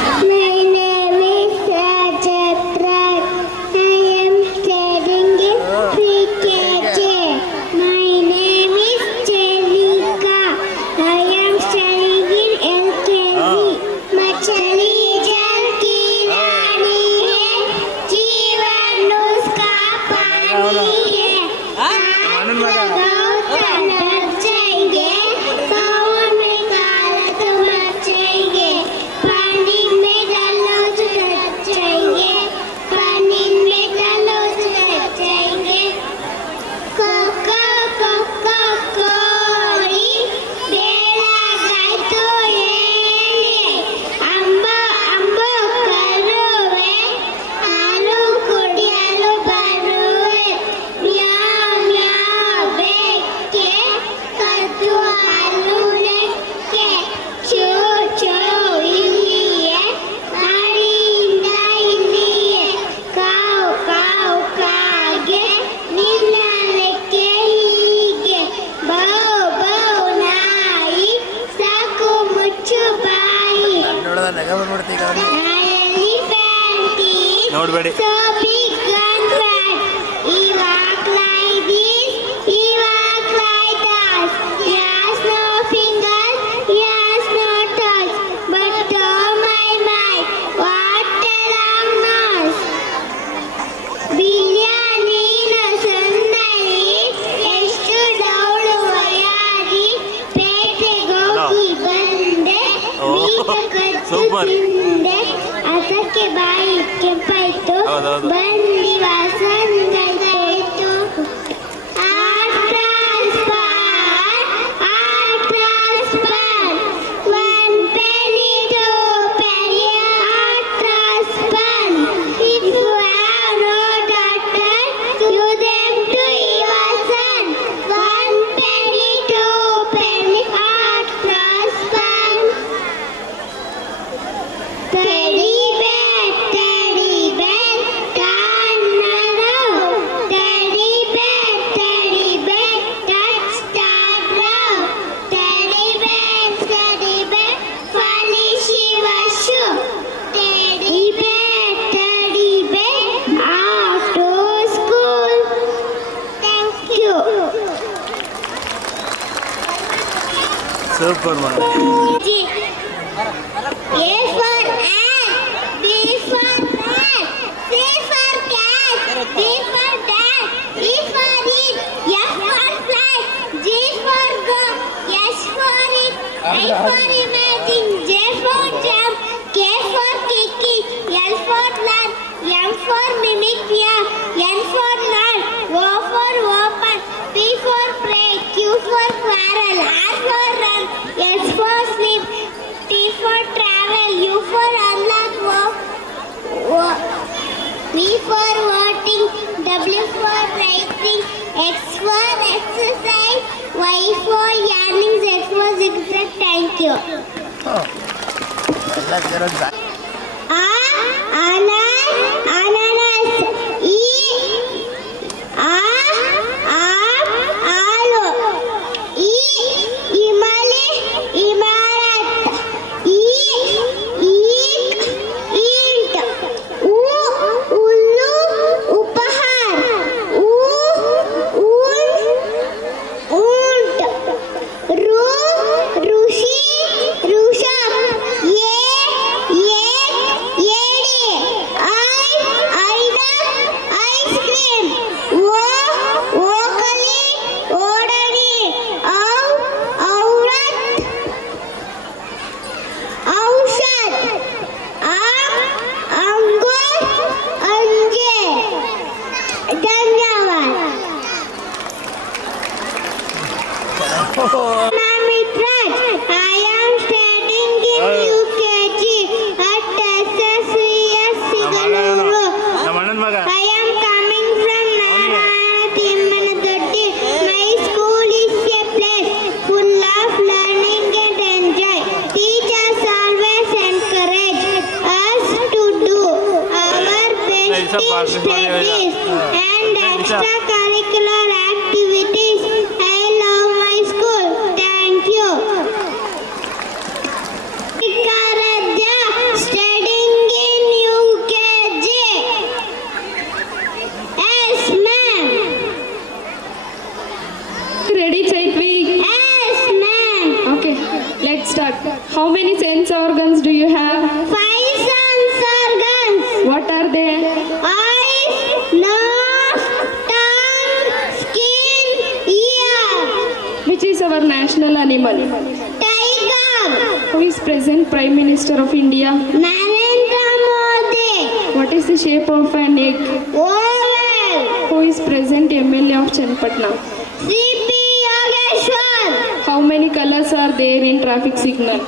ನೋಡ್ಬೇಡಿ. ಸೂಪರ್. ಅದಕ್ಕೆ ಬಾಯಿ ಕೆಂಪಾಯ್ತು, ಬನ್ನಿ ವಸಂತಾಯ್ತು. One penny, two penny, if you have no daughter, give them to your son. One penny, two penny, Teddy bear, turn around. Teddy bear, touch the ground. Teddy bear, polish your shoe. Teddy bear, off to school. Thank you. Super man. A for ant, B for bat, C for cat, D for dad, E for eat, F for fly, G for go, H for it, I for imagine, J for jump, K for kiki, L for learn, M for mimic, N for nerd, O for open, P for pray, Q for quarrel, R for run, S for sleep, T for travel, U for unlock, V for voting, W for writing, X for exercise, Y for yarning, Z for zigzag. Thank you. Ananas, E, आलू, E, इमारत, ईंट, उल्लू, उपहार, ऊंट, ऋषि, ऋषभ, एड़ी, I am studying in UKG at SSVS Sigaluru. I am coming from Nananatimmanadatti. My school is a place full of learning and enjoy. Teachers always encourage us to do our best in studies and extracurricular activities. I love my school. Thank you. Karadya, studying in UKG. Yes, ma'am. Ready, Chaitvi? Yes, ma'am. Okay, let's start. How many sense organs do you have? 5 sense organs. What are they? Eyes, nose, tongue, skin, ear. Which is our national animal? Tiger. Who is present Prime Minister of India? Narendra Modi. What is the shape of an egg? Oval. Who is present MLA of Chenapatna? CP Yogeshwar. How many colors are there in traffic signal? 3.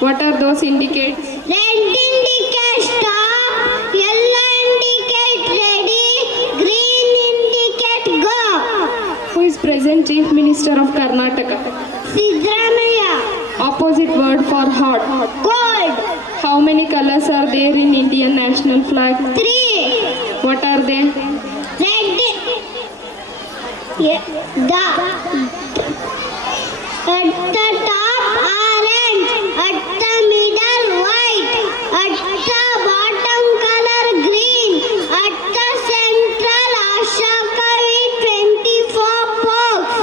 What are those indicates? Red indicate stop, yellow indicate ready, green indicate go. Who is present Chief Minister of Karnataka? Sidramaya. Opposite word for hot. Cold. How many colors are there in Indian national flag? 3. What are they? Red. At the top orange, at the middle white, at the bottom color green, at the central Ashoka with 24 pokes.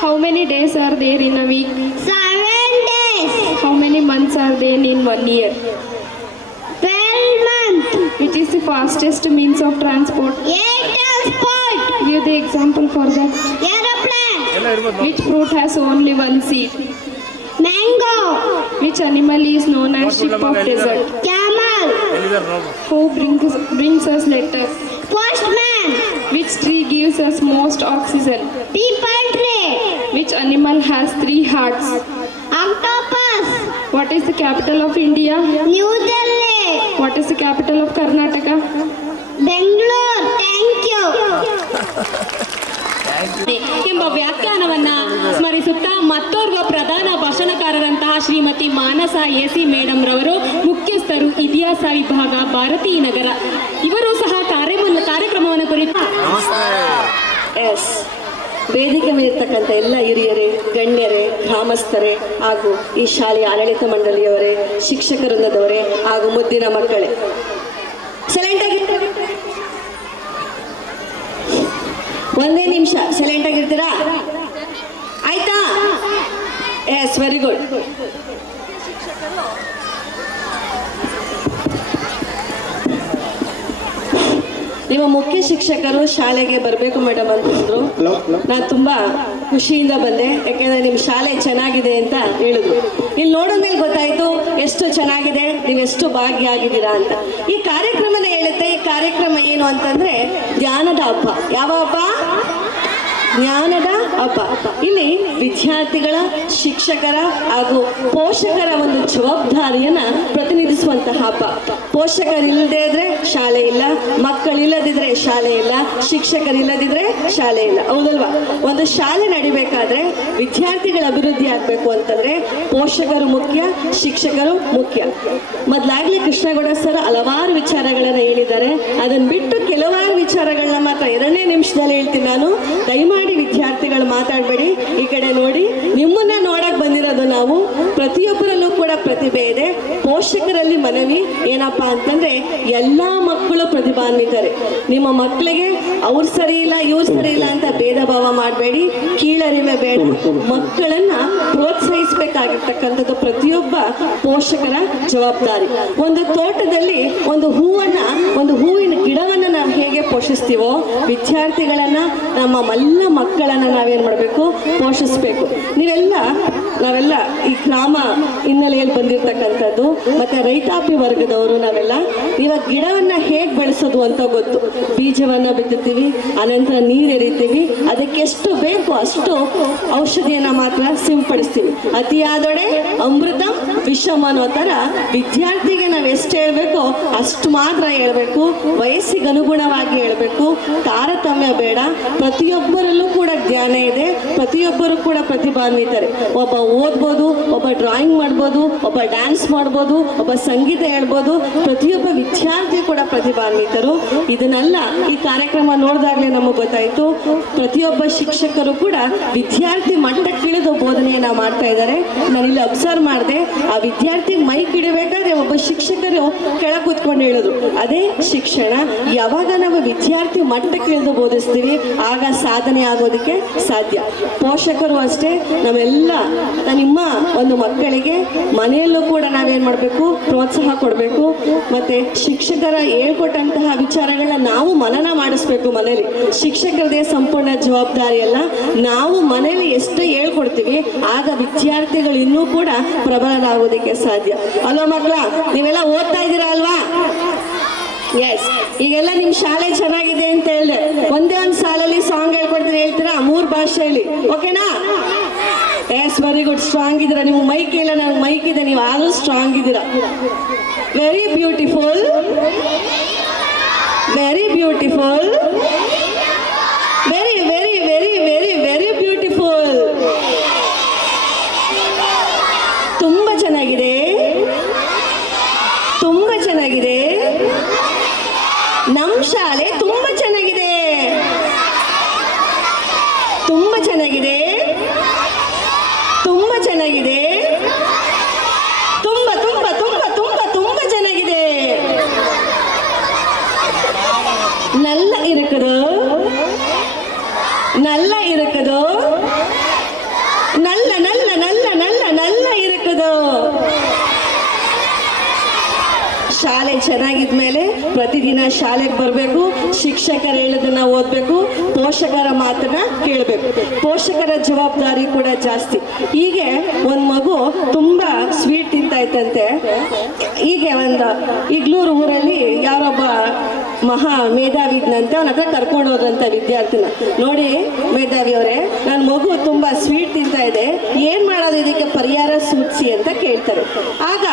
How many days are there in a week? 7 days. How many months are there in 1 year? 12 months. Which is the fastest means of transport? Air transport. Give the example for that. Aeroplane. Which fruit has only one seed? Mango. Which animal is known as ship of desert? Camel. Who brings us letters? Postman. Which tree gives us most oxygen? People tree. Which animal has 3 hearts? Octopus. What is the capital of India? New Delhi. What is the capital of Karnataka? Bangalore. Thank you. ಎಂಬ ವ್ಯಾಖ್ಯಾನವನ್ನ ಸ್ಮರಿಸುತ್ತಾ ಮತ್ತೋರ್ವ ಪ್ರಧಾನ ಭಾಷಣಕಾರರಂತಹ ಶ್ರೀಮತಿ ಮಾನಸ AC madam ರವರು ಮುಖ್ಯಸ್ಥರು ಇತಿಹಾಸ ವಿಭಾಗ ಭಾರತೀಯ ನಗರ ಇವರು ಸಹ ಕಾರ್ಯಕ್ರಮವನ್ನು ಕುರಿತು ಎಸ್ ವೇದಿಕೆ ಮೇಲಿರ್ತಕ್ಕಂಥ ಎಲ್ಲ ಹಿರಿಯರೇ ಗಣ್ಯರೇ ಗ್ರಾಮಸ್ಥರೇ ಹಾಗೂ ಈ ಶಾಲೆಯ ಆಡಳಿತ ಮಂಡಳಿಯವರೇ ಶಿಕ್ಷಕ ವೃಂದದವರೇ ಹಾಗೂ ಮುದ್ದಿನ ಮಕ್ಕಳೇ ಸೈಲೆಂಟ್ ಆಗಿರ್ತಾರೆ ಒಂದೇ ನಿಮಿಷ ಸೈಲೆಂಟ್ ಆಗಿರ್ತೀರಾ ಆಯ್ತಾ ಎಸ್ ವೆರಿ ಗುಡ್ ನಿಮ್ಮ ಮುಖ್ಯ ಶಿಕ್ಷಕರು ಶಾಲೆಗೆ ಬರಬೇಕು ಮೇಡಮ್ ಅಂತಂದ್ರು ನಾನು ತುಂಬಾ ಖುಷಿಯಿಂದ ಬಂದೆ ಯಾಕೆಂದ್ರೆ ನಿಮ್ಮ ಶಾಲೆ ಚೆನ್ನಾಗಿದೆ ಅಂತ ಹೇಳಿದ್ರು ಇಲ್ಲಿ ನೋಡೋದ್ಮೇಲೆ ಗೊತ್ತಾಯ್ತು ಎಷ್ಟು ಚೆನ್ನಾಗಿದೆ ನೀವೆಷ್ಟು ಭಾಗಿಯಾಗಿದ್ದೀರಾ ಅಂತ ಈ ಕಾರ್ಯಕ್ರಮನ ಹೇಳುತ್ತೆ ಈ ಕಾರ್ಯಕ್ರಮ ಏನು ಅಂತಂದ್ರೆ ಜ್ಞಾನದ ಹಬ್ಬ ಯಾವ ಹಬ್ಬ ಜ್ಞಾನದ ಹಬ್ಬ ಇಲ್ಲಿ ವಿದ್ಯಾರ್ಥಿಗಳ ಶಿಕ್ಷಕರ ಹಾಗೂ ಪೋಷಕರ ಒಂದು ಜವಾಬ್ದಾರಿಯನ್ನ ಪ್ರತಿನಿಧಿಸುವಂತಹ ಹಬ್ಬ ಪೋಷಕರಿಲ್ಲದೆ ಇದ್ರೆ ಶಾಲೆ ಇಲ್ಲ ಮಕ್ಕಳಿಲ್ಲದಿದ್ರೆ ಶಾಲೆ ಇಲ್ಲ ಶಿಕ್ಷಕರಿಲ್ಲದಿದ್ರೆ ಶಾಲೆ ಇಲ್ಲ ಹೌದಲ್ವಾ ಒಂದು ಶಾಲೆ ನಡಿಬೇಕಾದ್ರೆ ವಿದ್ಯಾರ್ಥಿಗಳ ಅಭಿವೃದ್ಧಿ ಆಗ್ಬೇಕು ಅಂತಂದ್ರೆ ಪೋಷಕರು ಮುಖ್ಯ ಶಿಕ್ಷಕರು ಮುಖ್ಯ ಮೊದಲಾಗ್ಲೇ ಕೃಷ್ಣಗೌಡ ಸರ್ ಹಲವಾರು ವಿಚಾರಗಳನ್ನ ಹೇಳಿದ್ದಾರೆ ಅದನ್ನ ಬಿಟ್ಟು ಕೆಲವಾರು ವಿಚಾರಗಳನ್ನ ಮಾತ್ರ 2ನೇ ನಿಮಿಷದಲ್ಲಿ ಹೇಳ್ತೀನಿ ನಾನು ದಯಮಾಡಿ ವಿದ್ಯಾರ್ಥಿಗಳು ಮಾತಾಡಬೇಡಿ ಈ ಕಡೆ ನೋಡಿ ನಿಮ್ಮನ್ನ ನೋಡಕ್ ಬಂದಿರೋದು ನಾವು ಪ್ರತಿಯೊಬ್ಬರಲ್ಲೂ ಕೂಡ ಪ್ರತಿಭೆ ಇದೆ ಪೋಷಕರಲ್ಲಿ ಮನವಿ ಏನಪ್ಪಾ ಅಂತಂದ್ರೆ ಎಲ್ಲಾ ಮಕ್ಕಳು ಪ್ರತಿಭಾನ್ವಿತರೆ ನಿಮ್ಮ ಮಕ್ಕಳಿಗೆ ಅವ್ರು ಸರಿ ಇಲ್ಲ ಇವ್ರು ಸರಿ ಇಲ್ಲ ಅಂತ ಭೇದ ಭಾವ ಮಾಡಬೇಡಿ ಕೀಳರಿಮೆ ಬೇಡ ಮಕ್ಕಳನ್ನ ಪ್ರೋತ್ಸಾಹಿಸಬೇಕಾಗಿರ್ತಕ್ಕಂಥದ್ದು ಪ್ರತಿಯೊಬ್ಬ ಪೋಷಕರ ಜವಾಬ್ದಾರಿ ಒಂದು ತೋಟದಲ್ಲಿ ಒಂದು ಹೂವಿನ ಗಿಡವನ್ನ ನಾವು ಹೇಗೆ ಪೋಷಿಸ್ತೀವೋ ವಿದ್ಯಾರ್ಥಿಗಳನ್ನ ನಮ್ಮ ಎಲ್ಲ ಮಕ್ಕಳನ್ನ ನಾವೇನ್ ಮಾಡಬೇಕು ಪೋಷಿಸ್ಬೇಕು ನಾವೆಲ್ಲ ಈ ಗ್ರಾಮ ಹಿನ್ನೆಲೆಯಲ್ಲಿ ಬಂದಿರತಕ್ಕಂಥದ್ದು ಮತ್ತೆ ರೈತಾಪಿ ವರ್ಗದವರು ನಾವೆಲ್ಲ ಇವಾಗ ಗಿಡವನ್ನ ಹೇಗೆ ಬೆಳೆಸೋದು ಅಂತ ಗೊತ್ತು. ಬೀಜವನ್ನ ಬಿತ್ತುತ್ತೀವಿ, ಅನಂತರ ನೀರು ಎರಿತೀವಿ, ಅದಕ್ಕೆ ಎಷ್ಟು ಬೇಕು ಅಷ್ಟು ಔಷಧಿಯನ್ನ ಮಾತ್ರ ಸಿಂಪಡಿಸ್ತೀವಿ. ಅತಿಯಾದೊಡೆ ಅಮೃತಂ ವಿಷಂ ಅನ್ನೋ ಥರ ವಿದ್ಯಾರ್ಥಿಗೆ ನಾವು ಎಷ್ಟು ಹೇಳ್ಬೇಕೋ ಅಷ್ಟು ಮಾತ್ರ ಹೇಳ್ಬೇಕು, ವಯಸ್ಸಿಗೆ ಅನುಗುಣವಾಗಿ ಹೇಳ್ಬೇಕು, ತಾರತಮ್ಯ ಬೇಡ. ಪ್ರತಿಯೊಬ್ಬರಲ್ಲೂ ಕೂಡ ಜ್ಞಾನ ಇದೆ, ಪ್ರತಿಯೊಬ್ಬರು ಕೂಡ ಪ್ರತಿಭಾನ್ವಿತರೆ. ಒಬ್ಬ ಓದ್ಬೋದು, ಒಬ್ಬ ಡ್ರಾಯಿಂಗ್ ಮಾಡ್ಬೋದು, ಒಬ್ಬ ಡ್ಯಾನ್ಸ್ ಮಾಡ್ಬೋದು, ಒಬ್ಬ ಸಂಗೀತ ಹೇಳ್ಬೋದು. ಪ್ರತಿಯೊಬ್ಬ ವಿದ್ಯಾರ್ಥಿ ಕೂಡ ಪ್ರತಿಭಾನ್ವಿತರು. ಇದನ್ನೆಲ್ಲ ಈ ಕಾರ್ಯಕ್ರಮ ನೋಡಿದಾಗಲೇ ನಮಗೆ ಗೊತ್ತಾಯಿತು. ಪ್ರತಿಯೊಬ್ಬ ಶಿಕ್ಷಕರು ಕೂಡ ವಿದ್ಯಾರ್ಥಿ ಮಟ್ಟಕ್ಕಿಳಿದು ಬೋಧನೆಯನ್ನ ಮಾಡ್ತಾ ಇದ್ದಾರೆ. ನಾನಿಲ್ಲಿ ಅಬ್ಸರ್ವ್ ಮಾಡಿದೆ, ಆ ವಿದ್ಯಾರ್ಥಿ ಮೈಕ್ ಇಡಬೇಕಾದ್ರೆ ಒಬ್ಬ ಶಿಕ್ಷಕರು ಕೆಳ ಕೂತ್ಕೊಂಡು ಹೇಳಿದ್ರು, ಅದೇ ಶಿಕ್ಷಣ. ಯಾವಾಗ ನಾವು ವಿದ್ಯಾರ್ಥಿ ಮಟ್ಟಕ್ಕಿಳಿದು ಬೋಧಿಸ್ತೀವಿ ಆಗ ಸಾಧನೆ ಆಗೋದಕ್ಕೆ ಸಾಧ್ಯ. ಪೋಷಕರು ಅಷ್ಟೇ, ನಾವೆಲ್ಲ ನಿಮ್ಮ ಒಂದು ಮಕ್ಕಳಿಗೆ ಮನೆಯಲ್ಲೂ ಕೂಡ ನಾವೇನು ಮಾಡಬೇಕು, ಪ್ರೋತ್ಸಾಹ ಕೊಡಬೇಕು. ಮತ್ತೆ ಶಿಕ್ಷಕರ ಹೇಳ್ಕೊಟ್ಟಂತಹ ವಿಚಾರಗಳನ್ನ ನಾವು ಮನನ ಮಾಡಿಸ್ಬೇಕು ಮನೇಲಿ. ಶಿಕ್ಷಕರದೇ ಸಂಪೂರ್ಣ ಜವಾಬ್ದಾರಿ ಅಲ್ಲ, ನಾವು ಮನೇಲಿ ಎಷ್ಟು ಹೇಳ್ಕೊಡ್ತೀವಿ ಆಗ ವಿದ್ಯಾರ್ಥಿಗಳು ಇನ್ನೂ ಕೂಡ ಪ್ರಬಲರಾಗೋದಕ್ಕೆ ಸಾಧ್ಯ. ಅಲ್ವಾ ಮಕ್ಕಳ, ನೀವೆಲ್ಲ ಓದ್ತಾ ಇದ್ದೀರಾ ಅಲ್ವಾ? ಎಸ್. ಈಗೆಲ್ಲ ನಿಮ್ಮ ಶಾಲೆ ಚೆನ್ನಾಗಿದೆ ಅಂತ ಹೇಳಿದೆ, ಒಂದೇ ಒಂದು ಸಾಲಲ್ಲಿ ಸಾಂಗ್ ಹೇಳ್ಕೊಡ್ತೀನಿ, ಹೇಳ್ತೀರಾ? 3 ಭಾಷೆಯಲ್ಲಿ, ಓಕೆನಾ? S, very good. ಸ್ಟ್ರಾಂಗ್ ಇದ್ದೀರಾ. ನೀವು ಮೈಕ್ ಇಲ್ಲ, ನನಗೆ ಮೈಕ್ ಇದೆ, ನೀವು ಆದರೂ ಸ್ಟ್ರಾಂಗ್ ಇದ್ದೀರಾ. Very beautiful, very beautiful, very very very very very beautiful. ತುಂಬ ಚೆನ್ನಾಗಿದೆ, ತುಂಬ ಚೆನ್ನಾಗಿದೆ. ನಮ್ಮ ಶಾಲೆ ತುಂಬ ಚೆನ್ನಾಗಿದೆ, ತುಂಬ ಚೆನ್ನಾಗಿದೆ, ತುಂಬ ಚೆನ್ನಾಗಿದೆ, ತುಂಬ ತುಂಬ ತುಂಬ ತುಂಬ ತುಂಬ ಚೆನ್ನಾಗಿದೆ. நல்ல இருக்குது, நல்லா இருக்குது, நல்ல நல்ல நல்ல நல்ல நல்ல இருக்குது. ಶಾಲೆ ಚೆನ್ನಾಗಿದ್ಮೇಲೆ ಪ್ರತಿದಿನ ಶಾಲೆಗೆ ಬರಬೇಕು, ಶಿಕ್ಷಕರು ಹೇಳೋದನ್ನ ಓದಬೇಕು, ಪೋಷಕರ ಮಾತನ್ನ ಕೇಳಬೇಕು. ಪೋಷಕರ ಜವಾಬ್ದಾರಿ ಕೂಡ ಜಾಸ್ತಿ. ಹೀಗೆ ಒಂದು ಮಗು ತುಂಬ ಸ್ವೀಟ್ ತಿಂತಾಯ್ತಂತೆ. ಹೀಗೆ ಒಂದು ಇಗ್ಲೂರು ಊರಲ್ಲಿ ಯಾರೊಬ್ಬ ಮಹಾ ಮೇಧಾವಿ ಇದ್ನಂತೆ, ಅವನ ಹತ್ರ ಕರ್ಕೊಂಡು ಹೋದ್ರಂತ ವಿದ್ಯಾರ್ಥಿನ. ನೋಡಿ ಮೇಧಾವಿ ಅವರೇ, ನನ್ನ ಮಗು ತುಂಬ ಸ್ವೀಟ್ ತಿಂತಾ ಇದೆ, ಏನು ಮಾಡೋದು, ಇದಕ್ಕೆ ಪರಿಹಾರ ಸೂಚಿಸಿ ಅಂತ ಕೇಳ್ತಾರೆ. ಆಗ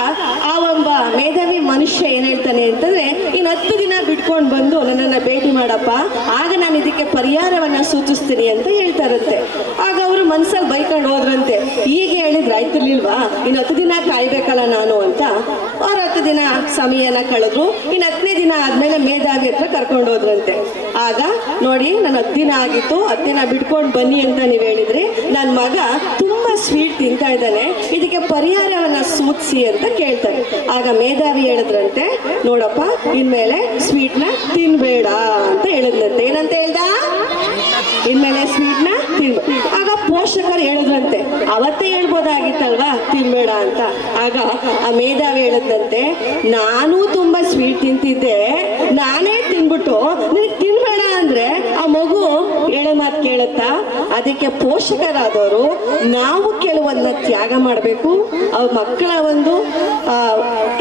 ಆ ಒಬ್ಬ ಮೇಧಾವಿ ಮನುಷ್ಯ ಏನ್ ಹೇಳ್ತಾನೆ ಅಂತಂದ್ರೆ, ಇನ್ನು 10 ದಿನ ಬಿಟ್ಕೊಂಡು ಬಂದು ನನ್ನನ್ನು ಭೇಟಿ ಮಾಡಪ್ಪ, ಆಗ ನಾನು ಇದಕ್ಕೆ ಪರಿಹಾರವನ್ನ ಸೂಚಿಸ್ತೀನಿ ಅಂತ ಹೇಳ್ತಾರಂತೆ. ಆಗ ಅವರು ಮನ್ಸಲ್ಲಿ ಬೈಕೊಂಡು ಹೋದ್ರಂತೆ. ಹೀಗೆ ಹೇಳಿದ್ರೆ ಆಯ್ತಿರ್ಲಿಲ್ವಾ, ಇನ್ನು 10 ದಿನ ಕಾಯ್ಬೇಕಲ್ಲ ನಾನು ಅಂತ. ಅವ್ರು 10 ದಿನ ಸಮಯನ ಕಳೆದ್ರು. ಇನ್ನು 10ನೇ ದಿನ ಆದ್ಮೇಲೆ ಮೇಧಾವಿ ಹತ್ರ ಕರ್ಕೊಂಡು ಹೋದ್ರಂತೆ. ಆಗ ನೋಡಿ, ನಾನು 10 ದಿನ ಆಗಿತ್ತು, 10 ದಿನ ಬಿಟ್ಕೊಂಡು ಬನ್ನಿ ಅಂತ ನೀವು ಹೇಳಿದ್ರಿ, ನನ್ನ ಮಗ ತುಂಬಾ ಸ್ವೀಟ್ ತಿಂತಾ ಇದ್ದಾನೆ, ಇದಕ್ಕೆ ಪರಿಹಾರವನ್ನ ಸೂಚಿಸಿ ಅಂತ ಕೇಳ್ತಾರೆ. ಆಗ ಮೇಧಾವಿ ಹೇಳಿದ್ರಂತೆ, ನೋಡಪ್ಪ, ಇನ್ಮೇಲೆ ಸ್ವೀಟ್ನ ತಿನ್ಬೇಡ ಅಂತ ಹೇಳಿದ್ರಂತೆ. ಏನಂತ ಹೇಳ್ದ? ಇನ್ಮೇಲೆ ಸ್ವೀಟ್ನ ತಿನ್ಬೇಡ. ಆಗ ಪೋಷಕರು ಹೇಳಿದ್ರಂತೆ, ಅವತ್ತೇ ಹೇಳ್ಬೋದಾಗಿತ್ತಲ್ವಾ ತಿನ್ಬೇಡ ಅಂತ. ಆಗ ಆ ಮೇಧಾವಿ ಹೇಳಿದಂತೆ, ನಾನು ತುಂಬಾ ಸ್ವೀಟ್ ತಿಂತಿದ್ದೆ, ನಾನೇ ತಿನ್ಬಿಟ್ಟು ನಿನಗೆ ತಿನ್ಬೇಡ ಅಂದ್ರೆ ಆ ಮಗು ಹೇಳೋ ಮಾತು ಕೇಳುತ್ತಾ? ಅದಕ್ಕೆ ಪೋಷಕರಾದವರು ನಾವು ಕೆಲವನ್ನ ತ್ಯಾಗ ಮಾಡಬೇಕು. ಅವ್ರ ಮಕ್ಕಳ ಒಂದು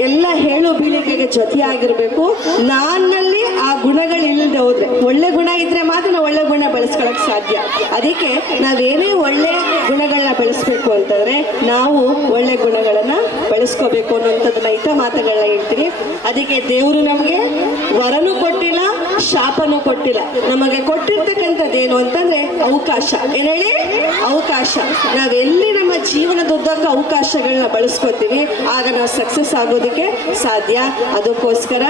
ಎಲ್ಲ ಹೇಳು ಬೀಳಿಕೆಗೆ ಜೊತೆಯಾಗಿರ್ಬೇಕು. ನನ್ನಲ್ಲಿ ಆ ಗುಣಗಳಿಲ್ಲದೆ ಹೋದ್ರೆ, ಒಳ್ಳೆ ಗುಣ ಇದ್ರೆ ಮಾತ್ರ ನಾವು ಒಳ್ಳೆ ಗುಣ ಬೆಳೆಸ್ಕೊಳಕ್ ಸಾಧ್ಯ. ಅದಕ್ಕೆ ನಾವೇನೇ ಒಳ್ಳೆ ಗುಣಗಳನ್ನ ಬೆಳೆಸ್ಬೇಕು ಅಂತಂದ್ರೆ ನಾವು ಒಳ್ಳೆ ಗುಣಗಳನ್ನ ಬೆಳೆಸ್ಕೋಬೇಕು ಅನ್ನೋಂಥದ್ದನ್ನ ಹಿತ ಮಾತುಗಳನ್ನ ಹೇಳ್ತೀನಿ. ಅದಕ್ಕೆ ದೇವರು ನಮಗೆ ವರನೂ ಕೊಟ್ಟಿಲ್ಲ, ಶಾಪನೂ ಕೊಟ್ಟಿಲ್ಲ. ನಮಗೆ ಕೊಟ್ಟಿರ್ತಕ್ಕಂಥದ್ದೇನು ಅಂತಂದ್ರೆ ಅವಕಾಶ. ಏನ್ ಹೇಳಿ? ಅವಕಾಶ. ನಾವೆಲ್ಲಿ ನಮ್ಮ ಜೀವನದುದ್ದಕ್ಕೂ ಅವಕಾಶಗಳನ್ನ ಬಳಸ್ಕೊತೀವಿ ಆಗ ನಾವು ಸಕ್ಸಸ್ ಆಗೋದಕ್ಕೆ ಸಾಧ್ಯ. ಅದಕ್ಕೋಸ್ಕರ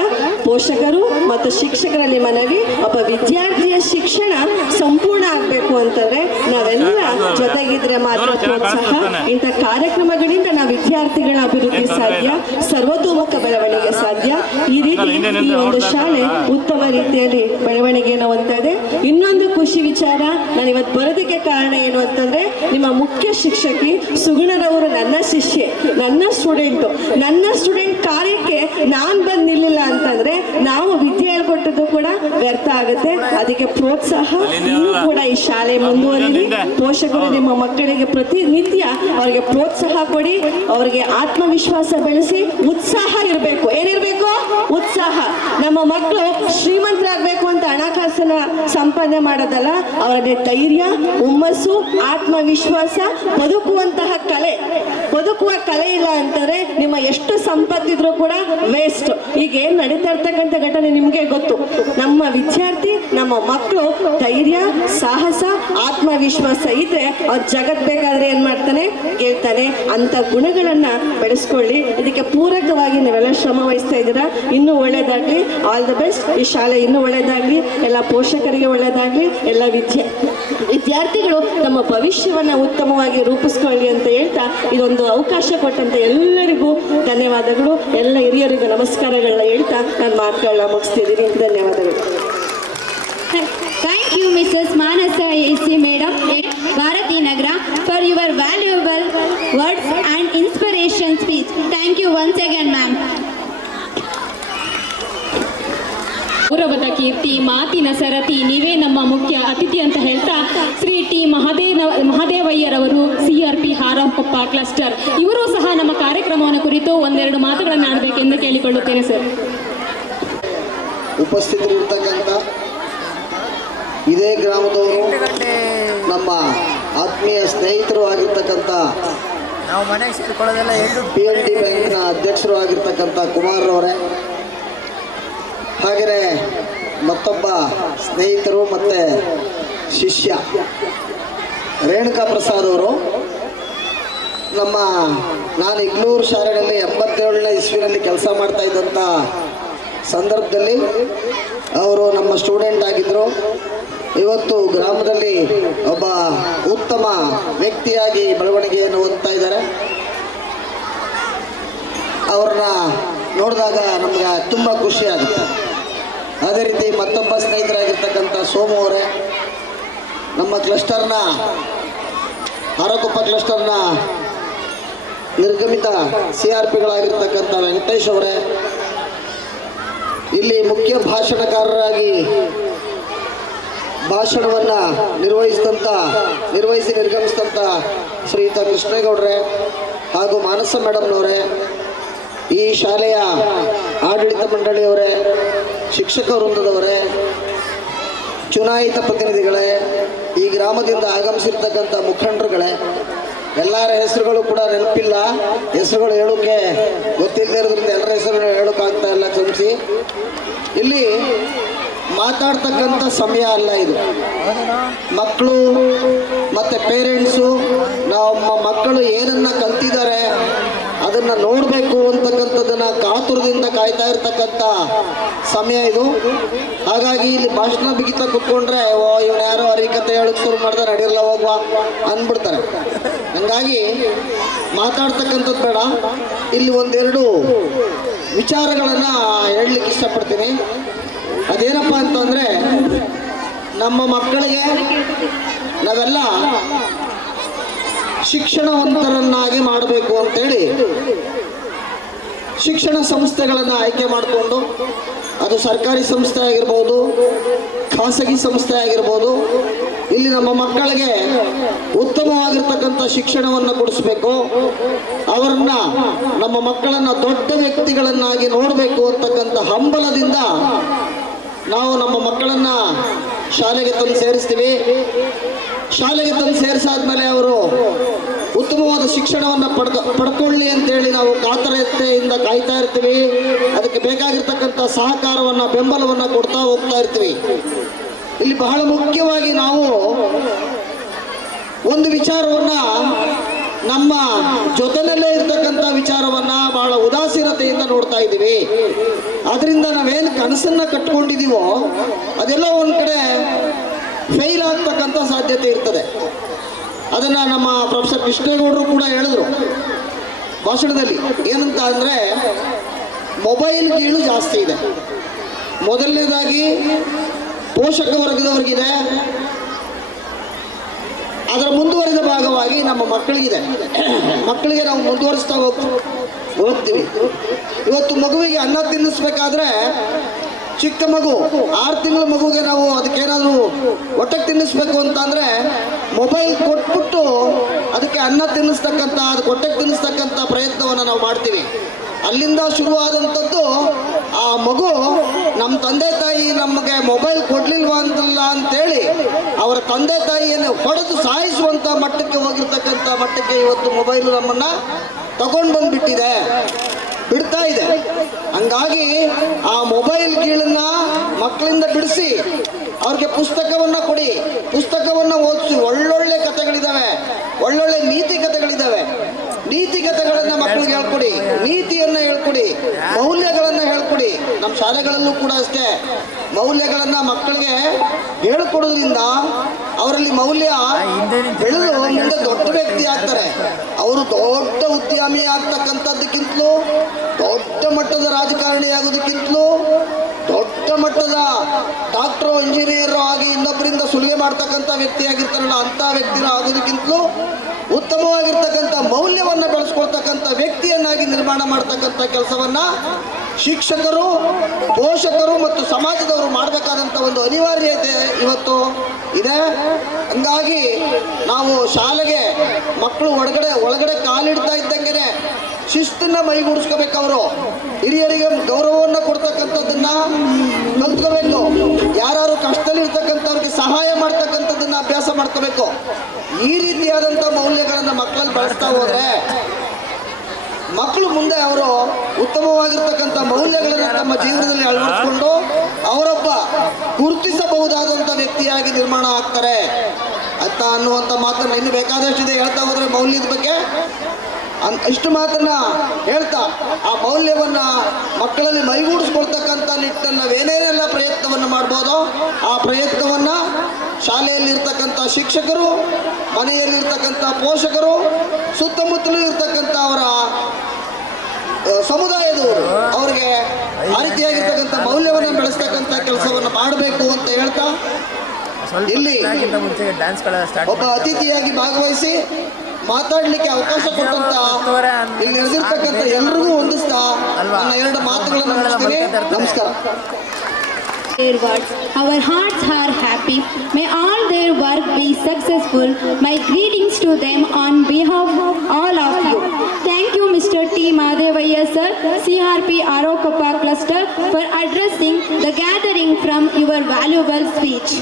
ಪೋಷಕರು ಮತ್ತು ಶಿಕ್ಷಕರಲ್ಲಿ ಮನವಿ, ಒಬ್ಬ ವಿದ್ಯಾರ್ಥಿಯ ಶಿಕ್ಷಣ ಸಂಪೂರ್ಣ ಆಗ್ಬೇಕು ಅಂತಂದ್ರೆ ನಾವೆಲ್ಲ ಜೊತೆಗಿದ್ರೆ ಮಾತ್ರ ಪ್ರೋತ್ಸಾಹ. ಇಂಥ ಕಾರ್ಯಕ್ರಮಗಳಿಂದ ನಾವು ವಿದ್ಯಾರ್ಥಿಗಳ ಅಭಿವೃದ್ಧಿ ಸಾಧ್ಯ, ಸರ್ವತೋಮುಖ ಬೆಳವಣಿಗೆ ಸಾಧ್ಯ. ಈ ರೀತಿ ಈ ಒಂದು ಶಾಲೆ ಉತ್ತಮ ರೀತಿಯಲ್ಲಿ ಬೆಳವಣಿಗೆಯನ್ನು ಹೊಂದ್ತಾ ಇದೆ. ಇನ್ನೊಂದು ಖುಷಿ ವಿಚಾರ, ನಾನು ಇವತ್ತು ಬರೋದಕ್ಕೆ ಕಾರಣ ಏನು ಅಂತಂದ್ರೆ, ನಿಮ್ಮ ಮುಖ್ಯ ಶಿಕ್ಷಕಿ ಸುಗುಣರವರು ನನ್ನ ಶಿಷ್ಯೆ, ನನ್ನ ಸ್ಟೂಡೆಂಟ್ ಕಾರ್ಯಕ್ಕೆ ನಾನ್ ಬಂದು ನಿಲ್ಲಿಲ್ಲ ಅಂತಂದ್ರೆ ನಾವು ವಿದ್ಯೆ ಹೇಳ್ಕೊಟ್ಟದ್ದು ಕೂಡ ವ್ಯರ್ಥ ಆಗುತ್ತೆ. ಅದಕ್ಕೆ ಪ್ರೋತ್ಸಾಹ ಇನ್ನೂ ಕೂಡ ಈ ಶಾಲೆ ಮುಂದುವರಿಲಿ. ಪೋಷಕರು ನಿಮ್ಮ ಮಕ್ಕಳಿಗೆ ಪ್ರತಿನಿತ್ಯ ಅವರಿಗೆ ಪ್ರೋತ್ಸಾಹ ಕೊಡಿ, ಅವರಿಗೆ ಆತ್ಮವಿಶ್ವಾಸ ಬೆಳೆಸಿ, ಉತ್ಸಾಹ ಇರಬೇಕು. ಏನಿರಬೇಕು? ಉತ್ಸಾಹ. ನಮ್ಮ ಮಕ್ಕಳು ಶ್ರೀಮಂತರಾಗಬೇಕು ಅಂತ ಹಣಕಾಸನ್ನ ಸಂಪಾದನೆ ಮಾಡೋದಲ್ಲ, ಅವರಿಗೆ ಧೈರ್ಯ, ಹುಮ್ಮಸ್ಸು, ಆತ್ಮವಿಶ್ವಾಸ, ಬದುಕುವಂತಹ ಕಲೆ. ಬದುಕುವ ಕಲೆ ಇಲ್ಲ ಅಂತಂದ್ರೆ ನಿಮ್ಮ ಎಷ್ಟು ಸಂಪತ್ತಿದ್ರು ಕೂಡ ವೇಸ್ಟ್. ಈಗ ಏನ್ ನಡೀತಾ ಇರ್ತಕ್ಕಂಥ ಘಟನೆ ನಿಮ್ಗೆ ಗೊತ್ತು. ನಮ್ಮ ವಿದ್ಯಾರ್ಥಿ, ನಮ್ಮ ಮಕ್ಕಳು ಧೈರ್ಯ, ಸಾಹಸ, ಆತ್ಮವಿಶ್ವಾಸ ಇದ್ರೆ ಅವ್ರು ಜಗತ್ ಬೇಕಾದ್ರೆ ಏನ್ ಮಾಡ್ತಾನೆ? ಗೆಲ್ತಾನೆ. ಅಂತ ಗುಣಗಳನ್ನ ಬೆಳೆಸ್ಕೊಳ್ಳಿ. ಇದಕ್ಕೆ ಪೂರಕವಾಗಿ ನೀವೆಲ್ಲ ಶ್ರಮ ವಹಿಸ್ತಾ ಇದ್ದೀರಾ. ಇನ್ನೂ ಒಳ್ಳೇದಾಗ್ಲಿ. All the best. ಈ ಶಾಲೆ ಇನ್ನೂ ಒಳ್ಳೇದಾಗ್ಲಿ. ಎಲ್ಲ ಪೋಷಕರಿಗೆ ಒಳ್ಳೇದಾಗ್ಲಿ. ಎಲ್ಲ ವಿದ್ಯಾರ್ಥಿಗಳು ತಮ್ಮ ಭವಿಷ್ಯವನ್ನ ಉತ್ತಮವಾಗಿ ರೂಪಿಸ್ಕೊಳ್ಳಿ ಅಂತ ಹೇಳ್ತಾ ಇದೊಂದು ಅವಕಾಶ ಕೊಟ್ಟಂತ ಎಲ್ಲರಿಗೂ ಧನ್ಯವಾದಗಳು. ಎಲ್ಲ ಹಿರಿಯರಿಗೂ ನಮಸ್ಕಾರಗಳನ್ನ ಹೇಳ್ತಾ ನಾನು ಮಾತುಗಳನ್ನ ಮುಗಿಸ್ತಿದ್ದೀನಿ. ಧನ್ಯವಾದಗಳು. Thank you, Mrs. Manasa AC Madam, Bharati Nagra, for your valuable words and inspiration speech. Thank you once again, ma'am. ಗೌರವದ ಕೀರ್ತಿ, ಮಾತಿನ ಸರತಿ, ನೀವೇ ನಮ್ಮ ಮುಖ್ಯ ಅತಿಥಿ ಅಂತ ಹೇಳ್ತಾ ಶ್ರೀ ಟಿ ಮಹದೇವಯ್ಯರವರು, CRP ಹಾರಕೊಪ್ಪ ಕ್ಲಸ್ಟರ್, ಇವರು ಸಹ ನಮ್ಮ ಕಾರ್ಯಕ್ರಮವನ್ನು ಕುರಿತು ಒಂದೆರಡು ಮಾತುಗಳನ್ನು ಆಡಬೇಕೆಂದು ಕೇಳಿಕೊಳ್ಳುತ್ತೇನೆ ಸರ್. ಉಪಸ್ಥಿತರಿರ್ತಕ್ಕಂಥ ಇದೇ ಗ್ರಾಮದವರು, ನಮ್ಮ ಆತ್ಮೀಯ ಸ್ನೇಹಿತರು ಆಗಿರ್ತಕ್ಕಂಥ PLD ಬ್ಯಾಂಕ್ನ ಅಧ್ಯಕ್ಷರು ಆಗಿರ್ತಕ್ಕಂಥ ಕುಮಾರ್ ಅವರೇ, ಹಾಗೆಯೇ ಮತ್ತೊಬ್ಬ ಸ್ನೇಹಿತರು ಮತ್ತು ಶಿಷ್ಯ ರೇಣುಕಾ ಪ್ರಸಾದ್ ಅವರು, ನಾನು ಇಗ್ಲೂರು ಶಾಲೆಯಲ್ಲಿ 87ನೇ ಇಸ್ವಿನಲ್ಲಿ ಕೆಲಸ ಮಾಡ್ತಾ ಇದ್ದಂಥ ಸಂದರ್ಭದಲ್ಲಿ ಅವರು ನಮ್ಮ ಸ್ಟೂಡೆಂಟ್ ಆಗಿದ್ದರು. ಇವತ್ತು ಗ್ರಾಮದಲ್ಲಿ ಒಬ್ಬ ಉತ್ತಮ ವ್ಯಕ್ತಿಯಾಗಿ ಬೆಳವಣಿಗೆಯನ್ನು ಹೊಂದ್ತಾ ಇದ್ದಾರೆ. ಅವ್ರನ್ನ ನೋಡಿದಾಗ ನಮ್ಗೆ ತುಂಬ ಖುಷಿ ಆಗುತ್ತೆ. ಅದೇ ರೀತಿ ಮತ್ತೊಬ್ಬ ಸ್ನೇಹಿತರಾಗಿರ್ತಕ್ಕಂಥ ಸೋಮು ಅವರೇ, ನಮ್ಮ ಕ್ಲಸ್ಟರ್ನ ಹಾರಕೊಪ್ಪ ಕ್ಲಸ್ಟರ್ನ ನಿರ್ಗಮಿತ CRPಗಳಾಗಿರ್ತಕ್ಕಂಥ ವೆಂಕಟೇಶ್ ಅವರೇ, ಇಲ್ಲಿ ಮುಖ್ಯ ಭಾಷಣಕಾರರಾಗಿ ಭಾಷಣವನ್ನು ನಿರ್ವಹಿಸಿ ನಿರ್ಗಮಿಸಿದಂಥ ಶ್ರೀಯುತ ಕೃಷ್ಣೇಗೌಡ್ರೆ ಹಾಗೂ ಮಾನಸ ಮೇಡಮ್ನವರೇ, ಈ ಶಾಲೆಯ ಆಡಳಿತ ಮಂಡಳಿಯವರೇ, ಶಿಕ್ಷಕ ವೃಂದದವರೇ, ಚುನಾಯಿತ ಪ್ರತಿನಿಧಿಗಳೇ, ಈ ಗ್ರಾಮದಿಂದ ಆಗಮಿಸಿರ್ತಕ್ಕಂಥ ಮುಖಂಡರುಗಳೇ, ಎಲ್ಲರ ಹೆಸರುಗಳು ಕೂಡ ನೆನಪಿಲ್ಲ, ಹೆಸರುಗಳು ಹೇಳೋಕ್ಕೆ ಗೊತ್ತಿಲ್ಲದೆ ಇರೋದ್ರಿಂದ ಎಲ್ಲರ ಹೆಸರುಗಳು ಹೇಳೋಕ್ಕಾಗ್ತಾ ಇಲ್ಲ, ಕ್ಷಮಿಸಿ. ಇಲ್ಲಿ ಮಾತಾಡ್ತಕ್ಕಂಥ ಸಮಯ ಅಲ್ಲ ಇದು. ಮಕ್ಕಳು ಮತ್ತು ಪೇರೆಂಟ್ಸು ನಮ್ಮ ಮಕ್ಕಳು ಏನನ್ನು ಕಲ್ತಿದ್ದಾರೆ ಅದನ್ನು ನೋಡಬೇಕು ಅಂತಕ್ಕಂಥದ್ದನ್ನು ಕಾತುರದಿಂದ ಕಾಯ್ತಾ ಇರ್ತಕ್ಕಂಥ ಸಮಯ ಇದು. ಹಾಗಾಗಿ ಇಲ್ಲಿ ಭಾಷಣ ಬಿಗಿತಾ ಕೂತ್ಕೊಂಡ್ರೆ ಇವನು ಯಾರೋ ಹರಿಕತೆ ಹೇಳಕ್ಕೆ ಶುರು ಮಾಡಿದ್ರೆ ನಡಿರಲ್ಲ ಹೋಗುವ ಅಂದ್ಬಿಡ್ತಾರೆ. ಹಂಗಾಗಿ ಮಾತಾಡ್ತಕ್ಕಂಥದ್ದು ಬೇಡ. ಇಲ್ಲಿ ಒಂದೆರಡು ವಿಚಾರಗಳನ್ನು ಹೇಳಲಿಕ್ಕೆ ಇಷ್ಟಪಡ್ತೀನಿ. ಅದೇನಪ್ಪ ಅಂತಂದರೆ, ನಮ್ಮ ಮಕ್ಕಳಿಗೆ ನಾವೆಲ್ಲ ಶಿಕ್ಷಣವಂತರನ್ನಾಗಿ ಮಾಡಬೇಕು ಅಂತೇಳಿ ಶಿಕ್ಷಣ ಸಂಸ್ಥೆಗಳನ್ನು ಆಯ್ಕೆ ಮಾಡಿಕೊಂಡು, ಅದು ಸರ್ಕಾರಿ ಸಂಸ್ಥೆ ಆಗಿರ್ಬೋದು, ಖಾಸಗಿ ಸಂಸ್ಥೆ ಆಗಿರ್ಬೋದು, ಇಲ್ಲಿ ನಮ್ಮ ಮಕ್ಕಳಿಗೆ ಉತ್ತಮವಾಗಿರ್ತಕ್ಕಂಥ ಶಿಕ್ಷಣವನ್ನು ಕೊಡಿಸ್ಬೇಕು, ಅವರನ್ನ ನಮ್ಮ ಮಕ್ಕಳನ್ನು ದೊಡ್ಡ ವ್ಯಕ್ತಿಗಳನ್ನಾಗಿ ನೋಡಬೇಕು ಅಂತಕ್ಕಂಥ ಹಂಬಲದಿಂದ ನಾವು ನಮ್ಮ ಮಕ್ಕಳನ್ನು ಶಾಲೆಗೆ ತಂದು ಸೇರಿಸ್ತೀವಿ. ಶಾಲೆಗೆ ತಂದು ಸೇರಿಸಾದ್ಮೇಲೆ ಅವರು ಉತ್ತಮವಾದ ಶಿಕ್ಷಣವನ್ನು ಪಡ್ಕೊಳ್ಳಿ ಅಂತೇಳಿ ನಾವು ಕಾತರತೆಯಿಂದ ಕಾಯ್ತಾ ಇರ್ತೀವಿ. ಅದಕ್ಕೆ ಬೇಕಾಗಿರ್ತಕ್ಕಂಥ ಸಹಕಾರವನ್ನು, ಬೆಂಬಲವನ್ನು ಕೊಡ್ತಾ ಹೋಗ್ತಾ ಇರ್ತೀವಿ. ಇಲ್ಲಿ ಬಹಳ ಮುಖ್ಯವಾಗಿ ನಾವು ಒಂದು ವಿಚಾರವನ್ನು, ನಮ್ಮ ಜೊತೆಯಲ್ಲೇ ಇರ್ತಕ್ಕಂಥ ವಿಚಾರವನ್ನು ಬಹಳ ಉದಾಸೀನತೆಯಿಂದ ನೋಡ್ತಾ ಇದ್ದೀವಿ. ಅದರಿಂದ ನಾವೇನು ಕನಸನ್ನು ಕಟ್ಕೊಂಡಿದ್ದೀವೋ ಅದೆಲ್ಲ ಒಂದು ಕಡೆ ಫೇಲ್ ಆಗ್ತಕ್ಕಂಥ ಸಾಧ್ಯತೆ ಇರ್ತದೆ. ಅದನ್ನು ನಮ್ಮ ಪ್ರೊಫೆಸರ್ ಕೃಷ್ಣೇಗೌಡರು ಕೂಡ ಹೇಳಿದ್ರು ಭಾಷಣದಲ್ಲಿ. ಏನಂತ ಅಂದರೆ, ಮೊಬೈಲ್ ಗೀಳು ಜಾಸ್ತಿ ಇದೆ. ಮೊದಲನೇದಾಗಿ ಪೋಷಕ ವರ್ಗದವ್ರಿಗಿದೆ, ಅದರ ಮುಂದುವರಿದ ಭಾಗವಾಗಿ ನಮ್ಮ ಮಕ್ಕಳಿಗಿದೆ. ಮಕ್ಕಳಿಗೆ ನಾವು ಮುಂದುವರಿಸ್ತಾ ಹೋಗ್ತೀವಿ. ಇವತ್ತು ಮಗುವಿಗೆ ಅನ್ನ ತಿನ್ನಿಸ್ಬೇಕಾದ್ರೆ ಚಿಕ್ಕ ಮಗು 6 ತಿಂಗಳ ಮಗುಗೆ ನಾವು ಅದಕ್ಕೇನಾದರೂ ಹೊಟ್ಟೆಗೆ ತಿನ್ನಿಸ್ಬೇಕು ಅಂತಂದರೆ ಮೊಬೈಲ್ ಕೊಟ್ಬಿಟ್ಟು ಅದಕ್ಕೆ ಅನ್ನ ತಿನ್ನಿಸ್ತಕ್ಕಂಥ ಅದಕ್ಕೆ ಹೊಟ್ಟೆಗೆ ತಿನ್ನಿಸ್ತಕ್ಕಂಥ ಪ್ರಯತ್ನವನ್ನು ನಾವು ಮಾಡ್ತೀವಿ. ಅಲ್ಲಿಂದ ಶುರುವಾದಂಥದ್ದು ಆ ಮಗು ನಮ್ಮ ತಂದೆ ತಾಯಿ ನಮಗೆ ಮೊಬೈಲ್ ಕೊಡಲಿಲ್ವಾ ಅಂತಲ್ಲ ಅಂತೇಳಿ ಅವರ ತಂದೆ ತಾಯಿಯನ್ನು ಹೊಡೆದು ಸಾಯಿಸುವಂಥ ಮಟ್ಟಕ್ಕೆ ಹೋಗಿರ್ತಕ್ಕಂಥ ಮಟ್ಟಕ್ಕೆ ಇವತ್ತು ಮೊಬೈಲು ನಮ್ಮನ್ನು ತಗೊಂಡು ಬಂದುಬಿಟ್ಟಿದೆ, ಬಿಡ್ತಾ ಇದೆ. ಹಂಗಾಗಿ ಆ ಮೊಬೈಲ್ ಗೀಳನ್ನ ಮಕ್ಕಳಿಂದ ಬಿಡಿಸಿ ಅವ್ರಿಗೆ ಪುಸ್ತಕವನ್ನು ಕೊಡಿ, ಪುಸ್ತಕವನ್ನು ಓದಿಸಿ. ಒಳ್ಳೊಳ್ಳೆ ಕಥೆಗಳಿದ್ದಾವೆ, ಒಳ್ಳೊಳ್ಳೆ ನೀತಿ ಕಥೆಗಳಿದ್ದಾವೆ. ನೀತಿ ಕಥೆಗಳನ್ನು ಮಕ್ಕಳಿಗೆ ಹೇಳ್ಕೊಡಿ, ನೀತಿಯನ್ನು ಹೇಳ್ಕೊಡಿ, ಮೌಲ್ಯಗಳನ್ನು ಹೇಳ್ಕೊಡಿ. ನಮ್ಮ ಶಾಲೆಗಳಲ್ಲೂ ಕೂಡ ಅಷ್ಟೇ ಮೌಲ್ಯಗಳನ್ನು ಮಕ್ಕಳಿಗೆ ಹೇಳ್ಕೊಡೋದ್ರಿಂದ ಅವರಲ್ಲಿ ಮೌಲ್ಯ ಬೆಳೆದು ಮುಂದೆ ದೊಡ್ಡ ವ್ಯಕ್ತಿ ಆಗ್ತಾರೆ. ಅವರು ದೊಡ್ಡ ಉದ್ಯಮಿ ಆಗ್ತಕ್ಕಂಥದ್ದಕ್ಕಿಂತಲೂ, ದೊಡ್ಡ ಮಟ್ಟದ ರಾಜಕಾರಣಿ ಆಗೋದಕ್ಕಿಂತಲೂ, ದೊಡ್ಡ ಮಟ್ಟದ ಡಾಕ್ಟ್ರು ಇಂಜಿನಿಯರು ಆಗಿ ಇನ್ನೊಬ್ಬರಿಂದ ಸುಲಿಗೆ ಮಾಡ್ತಕ್ಕಂಥ ವ್ಯಕ್ತಿ ಆಗಿರ್ತಾರಲ್ಲ ಅಂಥ ವ್ಯಕ್ತಿನ ಆಗೋದಕ್ಕಿಂತಲೂ ಉತ್ತಮವಾಗಿರ್ತಕ್ಕಂಥ ಮೌಲ್ಯವನ್ನು ಬೆಳೆಸ್ಕೊಳ್ತಕ್ಕಂಥ ವ್ಯಕ್ತಿಯನ್ನಾಗಿ ನಿರ್ಮಾಣ ಮಾಡ್ತಕ್ಕಂಥ ಕೆಲಸವನ್ನು ಶಿಕ್ಷಕರು, ಪೋಷಕರು ಮತ್ತು ಸಮಾಜದವರು ಮಾಡಬೇಕಾದಂಥ ಒಂದು ಅನಿವಾರ್ಯತೆ ಇವತ್ತು ಇದೆ. ಹಂಗಾಗಿ ನಾವು ಶಾಲೆಗೆ ಮಕ್ಕಳು ಒಳಗಡೆ ಕಾಲಿಡ್ತಾ ಇದ್ದಂಗೆ ಶಿಸ್ತನ್ನು ಮೈಗೂಡಿಸ್ಕೋಬೇಕು. ಅವರು ಹಿರಿಯರಿಗೆ ಗೌರವವನ್ನು ಕೊಡ್ತಕ್ಕಂಥದ್ದನ್ನ ಕಲ್ತ್ಕೋಬೇಕು. ಯಾರು ಕಷ್ಟದಲ್ಲಿ ಇರ್ತಕ್ಕಂಥವ್ರಿಗೆ ಸಹಾಯ ಮಾಡ್ತಕ್ಕಂಥದ್ದನ್ನ ಅಭ್ಯಾಸ ಮಾಡ್ಕೋಬೇಕು. ಈ ರೀತಿಯಾದಂಥ ಮೌಲ್ಯಗಳನ್ನು ಮಕ್ಕಳಲ್ಲಿ ಬೆಳೆಸ್ತಾ ಹೋದರೆ ಮಕ್ಕಳು ಮುಂದೆ ಅವರು ಉತ್ತಮವಾಗಿರ್ತಕ್ಕಂಥ ಮೌಲ್ಯಗಳನ್ನು ತಮ್ಮ ಜೀವನದಲ್ಲಿ ಅಳವಡಿಸಿಕೊಂಡು ಅವರೊಬ್ಬ ಗುರುತಿಸಬಹುದಾದಂಥ ವ್ಯಕ್ತಿಯಾಗಿ ನಿರ್ಮಾಣ ಆಗ್ತಾರೆ ಅಂತ ಅನ್ನುವಂಥ ಮಾತನ್ನು ಇನ್ನು ಬೇಕಾದಷ್ಟಿದೆ. ಹೇಳ್ತಾ ಹೋದರೆ ಮೌಲ್ಯದ ಬಗ್ಗೆ ಇಷ್ಟು ಮಾತನ್ನ ಹೇಳ್ತಾ ಆ ಮೌಲ್ಯವನ್ನು ಮಕ್ಕಳಲ್ಲಿ ಮೈಗೂಡಿಸ್ಕೊಳ್ತಕ್ಕಂಥ ನಿಟ್ಟಿನಲ್ಲಿ ನಾವೇನೇನೆಲ್ಲ ಪ್ರಯತ್ನವನ್ನು ಮಾಡ್ಬೋದೋ ಆ ಪ್ರಯತ್ನವನ್ನು ಶಾಲೆಯಲ್ಲಿರ್ತಕ್ಕಂಥ ಶಿಕ್ಷಕರು, ಮನೆಯಲ್ಲಿರ್ತಕ್ಕಂಥ ಪೋಷಕರು, ಸುತ್ತಮುತ್ತಲೂ ಇರ್ತಕ್ಕಂಥ ಅವರ ಸಮುದಾಯದವರು ಅವರಿಗೆ ಆ ರೀತಿಯಾಗಿರ್ತಕ್ಕಂಥ ಮೌಲ್ಯವನ್ನು ಬೆಳೆಸ್ತಕ್ಕಂಥ ಕೆಲಸವನ್ನು ಮಾಡಬೇಕು ಅಂತ ಹೇಳ್ತಾ ಇಲ್ಲಿ ಒಬ್ಬ ಅತಿಥಿಯಾಗಿ ಭಾಗವಹಿಸಿ ಮಾತಾಡಲಿಕ್ಕೆ ಅವಕಾಶ ಕೊಟ್ಟಂತ ಇಲ್ಲಿ ನೆರೆದಿರ್ತಕ್ಕಂಥ ಎಲ್ರಿಗೂ ಹೊಂದಿಸ್ತಾ ನನ್ನ 2 ಮಾತುಗಳನ್ನು ಮುಗಿಸ್ತೀನಿ. ನಮಸ್ಕಾರ. Their words. Our hearts are happy. May all their work be successful. My greetings to them on behalf of all of you. Thank you, Mr. T. Madhavaiah, sir, CRP Arokappa Cluster, for addressing the gathering from your valuable speech.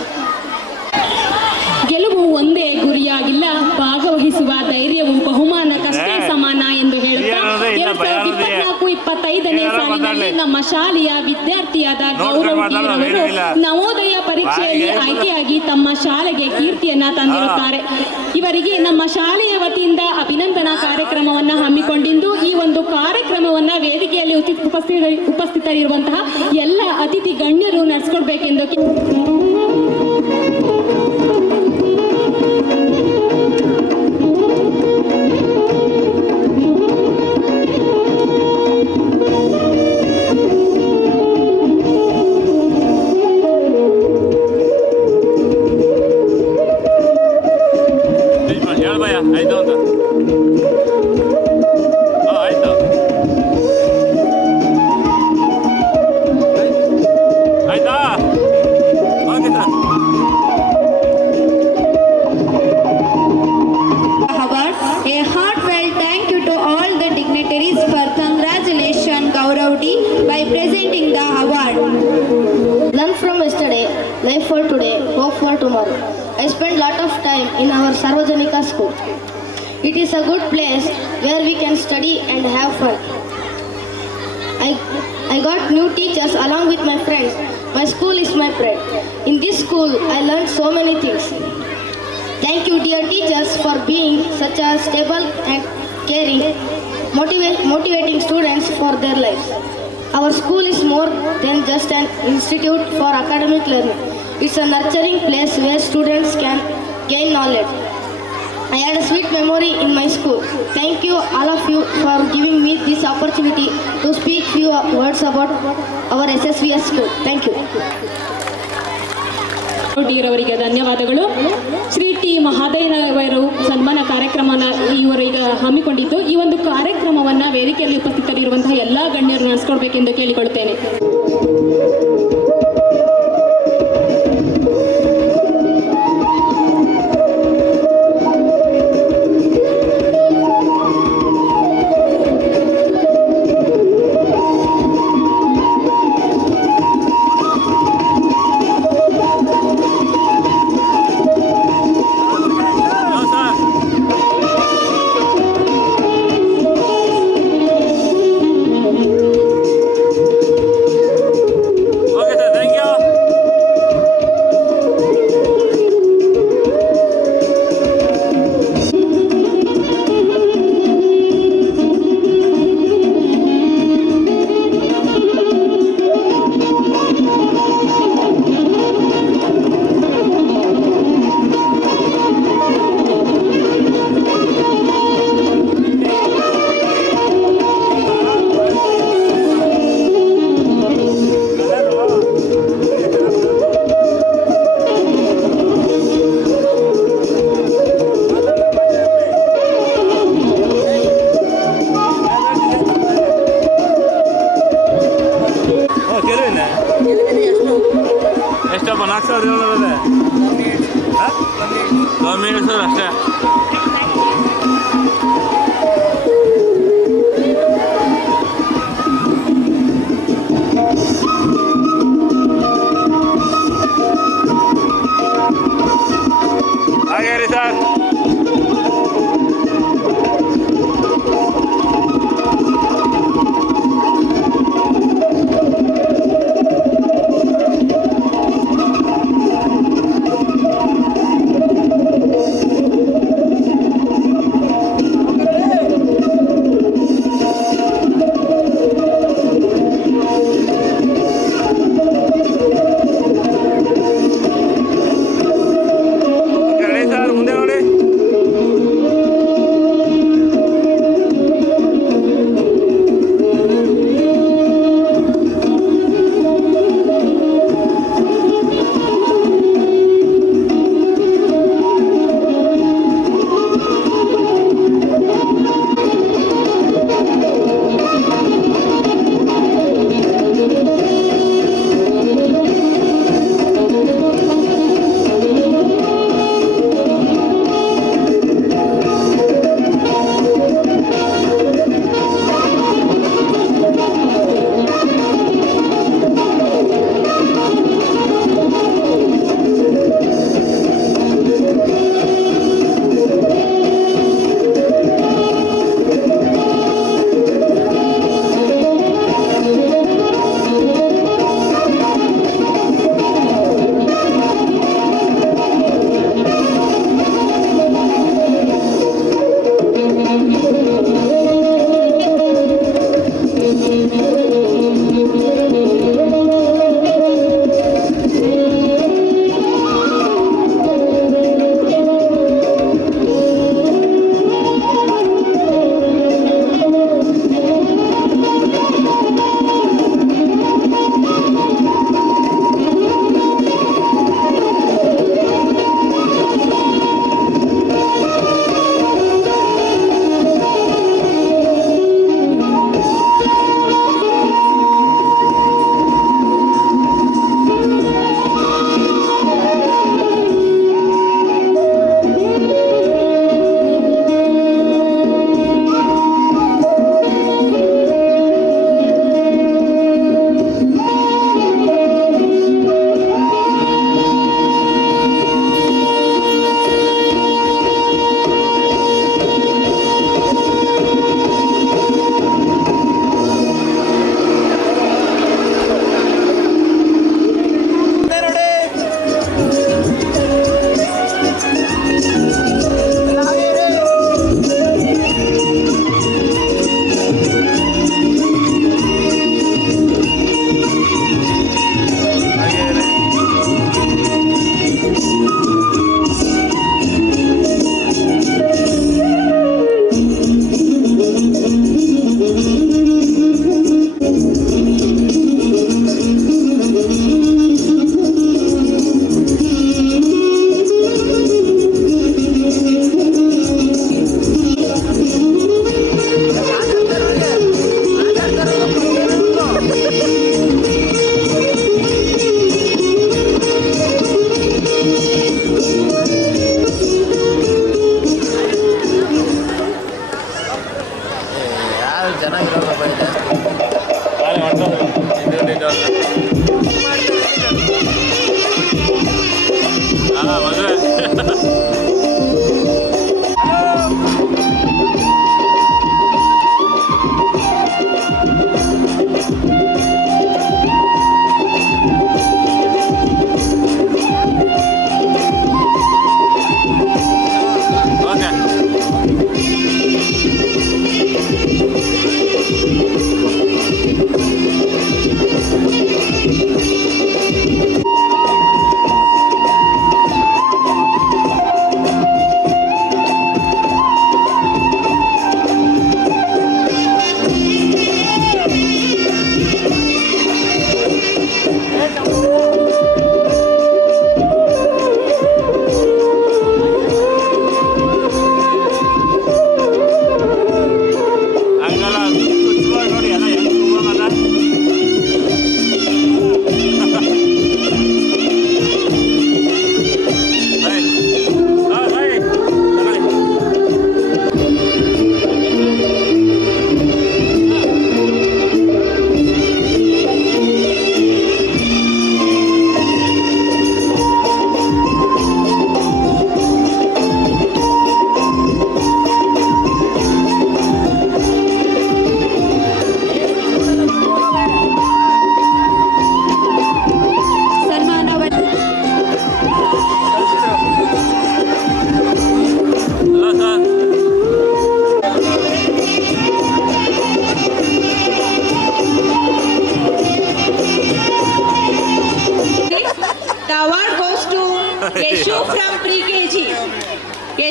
ಗೆಲುವು ಒಂದೇ ಗುರಿಯಾಗಿಲ್ಲ, ಭಾಗವಹಿಸುವ ಧೈರ್ಯವು ಬಹುಮಾನಕ್ಕಷ್ಟೇ ಸಮಾನ ಎಂದು ಹೇಳುತ್ತಾ 2024-25ನೇ ಸಾಲಿನಲ್ಲಿ ನಮ್ಮ ಶಾಲೆಯ ವಿದ್ಯಾರ್ಥಿಯಾದ ಗೌರವರವರು ನವೋದಯ ಪರೀಕ್ಷೆಯಲ್ಲಿ ಆಯ್ಕೆಯಾಗಿ ತಮ್ಮ ಶಾಲೆಗೆ ಕೀರ್ತಿಯನ್ನ ತಂದಿರುತ್ತಾರೆ. ಇವರಿಗೆ ನಮ್ಮ ಶಾಲೆಯ ವತಿಯಿಂದ ಅಭಿನಂದನಾ ಕಾರ್ಯಕ್ರಮವನ್ನು ಹಮ್ಮಿಕೊಂಡಿದ್ದು ಈ ಒಂದು ಕಾರ್ಯಕ್ರಮವನ್ನು ವೇದಿಕೆಯಲ್ಲಿ ಉಪಸ್ಥಿತರಿರುವಂತಹ ಎಲ್ಲ ಅತಿಥಿ ಗಣ್ಯರು ನಡೆಸಿಕೊಡ್ಬೇಕೆಂದು ಆಯ್ತು ಅಂತ ಆಯ್ತು ಆಯ್ತಾ okay sir. A heartfelt thank you to all the dignitaries for congratulations Gauravdi by presenting the award. Learn from yesterday, live for today, hope for tomorrow. I spent lot of time in our Sarvajanika school. It is a good place where we can study and have fun. I got new teachers along with my friends. My school is my pride. In this school, I learned so many things. Thank you, dear teachers, for being such a stable and caring, motivating students for their lives. Our school is more than just an institute for academic learning. It's a nurturing place where students can gain knowledge. I had a sweet memory in my school. Thank you all of you for giving me this opportunity to speak few words about our SSVS school. Thank you. ಅವರಿಗೆ ಧನ್ಯವಾದಗಳು. Shri T ಮಹಾದೇವವರು ಸನ್ಮಾನ ಕಾರ್ಯಕ್ರಮನ ಇವರೀಗ ಹಮ್ಮಿಕೊಂಡಿದ್ದು ಈ ಒಂದು ಕಾರ್ಯಕ್ರಮವನ್ನು ವೇದಿಕೆಯಲ್ಲಿ ಉಪಸ್ಥಿತರಿರುವಂತಹ ಎಲ್ಲ ಗಣ್ಯರು ನಡೆಸಿಕೊಡ್ಬೇಕೆಂದು ಕೇಳಿಕೊಳ್ಳುತ್ತೇನೆ. ಗೌರ್ಮೆಂಟ್ ಸರ್ ಅಷ್ಟೇ. ಹಾಗೆ ರೀ sir.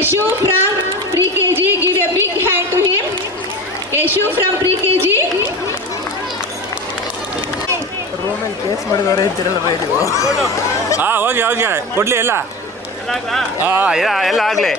Yeshu from pre-KG, give a big hand to him. Yeshu from pre-KG. ರೂಮಲ್ಲಿ ಕೇಸ್ ಮಾಡಿದವರೇ ಇದ್ದೀರಲ್ಲ ಬೈ ನೀವು. ಹೋಗಿ ಕೊಡ್ಲಿ ಎಲ್ಲ ಎಲ್ಲ ಆಗಲಿ.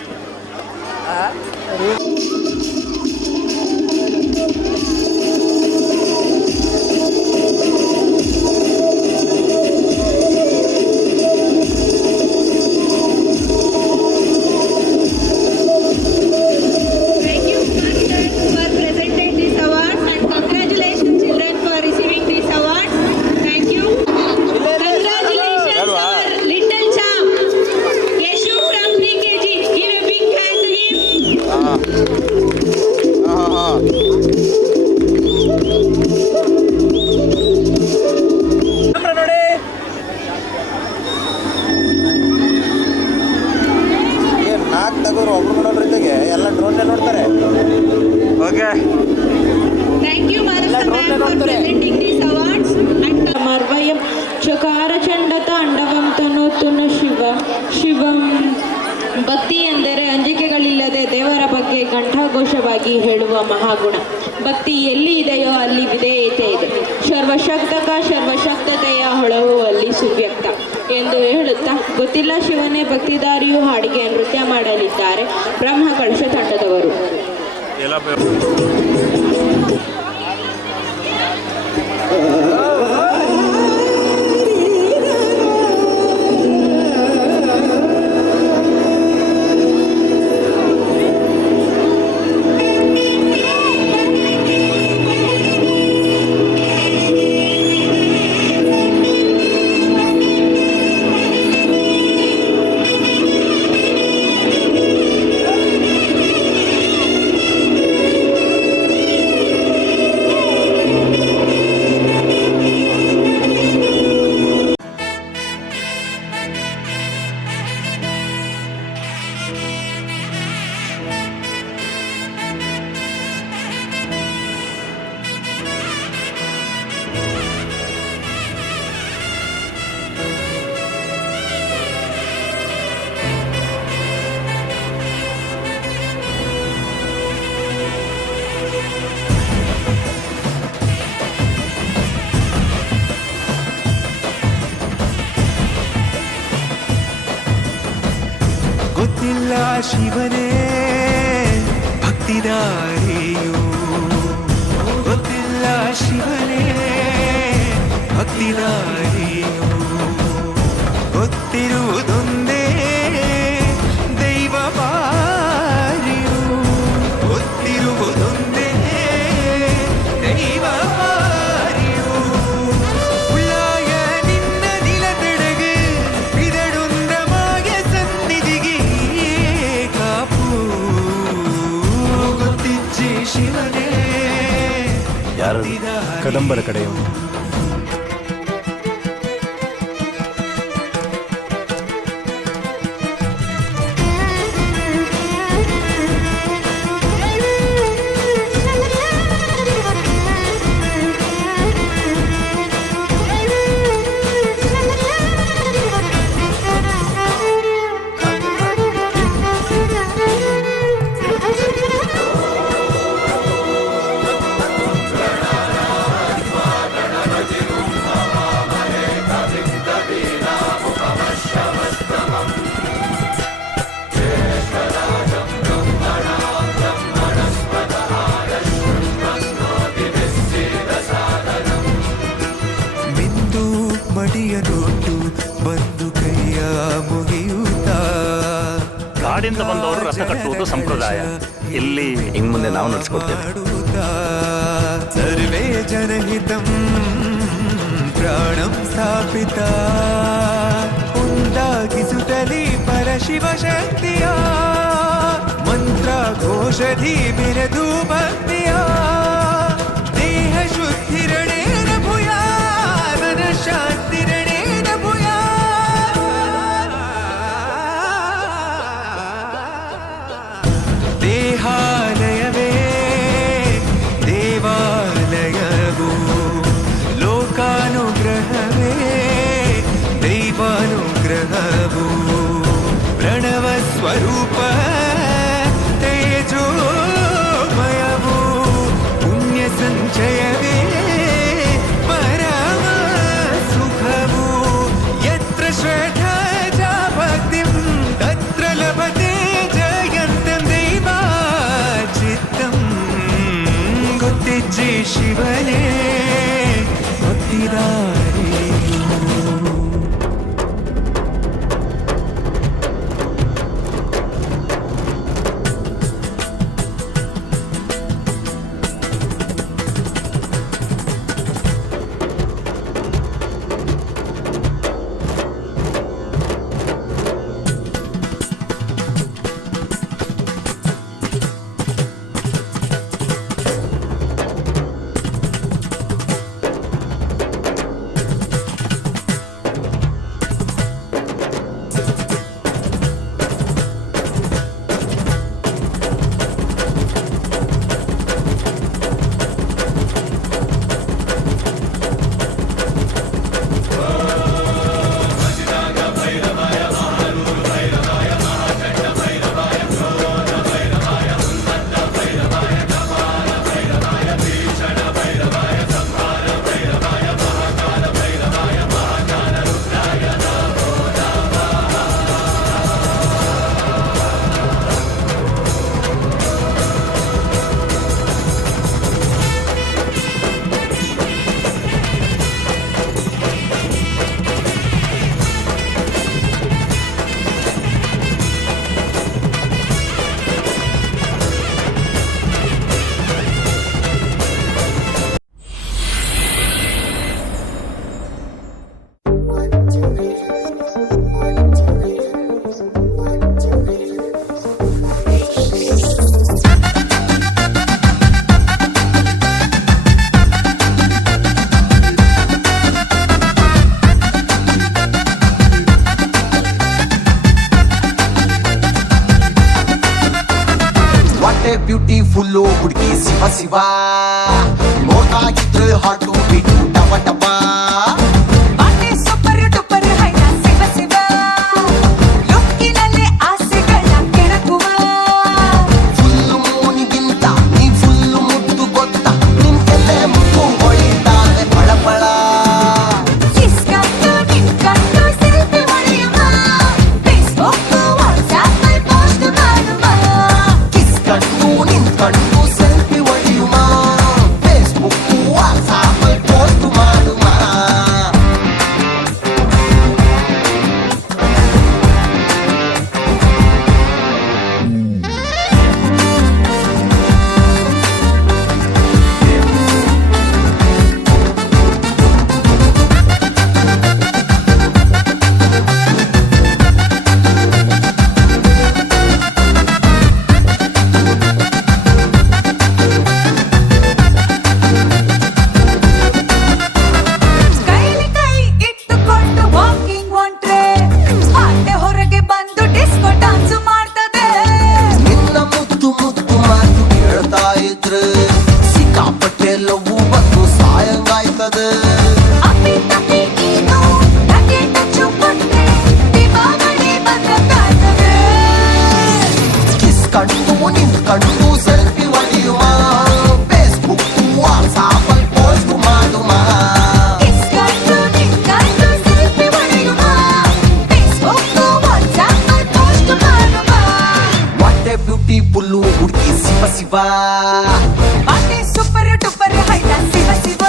ಭಕ್ತಿ ಎಂದರೆ ಅಂಜಿಕೆಗಳಿಲ್ಲದೆ ದೇವರ ಬಗ್ಗೆ ಘಂಟಾಘೋಷವಾಗಿ ಹೇಳುವ ಮಹಾಗುಣ. ಭಕ್ತಿ ಎಲ್ಲಿ ಇದೆಯೋ ಅಲ್ಲಿ ವಿಧೇಯತೆ ಇದೆ. ಸರ್ವಶಕ್ತತೆಯ ಹೊಳಹುವಲ್ಲಿ ಸುವ್ಯಕ್ತ ಎಂದು ಹೇಳುತ್ತಾ ಗೊತ್ತಿಲ್ಲ ಶಿವನೇ ಭಕ್ತಿದಾರಿಯು ಹಾಡಿಗೆ ನೃತ್ಯ ಮಾಡಲಿದ್ದಾರೆ ಬ್ರಹ್ಮ ಕಳಶ ತಂಡದವರು. ಗೊತ್ತಿಲ್ಲ ಶಿವನೇ ಭಕ್ತಿದಾರಿಯು, ಗೊತ್ತಿಲ್ಲ ಶಿವನೇ ಭಕ್ತಿದಾರಿಯು, ಗೊತ್ತಿರುವುದೊಂದೇ ದೈವ ಬಾರಿಯು, ಗೊತ್ತಿರುವುದೊಂದೇ ದೈವ ಬಾರಿಯು. ಉಳ್ಳಾಯ ನಿನ್ನ ನಿಲದೆಡೆಗೆ ಬಿದಡುಂದ ಮಾಯ ಸನ್ನಿಧಿಗೆ ಕಾಪು ಗೊತ್ತಿಜ್ಜೆ ಶಿವನೇ. ಯಾರು ಕದಂಬರ ಕಡೆಯವರು? ಮಡಿಯನೊಟ್ಟು ಬಂದು ಕೈಯ ಮುಗಿಯುತ್ತಾ ಕಾಡಿಂದ ಬಂದವರು ರಥ ಕಟ್ಟುವುದು ಸಂಪ್ರದಾಯ. ಇಲ್ಲಿ ಇನ್ನು ಮುಂದೆ ನಾವು ನಡೆಸ್ಕೊಡ್ತೇವೆ. ಸರ್ವೇ ಜನಹಿತಂ ಪ್ರಾಣಂ ಸ್ಥಾಪಿತ ಉಂಟಾಗಿಸುತ್ತಲೇ ಪರಶಿವ ಶಕ್ತಿಯ ಮಂತ್ರ ಘೋಷಧಿ ಮೆರೆದು ಭಕ್ತಿಯ ದೇಹ ಶುದ್ಧಿರಣೇನ ಭೂಯಾ ಮನ ಶಾಂತಿರಣೇನ ಭೂಯಾ. ದೇಹಾಲಯವೇ ದೇವಾಲಯವು, ಲೋಕಾನುಗ್ರಹವೇ ದೈವಾನುಗ್ರಹವು, ಪ್ರಣವ ಸ್ವರೂಪ ಶಿವನೇ ಒತ್ತಿದಾರೆಯೋ. ಬ್ಯೂಟಿಫುಲ್ ಹುಡುಗಿ ಶಿವ ಶಿವ ನೋಡ್ತಾಗಿದ್ರೆ ಹಾಟು ಬಿಟ್ಟು ಟಪ ಟಪ ಸೂಪರ್ ಟೂಪರ್ ಹೈನ ಶಿವ ಶಿವ ಲುಕ್ಕಿನಲ್ಲಿ ಆಸೆಗಳ ಕೆಣಕುವ ಫುಲ್ಲು ಮೂನಿಗಿಂತ ನೀ ಫುಲ್ಲು ಮುದ್ದು ಗೊತ್ತ ನಿನ್ಗೆಲ್ಲೆ ಮುದ್ದು ಹೊಳಿತಾಳೆ ಪಳಪಳ ಕಿಸ್ಕಂಡು ನಿನ್ಕಂಡು ಸೆಲ್ಫಿ ಹೊಡೆಯುವ ಫೇಸ್ಬುಕ್ ವಾಟ್ಸ್ಆಪ್ ಪೋಸ್ಟ್ ಮಾಡುವ ಕಿಸ್ಕಂಡು ನಿನ್ಕಂಡು ಸೆಲ್ಫಿ ಹೊಡೆಯುವ ಫೇಸ್ಬುಕ್ ವಾಟ್ಸ್ಆಪ್ ಪೋಸ್ಟ್ ಮಾಡುವ ಕೈಲಿ ಕೈ ಇಟ್ಟುಕೊಂಡು ವಾಕಿಂಗ್ ಹೊಂಟ್ರೆ ಹಾಟೆ ಹೊರಗೆ ಬಂದು ಡಿಸ್ಕೋ ಡಾನ್ಸ್ ಮಾಡ್ತದೆ ನಿನ್ನ ಮುದ್ದು ಮುದ್ದು ಮಾತು ಕೇಳ್ತಾ ಇದ್ರೆ ಸಿಕ್ಕಾಪಟ್ಟೆ ಲವ್ ಬಂದು ಸಾಯಂಗಾಯ್ತದೆ ಅಪ್ಪಿ ತಪ್ಪಿ ನೀನು ನಗೆ ಟಚ್ಚು ಕೊಟ್ಟೆ ದಿವಾಗಣೆ ಬಂದ ಕಾಯ್ತದೆ ಕಿಸ್ಕಂಡು ನಿನ್ಕಂಡು ಸೆಲ್ಫಿ ಹೊಡೆಯುವ ಫೇಸ್ಬುಕ್ ವಾಟ್ಸ್ಆಪ್ ಪೋಸ್ಟ್ ಮಾಡುವ ಕಿಸ್ಕಂಡು ನಿನ್ಕಂಡು ಸೆಲ್ಫಿ ಹೊಡೆಯುವ ಫೇಸ್ಬುಕ್ ವಾಟ್ಸ್ಆಪ್ ಪೋಸ್ಟ್ ಮಾಡುವ ವಾಟ್ ಎ ಬ್ಯೂಟಿಫುಲ್ ಹುಡುಗಿ ಶಿವ ಶಿವ ಬಾಟೆ ಸೂಪರ್ ಟೂಪರ್ ಹೈನ ಶಿವ ಶಿವ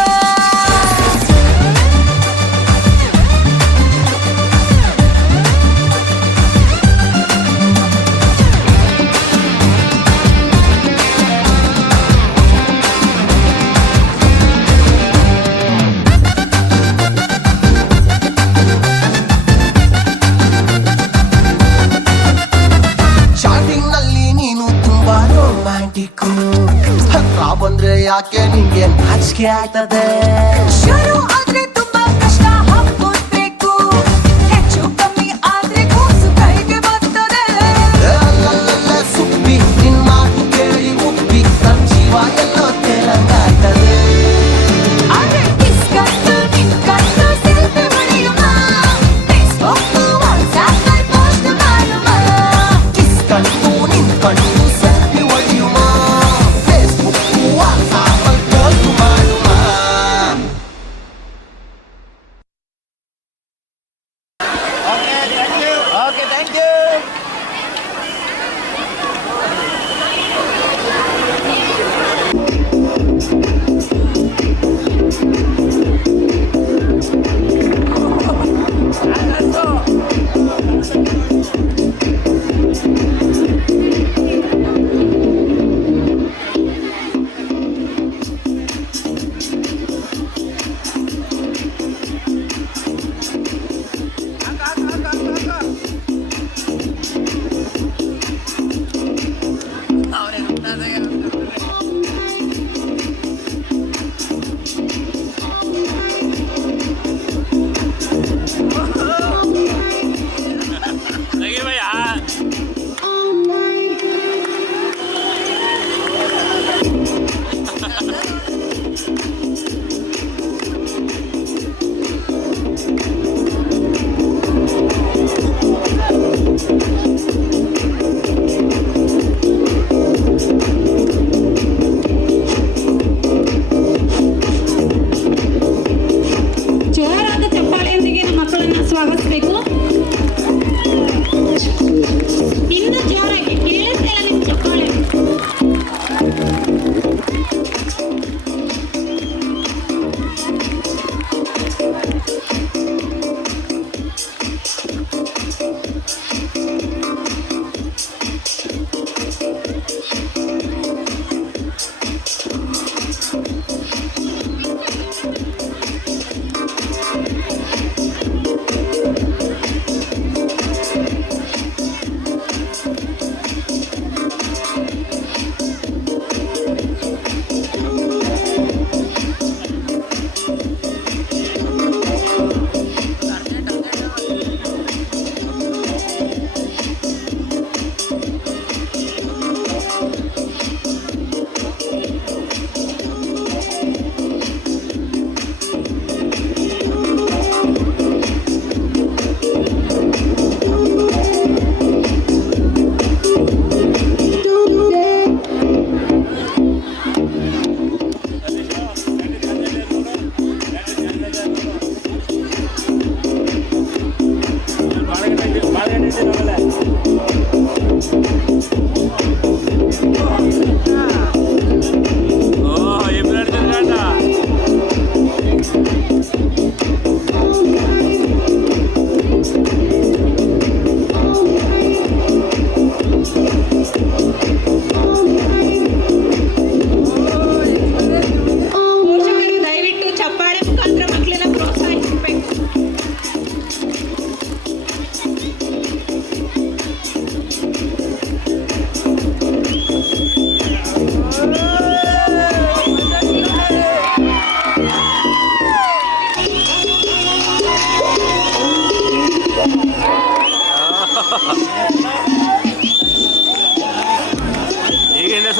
ಚಾಟಿಂಗ್ ನಲ್ಲಿ ನೀನು ತುಂಬಾ ರೊಮ್ಯಾಂಟಿಕ್ ಹತ್ರ ಬಂದ್ರೆ ಯಾಕೆ ನಿಂಗೆ ನಾಚಿಕೆ ಆಗ್ತದೆ ಶುರು ಆದ್ರೆ ತುಂಬಾ ಕಷ್ಟ ಹಾಕೋಬೇಕು ಹೆಚ್ಚು ಕಮ್ಮಿ ಆದ್ರೆ ಕೂಸು ಕೈಗೆ ಬರ್ತದೆ ಸುಬ್ಬಿ ನಿನ್ ಮಾತು ಕೇಳಿ ಉಪ್ಪಿ ನನ್ ಜೀವ ಎಲ್ಲೋ ತೆಲಂಗಾಯ್ತದೆ ಆದ್ರೆ ಕಿಸ್ಕಂಡು ನಿನ್ಕಂಡು ಸೆಲ್ಫಿ ಹೊಡೆಯುವ ಫೇಸ್ಬುಕ್ ವಾಟ್ಸ್ಆಪ್ ಪೋಸ್ಟ್ ಮಾಡುವ ಕಿಸ್ಕಂಡು ನಿನ್ಕಂಡು ಸೆಲ್ಫಿ ಹೊಡೆಯುವ ಫೇಸ್ಬುಕ್ ವಾಟ್ಸ್ಆಪ್ ಪೋಸ್ಟ್ ಮಾಡುವ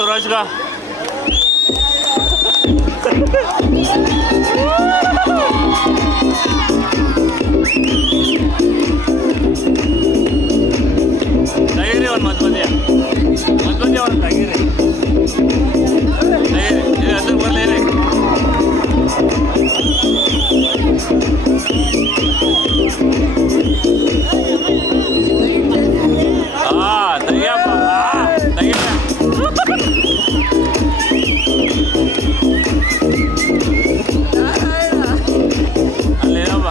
ರಾಜ್ಗ ತಗಿರಿ ಒಂದು ಮಧ್ಯ ಒಂದು ತಗಿರಿ ಅದಕ್ಕೆ ಬರ್ಲೇರಿ ತೆಗಿಯಪ್ಪ ತೆಗಿಯ ಅಲ್ಲೇನಪ್ಪ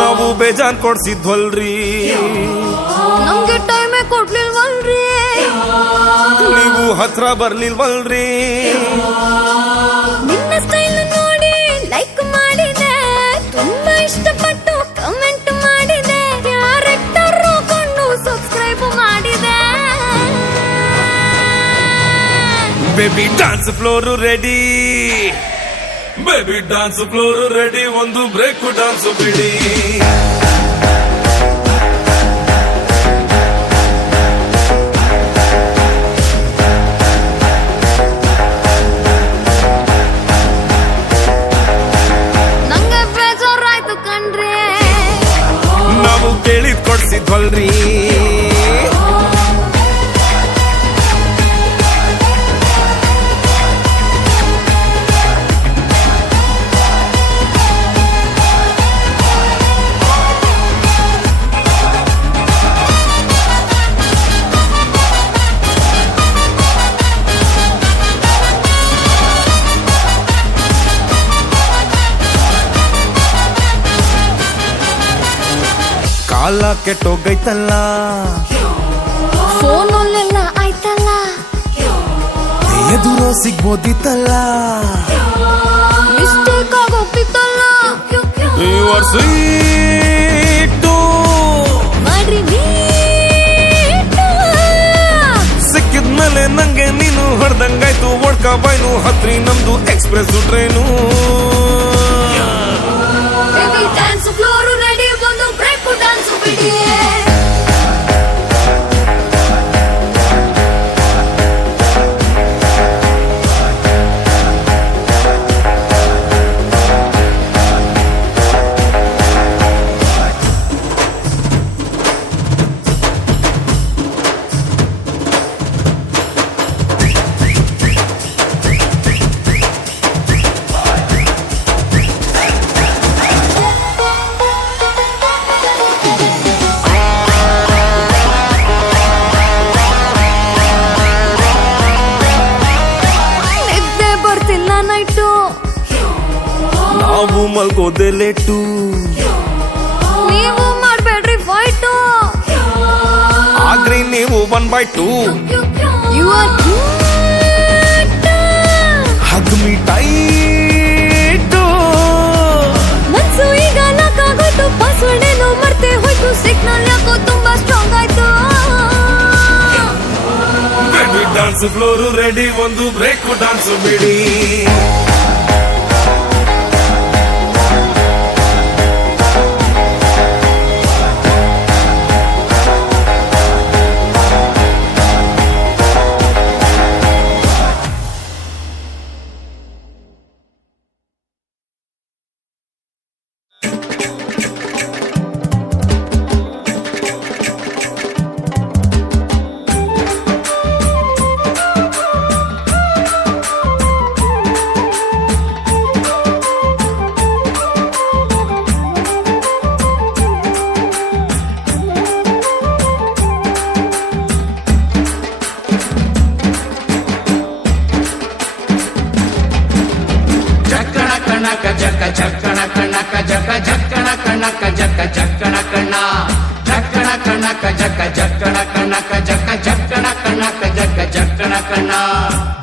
ನಾವು ಬೇಜಾನ್ ಕೊಡ್ಸಿದ್ವಲ್ರಿ, ನಮ್ಗೆ ಟೈಮೇ ಕೊಡ್ಲಿಲ್ವಲ್ರಿ, ನೀವು ಹತ್ರ ಬರ್ಲಿಲ್ವಲ್ರಿ. ನಿನ್ನ ಸ್ಟೈಲ್ ನೋಡಿ ಲೈಕ್ ಮಾಡಿದೆ, ತುಂಬಾ ಇಷ್ಟಪಟ್ಟು ಕಮೆಂಟ್ ಮಾಡಿದೆ, ಕ್ಯಾರೆಕ್ಟರ್ ಕೊಂಡು ಸಬ್ಸ್ಕ್ರೈಬ್ ಮಾಡಿದೆ. Baby dance floor ready, baby dance floor ready, ಒಂದು ಬ್ರೇಕ್ ಡಾನ್ಸ್ ಬಿಡಿ. ನಂಗೆ ಬೇಜಾರಾಯ್ತು ಕಣ್ರಿ, ನಾವು ಕೇಳಿದ್ ಕೊಡ್ಸಿದ್ವಲ್ರಿ. ಕಾಲ ಕೆಟ್ಟೋಗೈತಲ್ಲ, ಫೋನಲ್ಲೆಲ್ಲ ಆಯ್ತಲ್ಲ, ಎದುರೋ ಸಿಗ್ಬೋದಿತ್ತಲ್ಲ, ಮಿಸ್ಟೇಕ್ ಆಗೋಗ್ತಿತ್ತಲ್ಲ. You are sweet to ವೈನು ಹತ್ರಿ ನಮ್ದು express train. Dance floor ready ಒಂದು ಬ್ರೇಕ್ ಡ್ಯಾನ್ಸ್ ಬಿಡಿ. ನಾವು ಮಲ್ಕೋದೆ ಲೇಟು, ನೀವು ಮಾಡ್ಬೇಡ್ರಿ ಫೈಟು, ಆಗ್ರಿ ನೀವು 1/2. You are hug me tight. ಮನ್ಸು ಈಗ ಲಾಕಾಗೋಯ್ತು, ಪಾಸ್ವರ್ಡ್ ಏನೋ ಮರ್ತೆ ಹೋಯ್ತು, ಸಿಗ್ನಲ್ ಯಾಕೋ ತುಂಬಾ ಸ್ಟ್ರಾಂಗ್ ಆಯ್ತು. ಬೇಬಿ ಡಾನ್ಸ್ ಫ್ಲೋರ್ ರೆಡಿ ಒಂದು ಬ್ರೇಕ್ ಡಾನ್ಸ್ ಬಿಡಿ.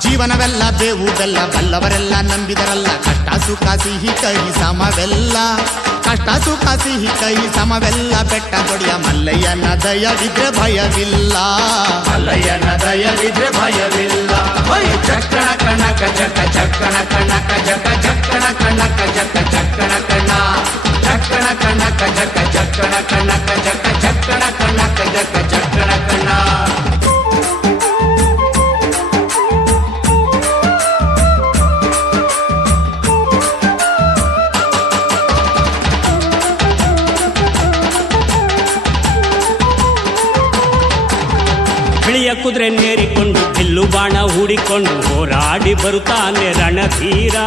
ಜೀವನವೆಲ್ಲ ಬೇವು ಬೆಲ್ಲ, ಬಲ್ಲವರೆಲ್ಲ ನಂಬಿದರಲ್ಲ, ಕಷ್ಟ ಸುಖ ಸಿಹಿ ಕೈ ಸಮವೆಲ್ಲ, ಕಷ್ಟ ಸುಖ ಸಿಹಿ ಕೈ ಸಮವೆಲ್ಲ, ಬೆಟ್ಟ ದೊಡಿಯ ಮಲ್ಲಯ್ಯನ ದಯವಿದ್ರೆ ಭಯವಿಲ್ಲ, ಮಲ್ಲಯ್ಯನ ದಯವಿದ್ರೆ ಭಯವಿಲ್ಲ. ಚಕ್ಕಣ ಕಣಕ ಜಕ ಚಕ್ಕಣ ಕಣಕ ಜಕ ಚಕ್ಕಣ ಕಣಕ ಜಕ ಚಕ್ಕಣ ಕಣ, ಚಕ್ಕಣ ಕಣಕ ಜಕ ಚಕ್ಕಣ ಕಣಕ ಜಕ ಚಕ್ಕಣ ಕಣಕ ಜಕ ಚಕ್ಕಣ ಕಣ. ಬಿಳಿಯ ಕುದುರೆ ನೇರಿಕೊಂಡು ಬಿಲ್ಲು ಬಾಣ ಹೂಡಿಕೊಂಡು ಹೋರಾಡಿ ಬರುತ್ತಾನೆ ರಣಧೀರ,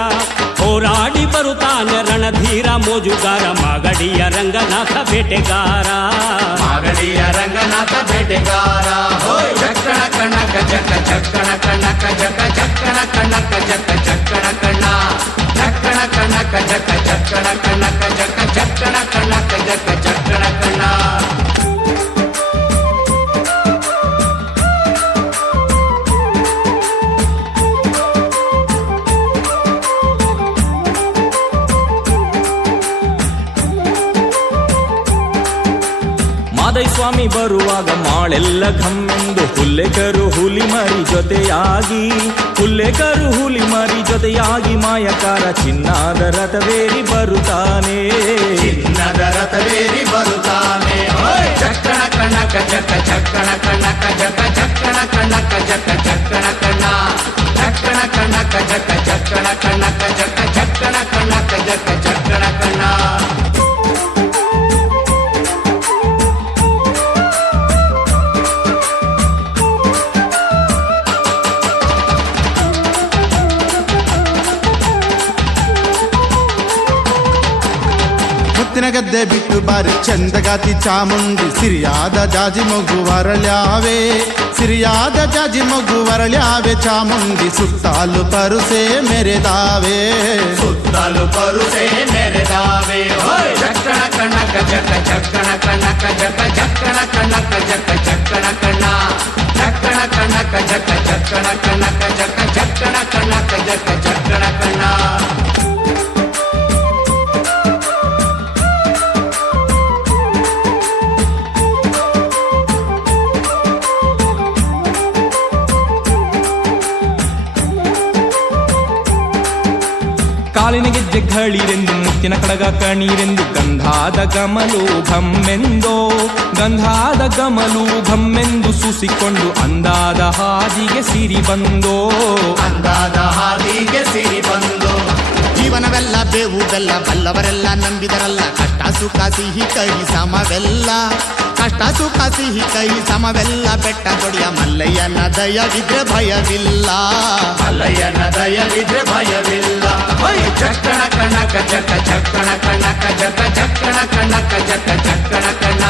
ಹೋರಾಡಿ ಬರುತ್ತಾನೆ ರಣಧೀರ, ಮೋಜುಗಾರ ಮಾಗಡಿಯ ರಂಗನಾಥ ಬೇಟೆಗಾರ, ಮಾಗಡಿಯ ರಂಗನಾಥ ಬೇಟೆಗಾರ. ಚಕ್ಕಣ ಕಣಕ ಜಕ ಚಕ್ಕಣ ಕಣಕ ಜಕ ಚಕ್ಕಣ ಕಣಕ ಜಕ ಚಕ್ಕಣ ಕಣ, ಚಕ್ಕಣ ಕಣಕ ಜಕ ಚಕ್ಕಣ ಕಣಕ ಜಕ ಚಕ್ಕಣ ಕಣಕ ಜಕ ಚಕ್ಕಣ ಕಣ. ಸ್ವಾಮಿ ಬರುವಾಗ ಮಾಳೆಲ್ಲ ಘಮ್ಮೆಂದು ಹುಲ್ಲೆಕರು ಹುಲಿ ಮರಿ ಜೊತೆಯಾಗಿ, ಹುಲ್ಲೆಕರು ಹುಲಿ ಮರಿ ಜೊತೆಯಾಗಿ, ಮಾಯಕಾರ ಚಿನ್ನದ ರಥವೇರಿ ಬರುತ್ತಾನೆ, ಚಿನ್ನದ ರಥವೇರಿ ಬರುತ್ತಾನೆ. ಚಕ್ಕಣ ಕಣಕ ಜಕ ಚಕ್ಕಣ ಕಣಕ ಜಕ ಚಕ್ಕಣ ಕಣಕ ಜಕ ಚಕ್ಕಣ ಕಣ, ಚಕ್ಕಣ ಕಣಕ ಜಕ ಚಕ್ಕಣ ಕಣಕ ಜಕ ಚಕ್ಕಣ ಕಣಕ ಜಕ ಚಕ್ಕಣ ಕಣ. ಗದ್ದೆ ಬಿಟ್ಟು ಬಾರಿ ಚಂದಗಾತಿ ಚಾಮುಂಡಿ, ಸಿರಿಯಾದ ಜಾಜಿ ಮಗು ವರಳ್ಯಾವೆ, ಸಿರಿಯಾದ ಜಾಜಿ ಮಗು ವರಳ್ಯಾವೆ, ಚಾಮುಂಡಿ ಸುತ್ತಾಲು ಪರುಸೆ ಮೆರೆದಾವೆ, ಸುತ್ತಾಲು ಪರುಸೆ ಮೆರೆದಾವೆ. ಚಕ್ಕಣ ಕಣಕ ಜಕ ಚಕ್ಕಣ ಕಣಕ ಜಕ ಚಕ್ಕಣ ಕಣಕ ಜಕ ಚಕ್ಕಣ ಕಣ, ಚಕ್ಕಣ ಕಣಕ ಜಕ ಚಕ್ಕಣ ಕಣಕ ಜಕ ಚಕ್ಕಣ ಕಣಕ ಜಕ ಚಕ್ಕಣ ಕಣ. ಘಳಿರೆಂದು ಮುತ್ತಿನ ಕಡಗ ಕಣೀರೆಂದು ಗಂಧಾದ ಗಮಲು ಘಮ್ಮೆಂದೋ ಗಂಧಾದ ಗಮಲು ಘಮ್ಮೆಂದು ಸೂಸಿಕೊಂಡು ಅಂದಾದ ಹಾದಿಗೆ ಸಿರಿ ಬಂದೋ ಅಂದಾದ ಹಾದಿಗೆ ಸಿರಿ ಬಂದೋ ಜೀವನವೆಲ್ಲ ಬೇವು ಬೆಲ್ಲ ಬಲ್ಲವರೆಲ್ಲ ನಂಬಿದರಲ್ಲ ಕಷ್ಟ ಸುಖ ಸಿಹಿ ಕೈ ಸಮವೆಲ್ಲ ಕಷ್ಟ ಸುಖ ಸಿಹಿ ಕೈ ಸಮವೆಲ್ಲ ಬೆಟ್ಟ ದೊಡಿಯ ಮಲ್ಲಯ್ಯನ ದಯವಿದ್ರೆ ಭಯವಿಲ್ಲ ಮಲ್ಲಯ್ಯನ ದಯವಿದ್ರೆ ಭಯವಿಲ್ಲ ಚಕ್ಕಣ ಕಣಕ ಚಕ್ಕ ಚಕ್ಕಣ ಕಣಕ ಜಕ ಚಕ್ಕಣ ಕಣಕ ಜಕ ಚಕ್ಕಣ ಕಣ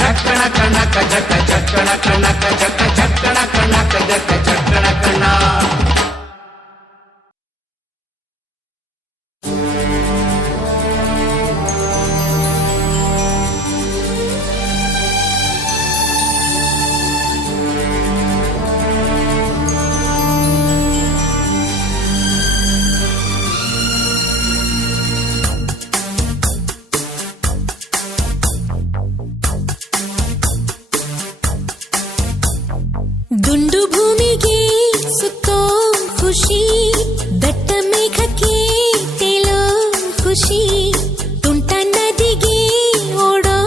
ಚಕ್ಕಣ ಕಣಕ ಜಕ ಚಕ್ಕಣ ಕಣಕ ಜಕ ಚಕ್ಕಣ ಕಣಕ ಜಕ ಚಕ್ಕಣ ಕಣ ದುಂಡು ಭೂಮಿಗೆ ಸುತ್ತೋ ಖುಷಿ ದಟ್ಟ ಮೇಘಕ್ಕೆ ತೇಲೋ ಖುಷಿ ತುಂಟ ನದಿಗೆ ಓಡೋ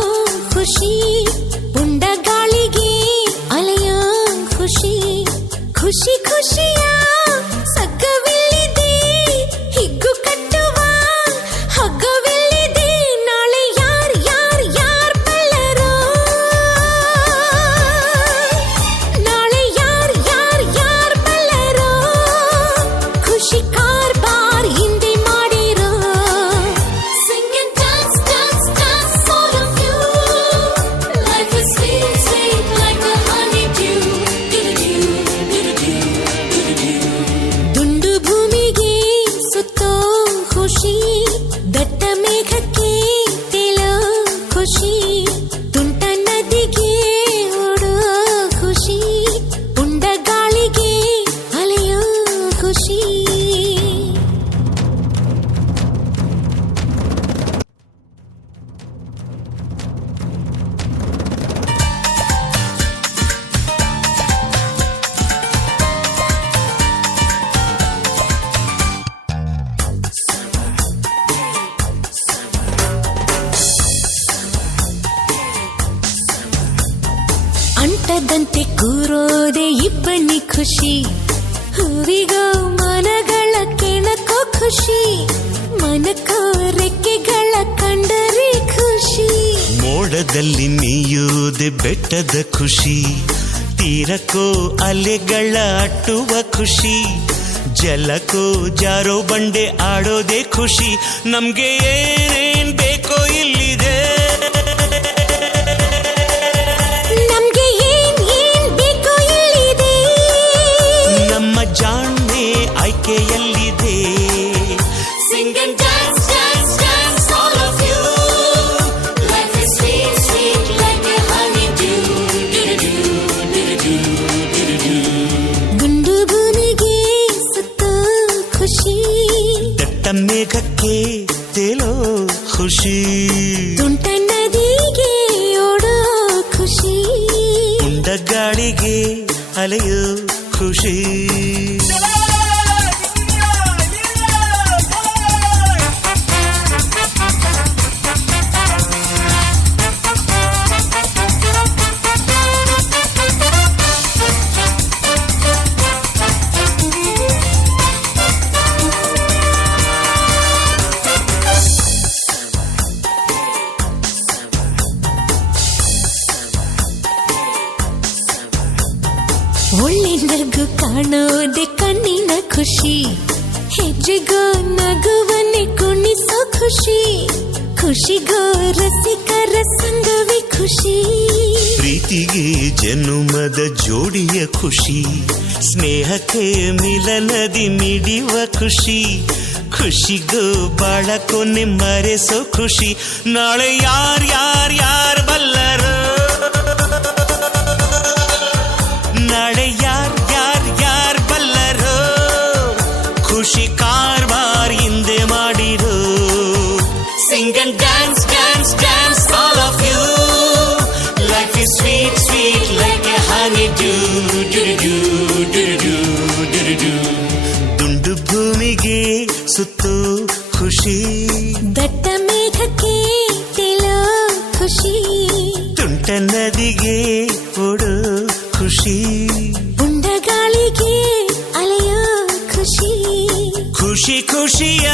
ಖುಷಿ ಉಂಡ ಗಾಳಿಗೆ ಅಲೆಯೋ ಖುಷಿ ಖುಷಿ ಖುಷಿಯ ಸಗ್ಗವಿಲ್ಲಿದೆ ಹಿಗ್ಗು ಕಟ್ಟುವ ಹಗ್ಗವಿಲ್ಲಿದೆ ನಾಳೆ ಯಾರ್ ಯಾರ್ ಯಾರ್ ಬಲ್ಲರೋ ನಾಳೆ ಯಾರ್ ಯಾರ್ ಯಾರ್ ಬಲ್ಲರೋ ಖುಷಿ ಕಾರ್ಬಾರ್ ಹಿಂದೆ ಮಾಡಿರೋ Sing and dance, dance, dance, all of you. Life is sweet, sweet like a honeydew. Do-do-do, do-do-do, do-do-do. ದುಂಡು ಭೂಮಿಗೆ ಸುತ್ತೋ ಖುಷಿ ದಟ್ಟ ಮೇಘಕ್ಕೆ ತೇಲೋ ಖುಷಿ ತುಂಟ ನದಿಗೆ ಓಡೋ ಖುಷಿ ಉಂಡ ಗಾಳಿಗೆ ಅಲೆಯೋ ಖುಷಿ ಅಂಟದಂತೆ ಕೂರೋದೆ ಇಬ್ಬನಿ ಖುಷಿ ಹೂವಿಗೋ ಮನಗಳ ಕೆಣಕೋ ಖುಷಿ ಮನಕೋ ರೆಕ್ಕೆಗಳ ಕಂಡರೆ ಖುಷಿ ಮೋಡದಲ್ಲಿ ನೀಯುವುದೇ ಬೆಟ್ಟದ ಖುಷಿ ತೀರಕ್ಕೋ ಅಲೆಗಳ ಅಟ್ಟುವ ಖುಷಿ ಜಲಕ್ಕೋ ಜಾರೋ ಬಂಡೆ ಆಡೋದೇ ಖುಷಿ ನಮ್ಗೆ ಏನೇನ್ ಬೇಕೋ ಇಲ್ಲಿದೆ ನಮ್ಗೆ ಏನ್ ಏನ್ ಬೇಕೋ ಇಲ್ಲಿದೆ ನಮ್ಮ ಜಾಣ್ಮೆ ಆಯ್ಕೆಯಲ್ಲಿದೆ Sing and dance, dance, dance, all of you. Life is sweet, sweet like a honeydew. Do-do-do, do-do-do, do-do-do. ದುಂಡು ಭೂಮಿಗೆ ಸುತ್ತೋ ಖುಷಿ ದಟ್ಟ ಮೇಘಕ್ಕೆ ತೇಲೋ ಖುಷಿ ತುಂಟ ನದಿಗೆ ಓಡೋ ಖುಷಿ ಉಂಡ ಗಾಳಿಗೆ ಅಲೆಯೋ ಖುಷಿ ಒಳ್ಳೆ ನಗು ಕಾಣೋದೆ ಕಣ್ಣಿನ ಖುಷಿ ಹೆಜ್ಜೆಗೋ ನಗುವನ್ನೇ ಕುಣಿಸೋ ಖುಷಿ ಖುಷಿಗೋ ರಸಿಕರ ಸಂಗವೇ ಖುಷಿ ಪ್ರೀತಿಗೆ ಜನುಮದ ಜೋಡಿಯ ಖುಷಿ ಸ್ನೇಹಕ್ಕೆ ಮಿಲನದಿ ಮಿಡಿಯುವ ಖುಷಿ ಖುಷಿಗೋ ಬಾಳ ಕೊನೆ ಮರೆಸೋ ಖುಷಿ ನಾಳೆ ಯಾರ್ ಯಾರ್ ಯಾರ್ ಬಲ್ಲರೋ ನಾಳೆ ಯಾರ್ ಯಾರ್ ಯಾರ್ ಬಲ್ಲರೋ ಖುಷಿ ಕಾರ್ಬಾರ್ ಹಿಂದೆ ಮಾಡಿರೋ sing and dance dance dance all of you life is sweet sweet like a honey dew ಡು ಡು ಡು ಡು ಡು ಡು ದುಂಡು ಭೂಮಿಗೆ ಸುತ್ತೋ ಖುಷಿ ಖುಷಿ ದಟ್ಟ ಮೇಘಕ್ಕೆ ತೇಲೋ ಖುಷಿ ತುಂಟ ನದಿಗೆ ಓಡೋ ಖುಷಿ ಉಂಡ ಗಾಳಿಗೆ ಅಲೆಯೋ ಖುಷಿ ಖುಷಿ ಖುಷಿಯ